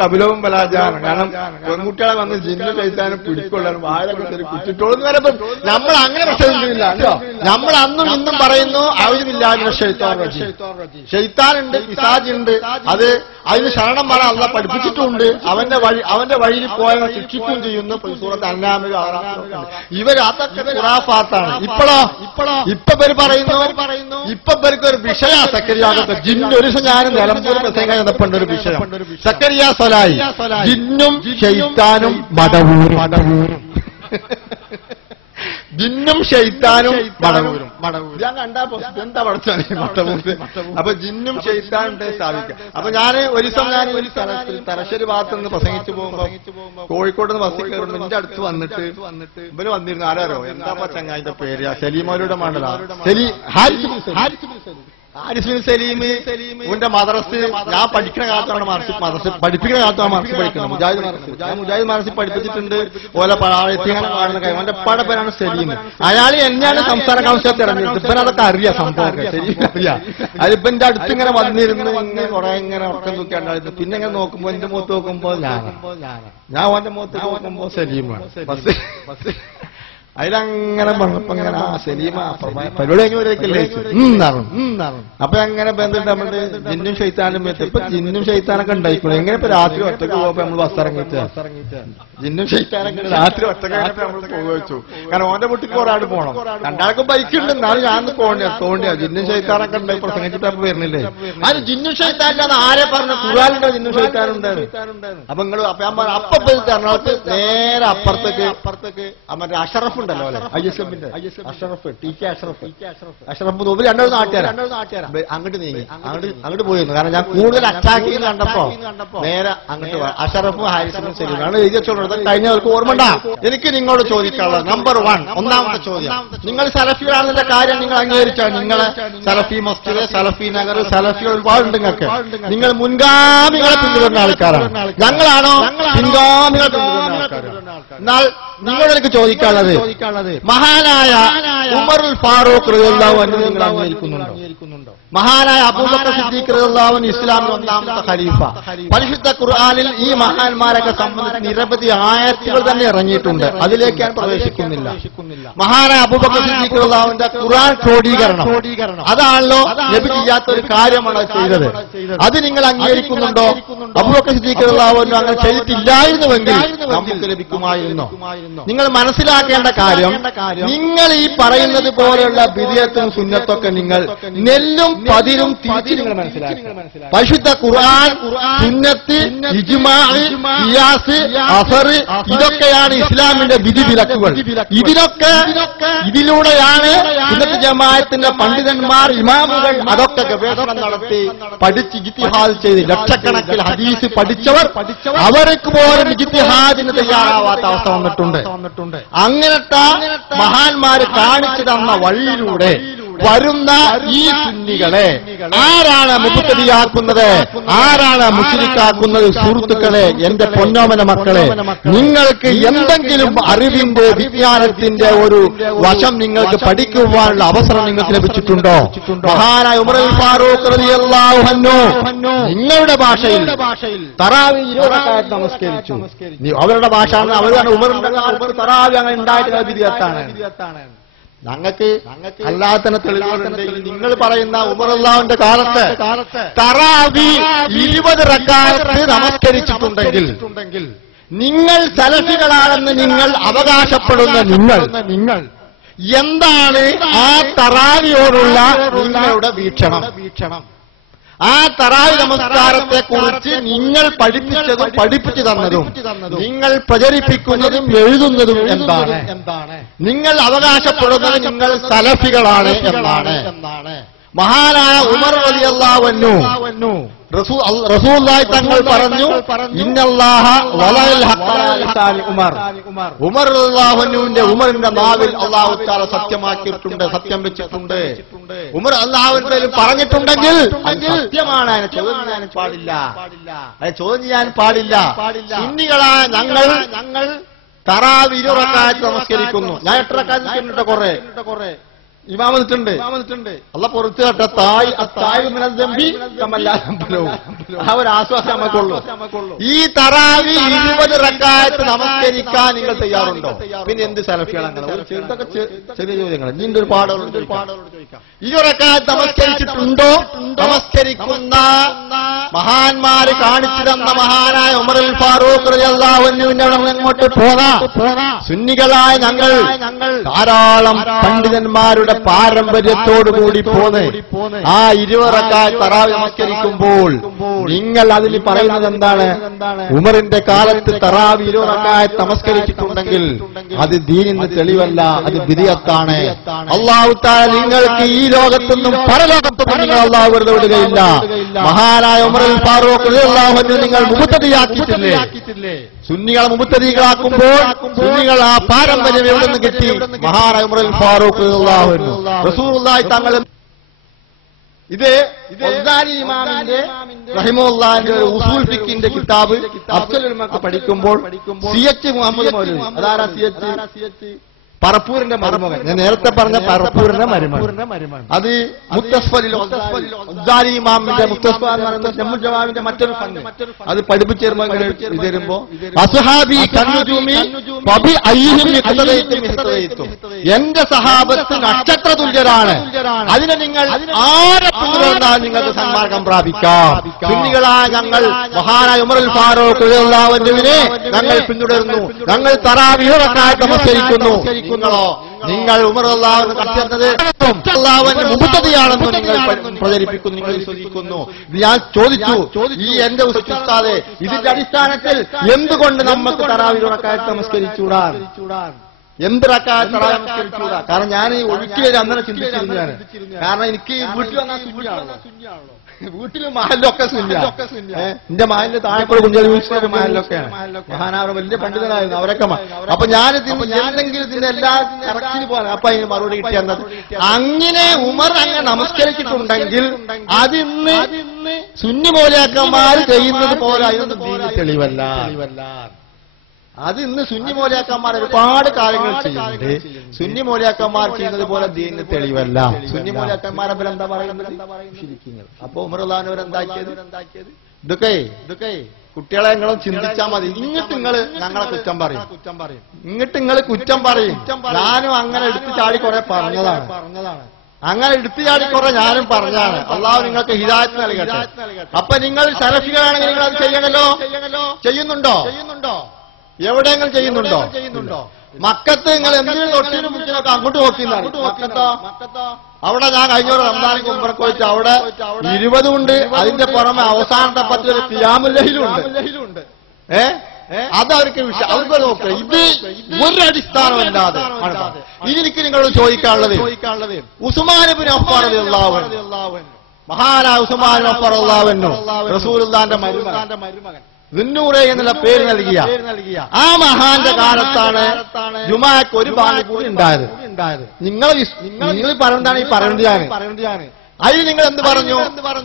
കപിലവും പലാജാണ്. കാരണം പെൺകുട്ടികളെ വന്ന് ജിന്നു കഴിച്ചാനും പിടിക്കൊള്ളാനും വാഴൊക്കെ കുറ്റിട്ടോളെന്ന് പറയുമ്പോൾ നമ്മൾ അങ്ങനെ പ്രശ്നമില്ല കേട്ടോ. നമ്മൾ അന്നും ഇന്നും പറയുന്നു ആവശ്യമില്ലാതെ ഷെയ്ത്താനുണ്ട്, പിശാചുണ്ട്, അത് അതിന് ശരണം വരാൻ അള്ളാഹ് പഠിപ്പിച്ചിട്ടുണ്ട്. അവന്റെ വഴിയിൽ പോയവർ ശിക്ഷിക്കുകയും ചെയ്യുന്നു. സൂറത്ത് അൻആമിൽ ഇവർ അതൊക്കെ ഖുറാഫാത്താണ്. ഇപ്പൊ പേര് പറയുന്നു, ഇപ്പൊ പേർക്ക് ഒരു വിഷയ സക്കരിയാകട്ടെ ജിന്ന്. ഒരു ദിവസം ഞാൻ നിലമ്പൂർ പ്രസംഗം ചെന്നപ്പോണ്ട് ഒരു വിഷയം സക്കരിയ സ്വലായി ജിന്നും ഷെയ്ത്താനും മടവൂരും. ജിന്നും ഷെയ്ത്താനും മടവൂരും. ഞാൻ കണ്ടാ എന്താ പഠിച്ചാണ് മടവൂര്. അപ്പൊ ജിന്നും ഷെയ്ത്താനും സ്ഥാപിക്കാം. അപ്പൊ ഞാൻ ഒരു ദിവസം ഞാൻ ഒരു തലശ്ശേരി ഭാഗത്ത് നിന്ന് പ്രസംഗിച്ചു പോകുമ്പോ കോഴിക്കോട് നിന്ന് ബസ്സിൽ കയറുമ്പോ എന്റെ അടുത്ത് വന്നിട്ട് ഇവര് വന്നിരുന്നു. ആരോ എന്താ ചങ്ങായിന്റെ പേര് സലീമോരുടെ മണ്ഡല ഹാരിസ് സലീം ഇവന്റെ മദ്രസ് ഞാൻ പഠിക്കുന്ന കാലത്താണ് മദ്രസ് പഠിപ്പിക്കുന്ന കാലത്താണ് മദ്രസ് പഠിക്കുന്നത്. മുജാഹിദ് മദ്രസിൽ പഠിപ്പിച്ചിട്ടുണ്ട്. ഓലെ കാണുന്ന കാര്യം അവന്റെ പട പേരാണ് സലീം. അയാൾ എന്നെയാണ് സംസ്ഥാന കൗൺസിലർ തിരഞ്ഞെടുത്തത്. ഇപ്പൊ അതൊക്കെ അറിയാം, സംഭവം സലീം അറിയാം. അതിപ്പോ എന്റെ അടുത്ത് ഇങ്ങനെ വന്നിരുന്നു, ഇങ്ങനെ കുറെ ഇങ്ങനെ ഉറക്കം നോക്കിയാണ്ടായിരുന്നു. പിന്നെ ഇങ്ങനെ നോക്കുമ്പോ എന്റെ മുഖത്ത് നോക്കുമ്പോ ഞാൻ ഓന്റെ മുഖത്ത് നോക്കുമ്പോ സലീമാണ്. അതിലങ്ങനെ പറഞ്ഞപ്പോ ഇങ്ങനെ സലീമ പരിപാടി കഴിഞ്ഞ് വരേക്കല്ലേ അപ്പൊ അങ്ങനെ ബന്ധുണ്ട് നമ്മുടെ ജിന്നും ഷെയ്ത്താനും ഇപ്പൊ ജിന്നും ഷെയ്ത്താനൊക്കെ ഉണ്ടായിക്കോളൂ. എങ്ങനെ ഇപ്പൊ രാത്രി ഒറ്റക്ക് പോകുമ്പോ നമ്മൾ ബസ് ഇറങ്ങിയിട്ട് ജിന്നും ഷെയ്ത്താനൊക്കെ രാത്രി ഒറ്റക്കായിട്ട് നമ്മൾ പോകച്ചു. കാരണം ഓന്റെ വീട്ടിൽ ഒരാൾ പോകണം, രണ്ടാൾക്കും ബൈക്ക് ഉണ്ട്, എന്നാലും ഞാൻ തോണ്ടിയാ ജിന്നും ഷെയ്ത്താനൊക്കെ ഉണ്ടായി പ്രസംഗിച്ചിട്ട് അപ്പൊ വരുന്നില്ലേ. അത് ജിന്നും ഷെയ്ത്താനില്ലാന്ന് ആരെ പറഞ്ഞു? ഖുർആനിലെ ജിന്നും ഷെയ്ത്താനുണ്ടായിരുന്നു. അപ്പൊ നിങ്ങൾ അപ്പൊ ഞാൻ പറഞ്ഞു അപ്പൊ എറണാകുളത്ത് നേരെ അപ്പുറത്തേക്ക് മറ്റേ അഷറഫ് ഉണ്ടല്ലോ അല്ലെ, ISMന്റെ അഷറഫ്, TK അഷറഫ് നോബിൽ രണ്ടു നാട്ടുകാരാ. അങ്ങോട്ട് നീങ്ങി അങ്ങോട്ട് പോയിരുന്നു. കാരണം ഞാൻ കൂടുതൽ അറ്റാക്ക് ചെയ്യുന്ന കണ്ടപ്പോ നേരെ അങ്ങോട്ട് അഷറഫും ഹാരിസും ശരിയാണ് എഴുതി വെച്ചോളൂ. കഴിഞ്ഞവർക്ക് ഓർമ്മണ്ട. എനിക്ക് നിങ്ങളോട് ചോദിക്കാനുള്ളത് നമ്പർ 1, ഒന്നാമത്തെ ചോദ്യം, നിങ്ങൾ സലഫികളാണെന്നുള്ള കാര്യം നിങ്ങൾ അംഗീകരിച്ചാൽ നിങ്ങളെ സലഫി മസ്ജിദ്, സലഫി നഗർ, സലഫികൾ ഒരുപാടുണ്ട് നിങ്ങൾക്ക്. നിങ്ങൾ മുൻഗാമികളെ പിന്തുടരുന്ന ആൾക്കാരാണ്. ഞങ്ങളാണോ പിൻഗാമികളെ പിന്തുടരുന്ന ആൾക്കാരാണ്? എന്നാൽ നിങ്ങളെനിക്ക് ചോദിക്കാനുള്ളത് മഹാനായ ഉമറുൽ ഫാറൂഖ് റളിയല്ലാഹു അൻഹു നിങ്ങൾ അംഗീകരിക്കുന്നുണ്ടോ? മഹാനായ അബൂബക്കർ സിദ്ദീഖ് റളിയല്ലാഹു അൻഹു ഇസ്ലാമിന്റെ ഒന്നാമത്തെ ഖലീഫ. പരിശുദ്ധ ഖുർആനിൽ ഈ മഹാന്മാരൊക്കെ സംബന്ധിച്ച് നിരവധി ആയത്തുകൾ തന്നെ ഇറങ്ങിയിട്ടുണ്ട്. അതിലേക്ക് ഞാൻ പ്രവേശിക്കുന്നില്ല. മഹാനായ അബൂബക്കർ സിദ്ദീഖ് റളിയല്ലാഹുവിന്റെ ഖുർആൻ ക്രോഡീകരണം അതാണല്ലോ നബി ചെയ്യാത്ത ഒരു കാര്യമാണ് ചെയ്തത്. അത് നിങ്ങൾ അംഗീകരിക്കുന്നുണ്ടോ? അബൂബക്കർ സിദ്ദീഖ് റളിയല്ലാഹു അൻഹു അങ്ങനെ ചെയ്തിട്ടില്ലായിരുന്നുവെങ്കിൽ നമുക്ക് ലഭിക്കുമായിരുന്നോ? നിങ്ങൾ മനസ്സിലാക്കേണ്ട കാര്യം, നിങ്ങൾ ഈ പറയുന്നത് പോലെയുള്ള ബിദ്അത്തും സുന്നത്തൊക്കെ നിങ്ങൾ നെല്ലും പതിരും തിരിച്ച് നിങ്ങൾ മനസ്സിലാക്കി. പരിശുദ്ധ ഖുർആൻ, സുന്നത്ത്, ഇജ്മാഅ്, ഖിയാസ്, അസർ ഇതൊക്കെയാണ് ഇസ്ലാമിന്റെ വിധി വിലക്കുകൾ. ഇതിലൂടെയാണ് സുന്നത്ത് ജമാഅത്തിന്റെ പണ്ഡിതന്മാർ, ഇമാമുകൾ അതൊക്കെ ഗവേഷണം നടത്തി പഠിച്ച് ഇജ്തിഹാദ് ചെയ്ത് ലക്ഷക്കണക്കിന് ഹദീസ് പഠിച്ചവർ അവർക്ക് പോലും ഇജ്തിഹാദിന് തയ്യാറാവാത്ത അവസ്ഥ വന്നിട്ടുണ്ട്. അങ്ങനത്തെ മഹാന്മാര് കാണിച്ചു തന്ന വഴിയിലൂടെ വരുന്ന ഈ സുന്നികളെ ആരാണ് മുബ്തദിയാക്കുന്നത്, ആരാണ് മുശ്രിക്കാക്കുന്നത്? സുഹൃത്തുക്കളെ, എന്റെ പൊന്നോമന മക്കളെ, നിങ്ങൾക്ക് എന്തെങ്കിലും അറിവിന്റെ വിജ്ഞാനത്തിന്റെ ഒരു വശം നിങ്ങൾക്ക് പഠിക്കുവാനുള്ള അവസരം നിങ്ങൾക്ക് ലഭിച്ചിട്ടുണ്ടോ? മഹാനായ ഉമറുൽ ഫാറൂഖ് റളിയല്ലാഹു അൻഹു നിങ്ങളുടെ ഭാഷയിൽ തറാവി 20 റക്അത്ത് നമസ്കരിച്ചു. അവരുടെ ഭാഷ അവരാണ് ഉമറിന്റെ കാലത്ത് തറാവി അങ്ങനെ ഉണ്ടായിട്ടുള്ള ബിദ്അത്താണ്. ഞങ്ങൾക്ക് അല്ലാതെ തന്നെ തെളിവുകളുണ്ടെങ്കിൽ നിങ്ങൾ പറയുന്ന ഉമർ അല്ലാഹുവിന്റെ കാലത്ത് തറാവി 20 റക്അത്ത് നമസ്കരിച്ചിട്ടുണ്ടെങ്കിൽ നിങ്ങൾ സലഫികളാണെന്ന് നിങ്ങൾ അവകാശപ്പെടുന്ന നിങ്ങൾ എന്താണ് ആ തറാവിയോടുള്ള നിങ്ങളുടെ വീക്ഷണം? ആ തറാവി നമസ്കാരത്തെ കുറിച്ച് നിങ്ങൾ പഠിപ്പിച്ചതും പഠിപ്പിച്ചു തന്നതും നിങ്ങൾ പ്രചരിപ്പിക്കുന്നതും എഴുതുന്നതും എന്താണ്? നിങ്ങൾ അവകാശപ്പെടുന്നത് നിങ്ങൾ സലഫികളാണ് എന്നാണ്. മഹാനായ ഉമർ റളിയല്ലാഹു അൻഹു റസൂലുള്ളാഹി തങ്ങൾ പറഞ്ഞു, ഇന്നല്ലാഹ വലൽ ഹഖ്ഖാനി ഉമർ. ഉമർ റളിയല്ലാഹു അൻഹുവിന്റെ ഉമറിന്റെ നാവിൽ അല്ലാഹു തആല സത്യമാക്കിയിട്ടുണ്ട്, സത്യം വെച്ചിട്ടുണ്ട്. ഉമർ അല്ലാഹുവിന്റെ പേരിൽ പറഞ്ഞിട്ടുണ്ടെങ്കിൽ സത്യമാണ്, അതിനെ ചോദ്യം ചെയ്യാൻ പാടില്ല, അതിനെ ചോദ്യം ചെയ്യാൻ പാടില്ല. സുന്നികളായ ഞങ്ങൾ തറാവി 20 റക്അത്ത് നമസ്കരിക്കുന്നു. ഞാൻ 8 റക്അത്ത് നിന്നിട്ട് കുറെ ഇമാമത്തിട്ടുണ്ട്. അല്ല പുറത്തു കേട്ട തായ് ആ ഒരു ആശ്വാസം നമുക്കുള്ളൂ. ഈ തറാവി 20 റക്അത്ത് നമസ്കരിക്കാൻ നിങ്ങൾ തയ്യാറുണ്ടോ? പിന്നെ എന്ത് സലഫികളാണ്? ചെറുതൊക്കെ ചെറിയ ചോദ്യങ്ങൾ. നീണ്ട ഒരു പാടോട് ചോദിക്കാം. 20 റക്അത്ത് നമസ്കരിച്ചിട്ടുണ്ടോ? നമസ്കരിക്കുന്ന മഹാന്മാര് കാണിച്ചു തന്ന മഹാനായ ഉമറുൽ ഫാറൂഖ് റളിയല്ലാഹു അൻഹുവിന്റെ അങ്ങോട്ട് പോകാം. സുന്നികളായ ഞങ്ങൾ ധാരാളം പണ്ഡിതന്മാരുടെ പാരമ്പര്യത്തോടുകൂടി പോന്ന് ആ 20 റക്അത്ത് തറാവി നമസ്കരിക്കുമ്പോൾ നിങ്ങൾ അതിൽ പറയുന്നത് എന്താണ്? ഉമറിന്റെ കാലത്ത് തറാവി 20 റക്അത്ത് നമസ്കരിച്ചിട്ടുണ്ടെങ്കിൽ അത് ദീനിന് തെളിവല്ല, അത് ബിദ്അത്താണ്. അല്ലാഹു തആല നിങ്ങൾക്ക് ഈ ലോകത്തൊന്നും പരലോകത്തൊന്നും നിങ്ങൾ അല്ലാഹു വെറുതെ വിടുകയില്ല. മഹാനായ ഉമറുൽ ഫാറൂഖ് റളിയല്ലാഹു അൻഹു നിങ്ങൾ മുബ്തദിയാക്കിയിട്ടില്ലേ? സുന്നികളെ മുബ്തദികളാക്കുമ്പോൾ സുന്നികൾ ആ പാരമ്പര്യം എവിടെ നിന്ന് കിട്ടി? മഹാനായ ഉമറുൽ ഫാറൂഖ് റളിയല്ലാഹു അൻഹു റസൂലുള്ളാഹി തങ്ങൾ. ഇത് ഗസാലി ഇമാമിന്റെ റഹിമഹുല്ലാഹിന്റെ ഉസൂൽ ഫിഖിന്റെ കിതാബ് അഫ്സലുൽ ഉലമക്ക് പഠിക്കുമ്പോൾ CH മുഹമ്മദ് മൗലവി, അതാരാ CH? പറപ്പൂരിന്റെ മരുമകൻ, ഞാൻ നേരത്തെ പറഞ്ഞ പറപ്പൂരിന്റെ മരുമകൻ. അത് മുത്തസ്ഫലിൽ ഉദ്ദാരി ഇമാമിന്റെ മുത്തസ്ഫാന്റെ മറ്റൊരു ഫണ്ട് അത് പഠിപ്പിച്ചു തരുമ്പോ അസ്ഹാബി കന്നുജൂമി ഫബി അയ്യിഹിം യഖ്തദൈതും, എന്റെ സഹാബത്ത് നക്ഷത്ര തുല്യരാണ്, അതിനെ നിങ്ങൾ ആരെ പിന്തുടർന്നാൽ നിങ്ങൾക്ക് സന്മാർഗം പ്രാപിക്കാം. സുന്നികളായ ഞങ്ങൾ മഹാനായ ഉമറുൽ ഫാറൂഖ് റളിയല്ലാഹു അൻഹുവിനെ ഞങ്ങൾ പിന്തുടരുന്നു, ഞങ്ങൾ തറാവീഹ് റക്അത്ത് നമസ്കരിക്കുന്നു. നിങ്ങൾ ഉമർ അല്ലാഹുവിനെ കണ്ടെത്തുന്നത് അല്ലാഹുവിന്റെ മുബത്തദിയാണെന്ന് നിങ്ങൾ പ്രചരിപ്പിക്കുന്നു, നിങ്ങൾ വിശ്വസിക്കുന്നു. ഞാൻ ചോദിച്ചു, ഈ എന്റെ ഉസ്താദേ, ഇതിന്റെ അടിസ്ഥാനത്തിൽ എന്തുകൊണ്ട് നമുക്ക് തറാവീഹ് റക്അത്ത് നമസ്കരിച്ചുകൂടാ? എന്ത് റക്അത്ത് തറാവീഹ് നമസ്കരിച്ചുകൂടാ? കാരണം ഞാൻ ഈ ഒഴുക്കിലേക്ക് അങ്ങനെ ചിന്തിച്ചിരുന്നു. ഞാൻ കാരണം എനിക്ക് വീട്ടിൽ വന്നാൽ സുന്നിയാണല്ലോ, വീട്ടില് മഹലൊക്കെ എന്റെ മഹലിന്റെ താഴെക്കൂടെ കുഞ്ഞാലി മഹലൊക്കെയാണ്. മഹാനാവർ വലിയ പണ്ഡിതനായിരുന്നു, അവരൊക്കെ. അപ്പൊ ഞാൻ എന്തെങ്കിലും ഇതിന്റെ എല്ലാ കറക്റ്റിന് പോലെ അപ്പൊ അതിന് മറുപടി കിട്ടിയത് അങ്ങനെ ഉമർ അങ്ങനെ നമസ്കരിച്ചിട്ടുണ്ടെങ്കിൽ അതിന്ന് സുന്നി മൗലിയാക്കന്മാർ ചെയ്യുന്നത് പോലെ അതിനൊന്നും ദീനിന് തെളിവല്ല. അത് ഇന്ന് സുന്നി മൗലിയാക്കന്മാർ ഒരുപാട് കാര്യങ്ങൾ ചെയ്യുന്നുണ്ട്, സുന്നി മൗലിയാക്കന്മാർ ചെയ്യുന്നത് പോലെ ദീനിന് തെളിവല്ല. സുന്നി മൗലിയാക്കന്മാരെ എന്താ പറയുന്നത്? ശിരിക്കുന്നത്. അപ്പൊ ഉമർ അല്ലാഹു എന്താക്കിയത്? ഇതൊക്കെ കുട്ടികളെ നിങ്ങളും ചിന്തിച്ചാൽ മതി. ഇങ്ങോട്ട് നിങ്ങൾ ഞങ്ങളെ കുറ്റം പറയും, ഇങ്ങോട്ട് നിങ്ങൾ കുറ്റം പറയും. ഞാനും അങ്ങനെ എടുത്തു ചാടി കുറെ പറഞ്ഞതാണ്, അങ്ങനെ എടുത്തു ചാടി കുറെ ഞാനും പറഞ്ഞാണ്. അള്ളാഹു നിങ്ങൾക്ക് ഹിദായത്ത് നൽകട്ടെ. അപ്പൊ നിങ്ങൾ സലഫികളാണെങ്കിൽ നിങ്ങൾ അത് ചെയ്യണല്ലോ. ചെയ്യുന്നുണ്ടോ? എവിടെയെങ്കിലും ചെയ്യുന്നുണ്ടോ? മക്കത്ത് നിങ്ങൾ എന്തെങ്കിലും തൊട്ടിനും മുറ്റിനൊക്കെ അങ്ങോട്ട് നോക്കിയെന്നാണ്. മക്കത്തോ? അവിടെ ഞാൻ കഴിഞ്ഞ റംസാനിക്ക് ഉംറക്ക് പോയിട്ട് അവിടെ 20 ഉണ്ട്, അതിന്റെ പുറമെ അവസാനത്തെ 10 ഖിയാമുൽ ലൈലുണ്ട്. അതവർക്ക് വിഷയം, അവർക്ക് നോക്കുക. ഇത് ഒരു അടിസ്ഥാനമില്ലാതെ. ഇനി എനിക്ക് നിങ്ങളോട് ചോദിക്കാനുള്ളത്, ഉസ്മാൻ ഇബ്നു അഫ്ഫാൻ റളിയല്ലാഹു അൻഹു, മഹാനായ ഉസ്മാൻ ഇബ്നു അഫ്ഫാൻ റളിയല്ലാഹു അൻഹു റസൂലുള്ളാഹിന്റെ മരുമകൻ ദുന്നൂറെ എന്നുള്ള പേര് നൽകിയ ആ മഹാന്റെ കാലത്താണ് ജുമാക്ക് ഒരു ബാങ്ക് കൂടി ഉണ്ടായത്. നിങ്ങൾ പറഞ്ഞതാണ് ഈ പറയുന്നത്. അതിൽ നിങ്ങൾ എന്ത് പറഞ്ഞു?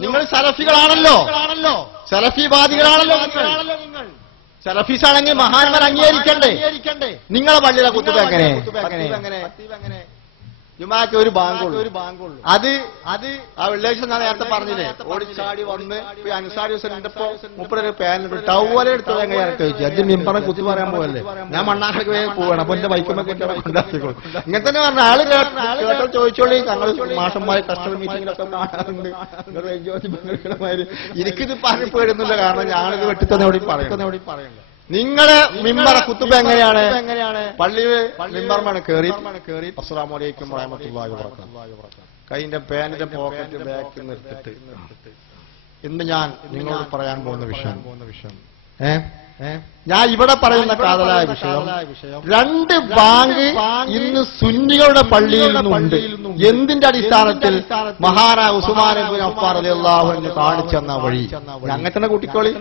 നിങ്ങൾ സലഫികളാണല്ലോ, സലഫിവാദികളാണല്ലോ. സലഫീസ് ആണെങ്കിൽ മഹാന്മാർ അംഗീകരിക്കണ്ടേ? നിങ്ങളെ പള്ളിയിലെ കുത്തുബ എങ്ങനെ? ജുമാക്ക് ഒരു ബാങ്കുള്ളൂ. അത് ആ വെള്ളിയാഴ്ച ഞാൻ നേരത്തെ പറഞ്ഞില്ലേ, ഓടിച്ചാടി വന്ന് അനുസാരി ദിവസപ്പോ മുപ്പത് പാനിട്ട് ടവലെ എടുത്തത് എങ്ങനെയാണ് ചോദിച്ചു. അത് മിമ്പറ കുത്തി പറയാൻ പോകല്ലേ, ഞാൻ മണ്ണാക്കി വേഗം പോവാണ്. അപ്പൊ എന്റെ ബൈക്കുമൊക്കെ കൊണ്ടാക്കിക്കോളും. ഇങ്ങനെ തന്നെ പറഞ്ഞ ആള് കേട്ടോ ചോദിച്ചോളി. ഞങ്ങൾ മാഷന്മാർ കസ്റ്റമർ മീറ്റിംഗിലൊക്കെ കാണാറുണ്ട്. എനിക്കിത് പറഞ്ഞു പോയിരുന്നില്ല, കാരണം ഞാനിത് വെട്ടിത്തന്നോടി പറയുന്നത്. നിങ്ങളെ മിമ്പറ കുത്തുബ എങ്ങനെയാണ്? പള്ളിയിൽ മിമ്പർമാണ് കേറി അസ്സലാമു അലൈക്കും വറഹ്മത്തുള്ളാഹി വബറകാതുഹു കൈന്റെ പാന്റിന്റെ പോക്കറ്റ് ബാക്കിൽ നിർത്തിട്ട്. ഇന്ന് ഞാൻ നിങ്ങളോട് പറയാൻ പോകുന്ന വിഷയം, ഞാൻ ഇവിടെ പറയുന്ന കാതലായ വിഷയം, 2 ബാങ്ക് ഇന്ന് സുന്നികളുടെ പള്ളിയിൽ നിന്നുണ്ട്. എന്തിന്റെ അടിസ്ഥാനത്തിൽ? മഹാനായ ഉസ്മാൻ ഇബ്നു അഫ്ഫാൻ റളിയല്ലാഹു അൻഹു കാണിച്ചെന്ന വഴി. അങ്ങനെ തന്നെ കൂട്ടിക്കോളി.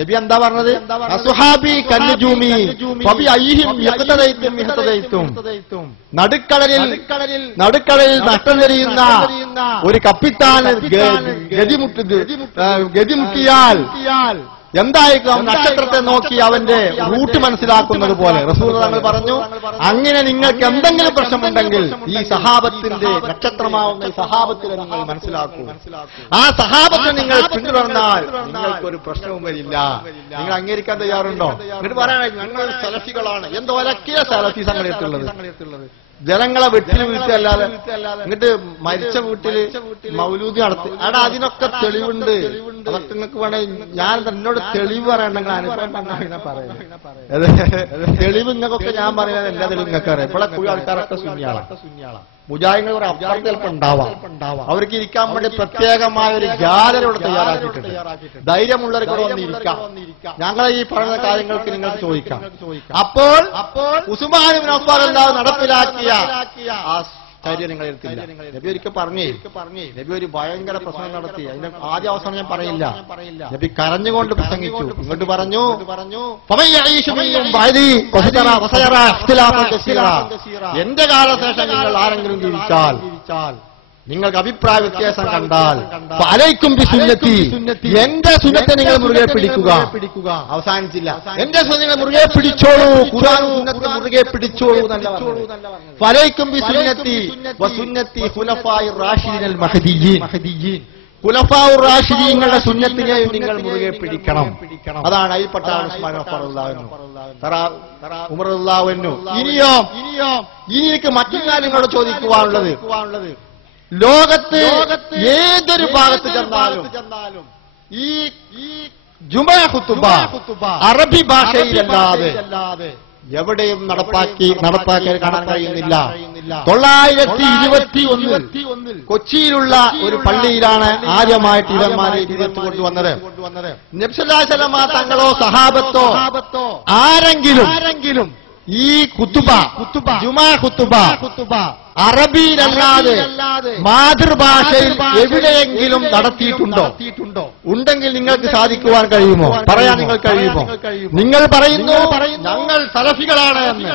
നബി എന്താ പറഞ്ഞത്? അസ്ഹാബി കന്നുജൂമി ഫബി അയ്യിഹിം യഖ്തദൈതും. നടുക്കടലിൽ നഷ്ടം തെളിയുന്ന ഒരു കപ്പിത്താൻ ഗതിമുട്ടിയാൽ എന്തായിരിക്കും? നക്ഷത്രത്തെ നോക്കി അവന്റെ റൂട്ട് മനസ്സിലാക്കുന്നത് പോലെ റസൂൽ തങ്ങൾ പറഞ്ഞു, അങ്ങനെ നിങ്ങൾക്ക് എന്തെങ്കിലും പ്രശ്നമുണ്ടെങ്കിൽ ഈ സഹാബത്തിന്റെ നക്ഷത്രമാവുന്ന ഈ സഹാബത്തിനെ നിങ്ങൾ മനസ്സിലാക്കൂ. ആ സഹാബത്തെ നിങ്ങൾ പിന്തുടർന്നാൽ നിങ്ങൾക്കൊരു പ്രശ്നവും വരില്ല. നിങ്ങൾ അംഗീകരിക്കാൻ തയ്യാറുണ്ടോ? എന്നിട്ട് പറയാനായി ഞങ്ങൾ സലഫികളാണ്. എന്തോ ഒലക്കിയ സലഫി സംഘടനത്തുള്ളത്. ജനങ്ങളെ വെട്ടിൽ വീഴ്ചയല്ലാതെ എന്നിട്ട് മരിച്ച വീട്ടില് മൗലൂദി നടത്തി. അവിടെ അതിനൊക്കെ തെളിവുണ്ട്. അതൊക്കെ നിങ്ങൾക്ക് വേണേ ഞാൻ എന്നോട് തെളിവ് പറയണ്ടെങ്കിൽ അനുഭവം പറഞ്ഞാൽ പറയാം. തെളിവ് നിങ്ങൾക്കൊക്കെ ഞാൻ പറയുന്നത് എല്ലാ തെളിവും നിങ്ങൾക്ക് അറിയാം. ഇവിടെ കുഴി ആൾക്കാരൊക്കെ സുന്നിയാളാണ്. മുജാഹിദുകൾ ഒരു അപ്പുറത്ത് ചിലപ്പോൾ ഉണ്ടാവാം. അവർക്ക് ഇരിക്കാൻ വേണ്ടി പ്രത്യേകമായ ഒരു ഗ്യാലറി ഇവിടെ തയ്യാറാക്കിയിട്ടുണ്ട്. ധൈര്യമുള്ളവർക്ക് വന്ന് ഇരിക്കാം. ഞങ്ങളെ ഈ പറയുന്ന കാര്യങ്ങൾക്ക് നിങ്ങൾക്ക് ചോദിക്കാം. അപ്പോൾ ഉസ്മാൻ ഇബ്നു അഫ്ഫാൻ റളിയല്ലാഹു നടപ്പിലാക്കിയ ആ കാര്യം നിങ്ങൾ എടുത്തില്ല. നബി ഒരിക്കൽ പറഞ്ഞേ, നബി ഒരു ഭയങ്കര പ്രസംഗം നടത്തി. അതിന്റെ ആദ്യ അവസാനം ഞാൻ പറയില്ല. നബി കരഞ്ഞുകൊണ്ട് പ്രസംഗിച്ചു. ഇങ്ങോട്ട് പറഞ്ഞു, എന്റെ കാലശേഷം നിങ്ങൾ ആരെങ്കിലും ജീവിച്ചാൽ നിങ്ങൾക്ക് അഭിപ്രായ വ്യത്യാസം കണ്ടാൽ അലൈക്കും ബിസുന്നത്തി, എന്റെ സുന്നത്തെ നിങ്ങൾ മുറുകെ പിടിക്കുക. അവസാനിച്ചില്ല, എന്റെ സുന്നത്തെ നിങ്ങൾ മുറുകെ പിടിച്ചോളൂ, ഖുർആൻ സുന്നത്ത് മുറുകെ പിടിച്ചോളൂ എന്നല്ല പറഞ്ഞത്. ഫലൈക്കും ബിസുന്നത്തി വസുന്നത്തി ഖുലഫാഇർ റാഷിദീനൽ മഹ്ദിയീൻ, ഖുലഫാഉർ റാഷിദീങ്ങളുടെ സുന്നത്തിനെയും നിങ്ങൾ മുറുകെ പിടിക്കണം. അതാണ് അതിൽപ്പെട്ടാണ് ഉസ്മാൻ റളിയല്ലാഹു അൻഹു, ഉമർ റളിയല്ലാഹു അൻഹു. ഇനി എനിക്ക് മറ്റു കാര്യങ്ങളോട് ചോദിക്കുവാനുള്ളത്, ലോകത്ത് ഏതൊരു ഭാഗത്ത് ചെന്നാലും ഈ ജുമുഅ ഖുതുബ അറബി ഭാഷയിലല്ലാതെ എവിടെയും നടപ്പാക്കാൻ കാണാൻ കഴിയുന്നില്ല. 921 കൊച്ചിയിലുള്ള ഒരു പള്ളിയിലാണ് ആദ്യമായിട്ട് ഇവന്മാരെ ഇതിനകത്ത് കൊണ്ടുവന്നത്. നബി സല്ലല്ലാഹു അലൈഹി വസല്ലം തങ്ങളോ സഹാബത്തോ ആരെങ്കിലും ഈ ഖുതുബ ജുമുഅ ഖുതുബ അറബിയിലല്ലാതെ മാതൃഭാഷയിൽ എവിടെയെങ്കിലും നടത്തിയിട്ടുണ്ടോ? ഉണ്ടെങ്കിൽ നിങ്ങൾക്ക് സാധിക്കുവാൻ കഴിയുമോ? പറയാൻ നിങ്ങൾ കഴിയുമോ? നിങ്ങൾ പറയുന്നു ഞങ്ങൾ സലഫികളാണ് എന്ന്.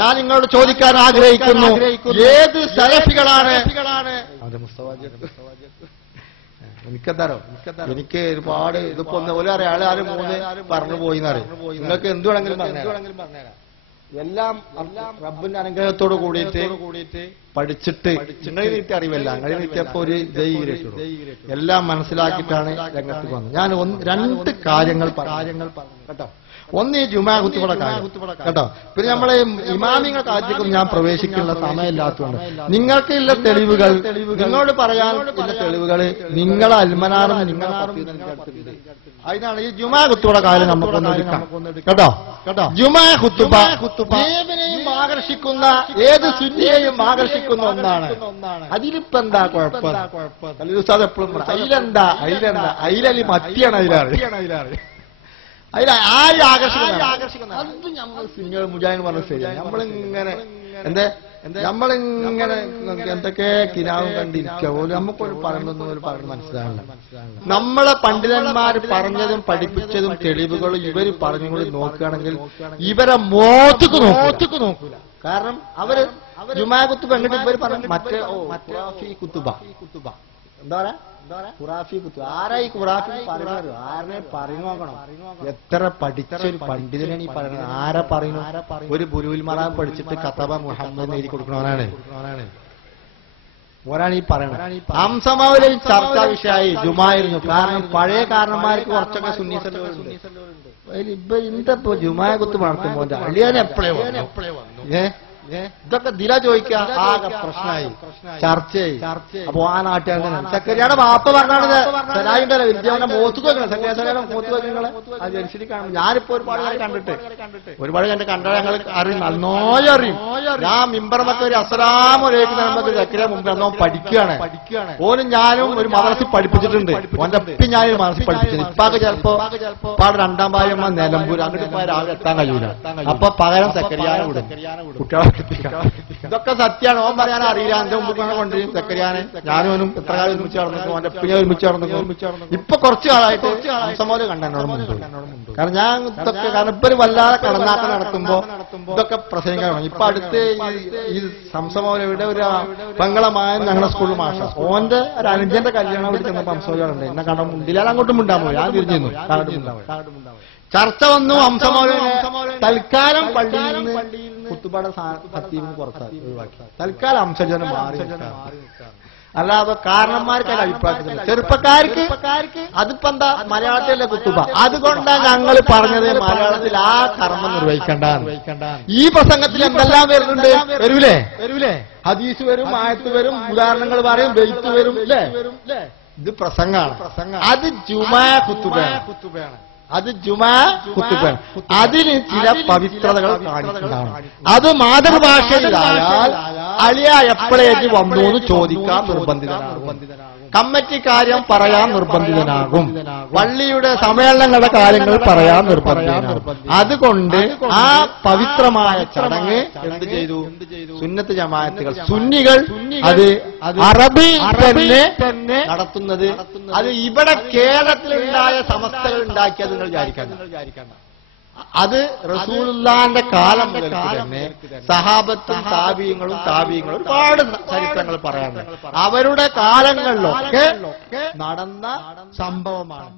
ഞാൻ നിങ്ങളോട് ചോദിക്കാൻ ആഗ്രഹിക്കുന്നു, ഏത് സലഫികളാണ്? എനിക്കെന്താരോ, എനിക്ക് ഒരുപാട് ഇതിപ്പോ ഒരാളെ 3 പറഞ്ഞു പോയി എന്നറിയും. നിങ്ങൾക്ക് എന്ത് വേണമെങ്കിലും പറഞ്ഞുതരാം. എല്ലാം റബ്ബിന്റെ അനുഗ്രഹത്തോട് കൂടിയിട്ട് പഠിച്ചിട്ട് നിങ്ങൾ നീട്ടി അറിവല്ല, അങ്ങനെ നീട്ടിയപ്പോ ഒരു എല്ലാം മനസ്സിലാക്കിയിട്ടാണ് രംഗത്ത് വന്നത്. ഞാൻ 2 കാര്യങ്ങൾ കേട്ടോ. ഒന്ന് ഈ ജുമുഅ ഖുതുബയുടെ കാര്യം കേട്ടോ. പിന്നെ നമ്മളെ ഇമാമിങ്ങൾ കാര്യത്തിലും ഞാൻ പ്രവേശിക്കുന്ന സമയമില്ലാത്തതുകൊണ്ട് നിങ്ങൾക്ക് ഉള്ള തെളിവുകൾ, നിങ്ങളോട് പറയാൻ ഉള്ള തെളിവുകൾ നിങ്ങളെ അൽമനാറെന്ന് നിങ്ങളെ അതിനാണ് ഈ ജുമുഅ ഖുതുബയുടെ കാര്യം നമുക്കൊന്ന് എടുക്കാം കേട്ടോ. ജുമുഅ ഖുതുബ ഏവരെയും ആകർഷിക്കുന്ന, ഏത് സുന്നിയെയും ആകർഷിക്കുന്ന ഒന്നാണ്. അതിലിപ്പോ എന്താ കുഴപ്പം? ഉസ്താദ് എപ്പോഴും അതിലെന്താ അതിലി മറ്റിയാണ് ആര് ആകർഷിക്കുന്ന അത് നമ്മൾ സിംഗൾ മുജാഹിദ് പറഞ്ഞ ശരിയാണ്. നമ്മളിങ്ങനെ നമ്മളിങ്ങനെ എന്തൊക്കെ കിനാവും കണ്ടിരിക്കുക പോലും നമുക്കൊരു പറയുന്നൊന്നും ഒരു പറഞ്ഞ് മനസ്സിലാവില്ല. നമ്മളെ പണ്ഡിതന്മാർ പറഞ്ഞതും പഠിപ്പിച്ചതും തെളിവുകളും ഇവർ പറഞ്ഞുകൊണ്ട് നോക്കുകയാണെങ്കിൽ ഇവരെ മോത്തുക്ക് നോക്കൂല. കാരണം അവര് ജുമുഅ ഖുതുബ എങ്ങോട്ട് ഇവർ പറഞ്ഞു മറ്റേ കുത്തുബ എന്താ പറയാ ഖുറാഫി കുത്തുബ. ആരായി ഖുറാഫി പറയുന്നത്? ആരെ പറയുന്നു നോക്കണം. എത്ര പഠിച്ചൊരു പണ്ഡിതനാണ് ഈ പറയുന്നത്? ആരെ പറയുന്നു? ഒരു ബുലുൽ മറാം പഠിച്ചിട്ട് കതബ മുഹമ്മദ് എഴുതി കൊടുക്കണവനാണ് ഒരാണ് ഈ പറയുന്നത്. ഹംസമാവിലെ ചർച്ചാ വിഷയമായി ജുമായിരുന്നു. കാരണം പഴയ കാരണന്മാർക്ക് കുറച്ചൊക്കെ സുന്നീസലുണ്ട്. ഇപ്പൊ ഇന്തപ്പോ ജുമുഅ ഖുതുബ നടത്തുമ്പോ അളിയാൻ എപ്പോഴേ വന്നു ഇതൊക്കെ ദില ചോദിക്കുക, ആകെ പ്രശ്നമായി, ചർച്ചയായി. അപ്പൊ ആ നാട്ടുകാരനെ സെക്രട്ടറിയുടെ വാപ്പ പറഞ്ഞാണ് സലായിണ്ടല്ലോ വിദ്യാഭ്യാസം മോത്തുക്ക് വെക്കണം. സെക്രട്ടറിയുടെ മോത്തുക്ക് വെക്കങ്ങളെ ആ ജനിച്ചിട്ട് കാണും. ഞാനിപ്പോ ഒരുപാട് പേരെ കണ്ടിട്ട് കണ്ടാൽ ഞങ്ങൾ അറിയും, നന്നായി അറിയും. ഞാൻ മിമ്പറന്നൊക്കെ ഒരു അസ്സലാമലൈക്കും നമുക്ക് സെക്രട്ടറി മുമ്പ് എന്നോ പഠിക്കുകയാണ്. ഓനും ഞാനും ഒരു മദ്രസയിൽ പഠിപ്പിച്ചിട്ടുണ്ട്. ഓന്റെ ഒപ്പം ഞാനൊരു മദ്രസയിൽ പഠിപ്പിച്ചിട്ടുണ്ട്. ഇപ്പാക്ക് ചിലപ്പോ പാട് 2ാം ഭാര്യമ്മ നിലമ്പൂർ അങ്ങോട്ട് പോയാൽ രാവിലെ എത്താൻ കഴിയൂല. അപ്പൊ പകരം സെക്രട്ടറിയാനെ വിടും കുട്ടികളെ. ഇതൊക്കെ സത്യമാണ്. ഓൻ പറയാൻ അറിയില്ല. എന്റെ മുമ്പ് കൊണ്ടുവരും സെക്രട്ടറിയാനെ. ഞാനും എത്ര കാലം ഒരുമിച്ച് നടന്നു, ഓന്റെ പിന്നെ ഒരുമിച്ച് നടന്നു. ഇപ്പൊ കുറച്ചു കാലമായിട്ട് ഹംസമോല് കണ്ടെന്നോട് മുമ്പ്. കാരണം ഞാൻ ഇതൊക്കെ കാരണം ഇപ്പൊ ഒരു വല്ലാതെ കടന്നാക്കം നടത്തുമ്പോ ഇതൊക്കെ പ്രസംഗിക്കണം. ഇപ്പൊ അടുത്ത് ഈ ഹംസമോലയുടെ ഒരു പെങ്ങളമായ ഞങ്ങളുടെ സ്കൂളിൽ മാഷ ഓന്റെ ഒരു അനുജന്റെ കല്യാണം ഇവിടെ ചെന്നപ്പോ ഹംസമോലുണ്ട്. എന്നെ കണ്ട മുണ്ടിലാൽ അങ്ങോട്ടും മുണ്ടാൻ പോയി. ഞാൻ തിരിഞ്ഞു ചർച്ച വന്നു. ഹംസമോല് തൽക്കാലം പള്ളിയിൽ നിന്ന് കുത്തുപാട സത്യത്തിന് പുറത്താക്കി ഒഴിവാക്കി. തൽക്കാലം ഹംസജനം മാറി. അല്ലാതെ കാരണന്മാർക്കല്ല അഭിപ്രായത്തില്ല. ചെറുപ്പക്കാർക്ക് അതിപ്പോ എന്താ മലയാളത്തിലെ കുത്തുബ. അതുകൊണ്ടാണ് ഞങ്ങൾ പറഞ്ഞത് മലയാളത്തിൽ ആ കർമ്മം നിർവഹിക്കണ്ട. ഈ പ്രസംഗത്തിൽ എന്തെല്ലാം വരുന്നുണ്ട്? വരൂലേ? ഹദീസ് വരും, ആയത്ത് വരും, ഉദാഹരണങ്ങൾ പറയും, ബെയ്ത്ത് വരും. ഇല്ലേ? ഇത് പ്രസംഗമാണ്. അത് ജുമുഅ ഖുതുബയാണ്. അത് ജുമുഅ ഖുതുബയാണ്. അതിന് ചില പവിത്രതകൾ കാണിക്കുന്നതാണ്. അത് മാതൃഭാഷയിലായാൽ അളിയ എപ്പോഴേക്ക് വന്നു എന്ന് ചോദിക്കാൻ നിർബന്ധിതനാകും. കമ്മിറ്റി കാര്യം പറയാൻ നിർബന്ധിതനാകും. പള്ളിയുടെ സമ്മേളനങ്ങളുടെ കാര്യങ്ങൾ പറയാൻ നിർബന്ധിതനാകും. അതുകൊണ്ട് ആ പവിത്രമായ ചടങ്ങ് എന്ത് ചെയ്തു? സുന്നത്ത് ജമാഅത്തുകൾ സുന്നികൾ അത് അറബി തന്നെ നടത്തുന്നത്. അത് ഇവിടെ കേരളത്തിലുണ്ടായ സമസ്തകൾ ഉണ്ടാക്കിയത് നിങ്ങൾ വിചാരിക്കണ്ട. അത് റസൂലുള്ളാഹിന്റെ കാലം മുതൽ തന്നെ സഹാബത്തും താബിഈങ്ങളും ഒരുപാട് ചരിത്രങ്ങൾ പറയാനുണ്ട്. അവരുടെ കാലങ്ങളിലൊക്കെ നടന്ന സംഭവമാണ്.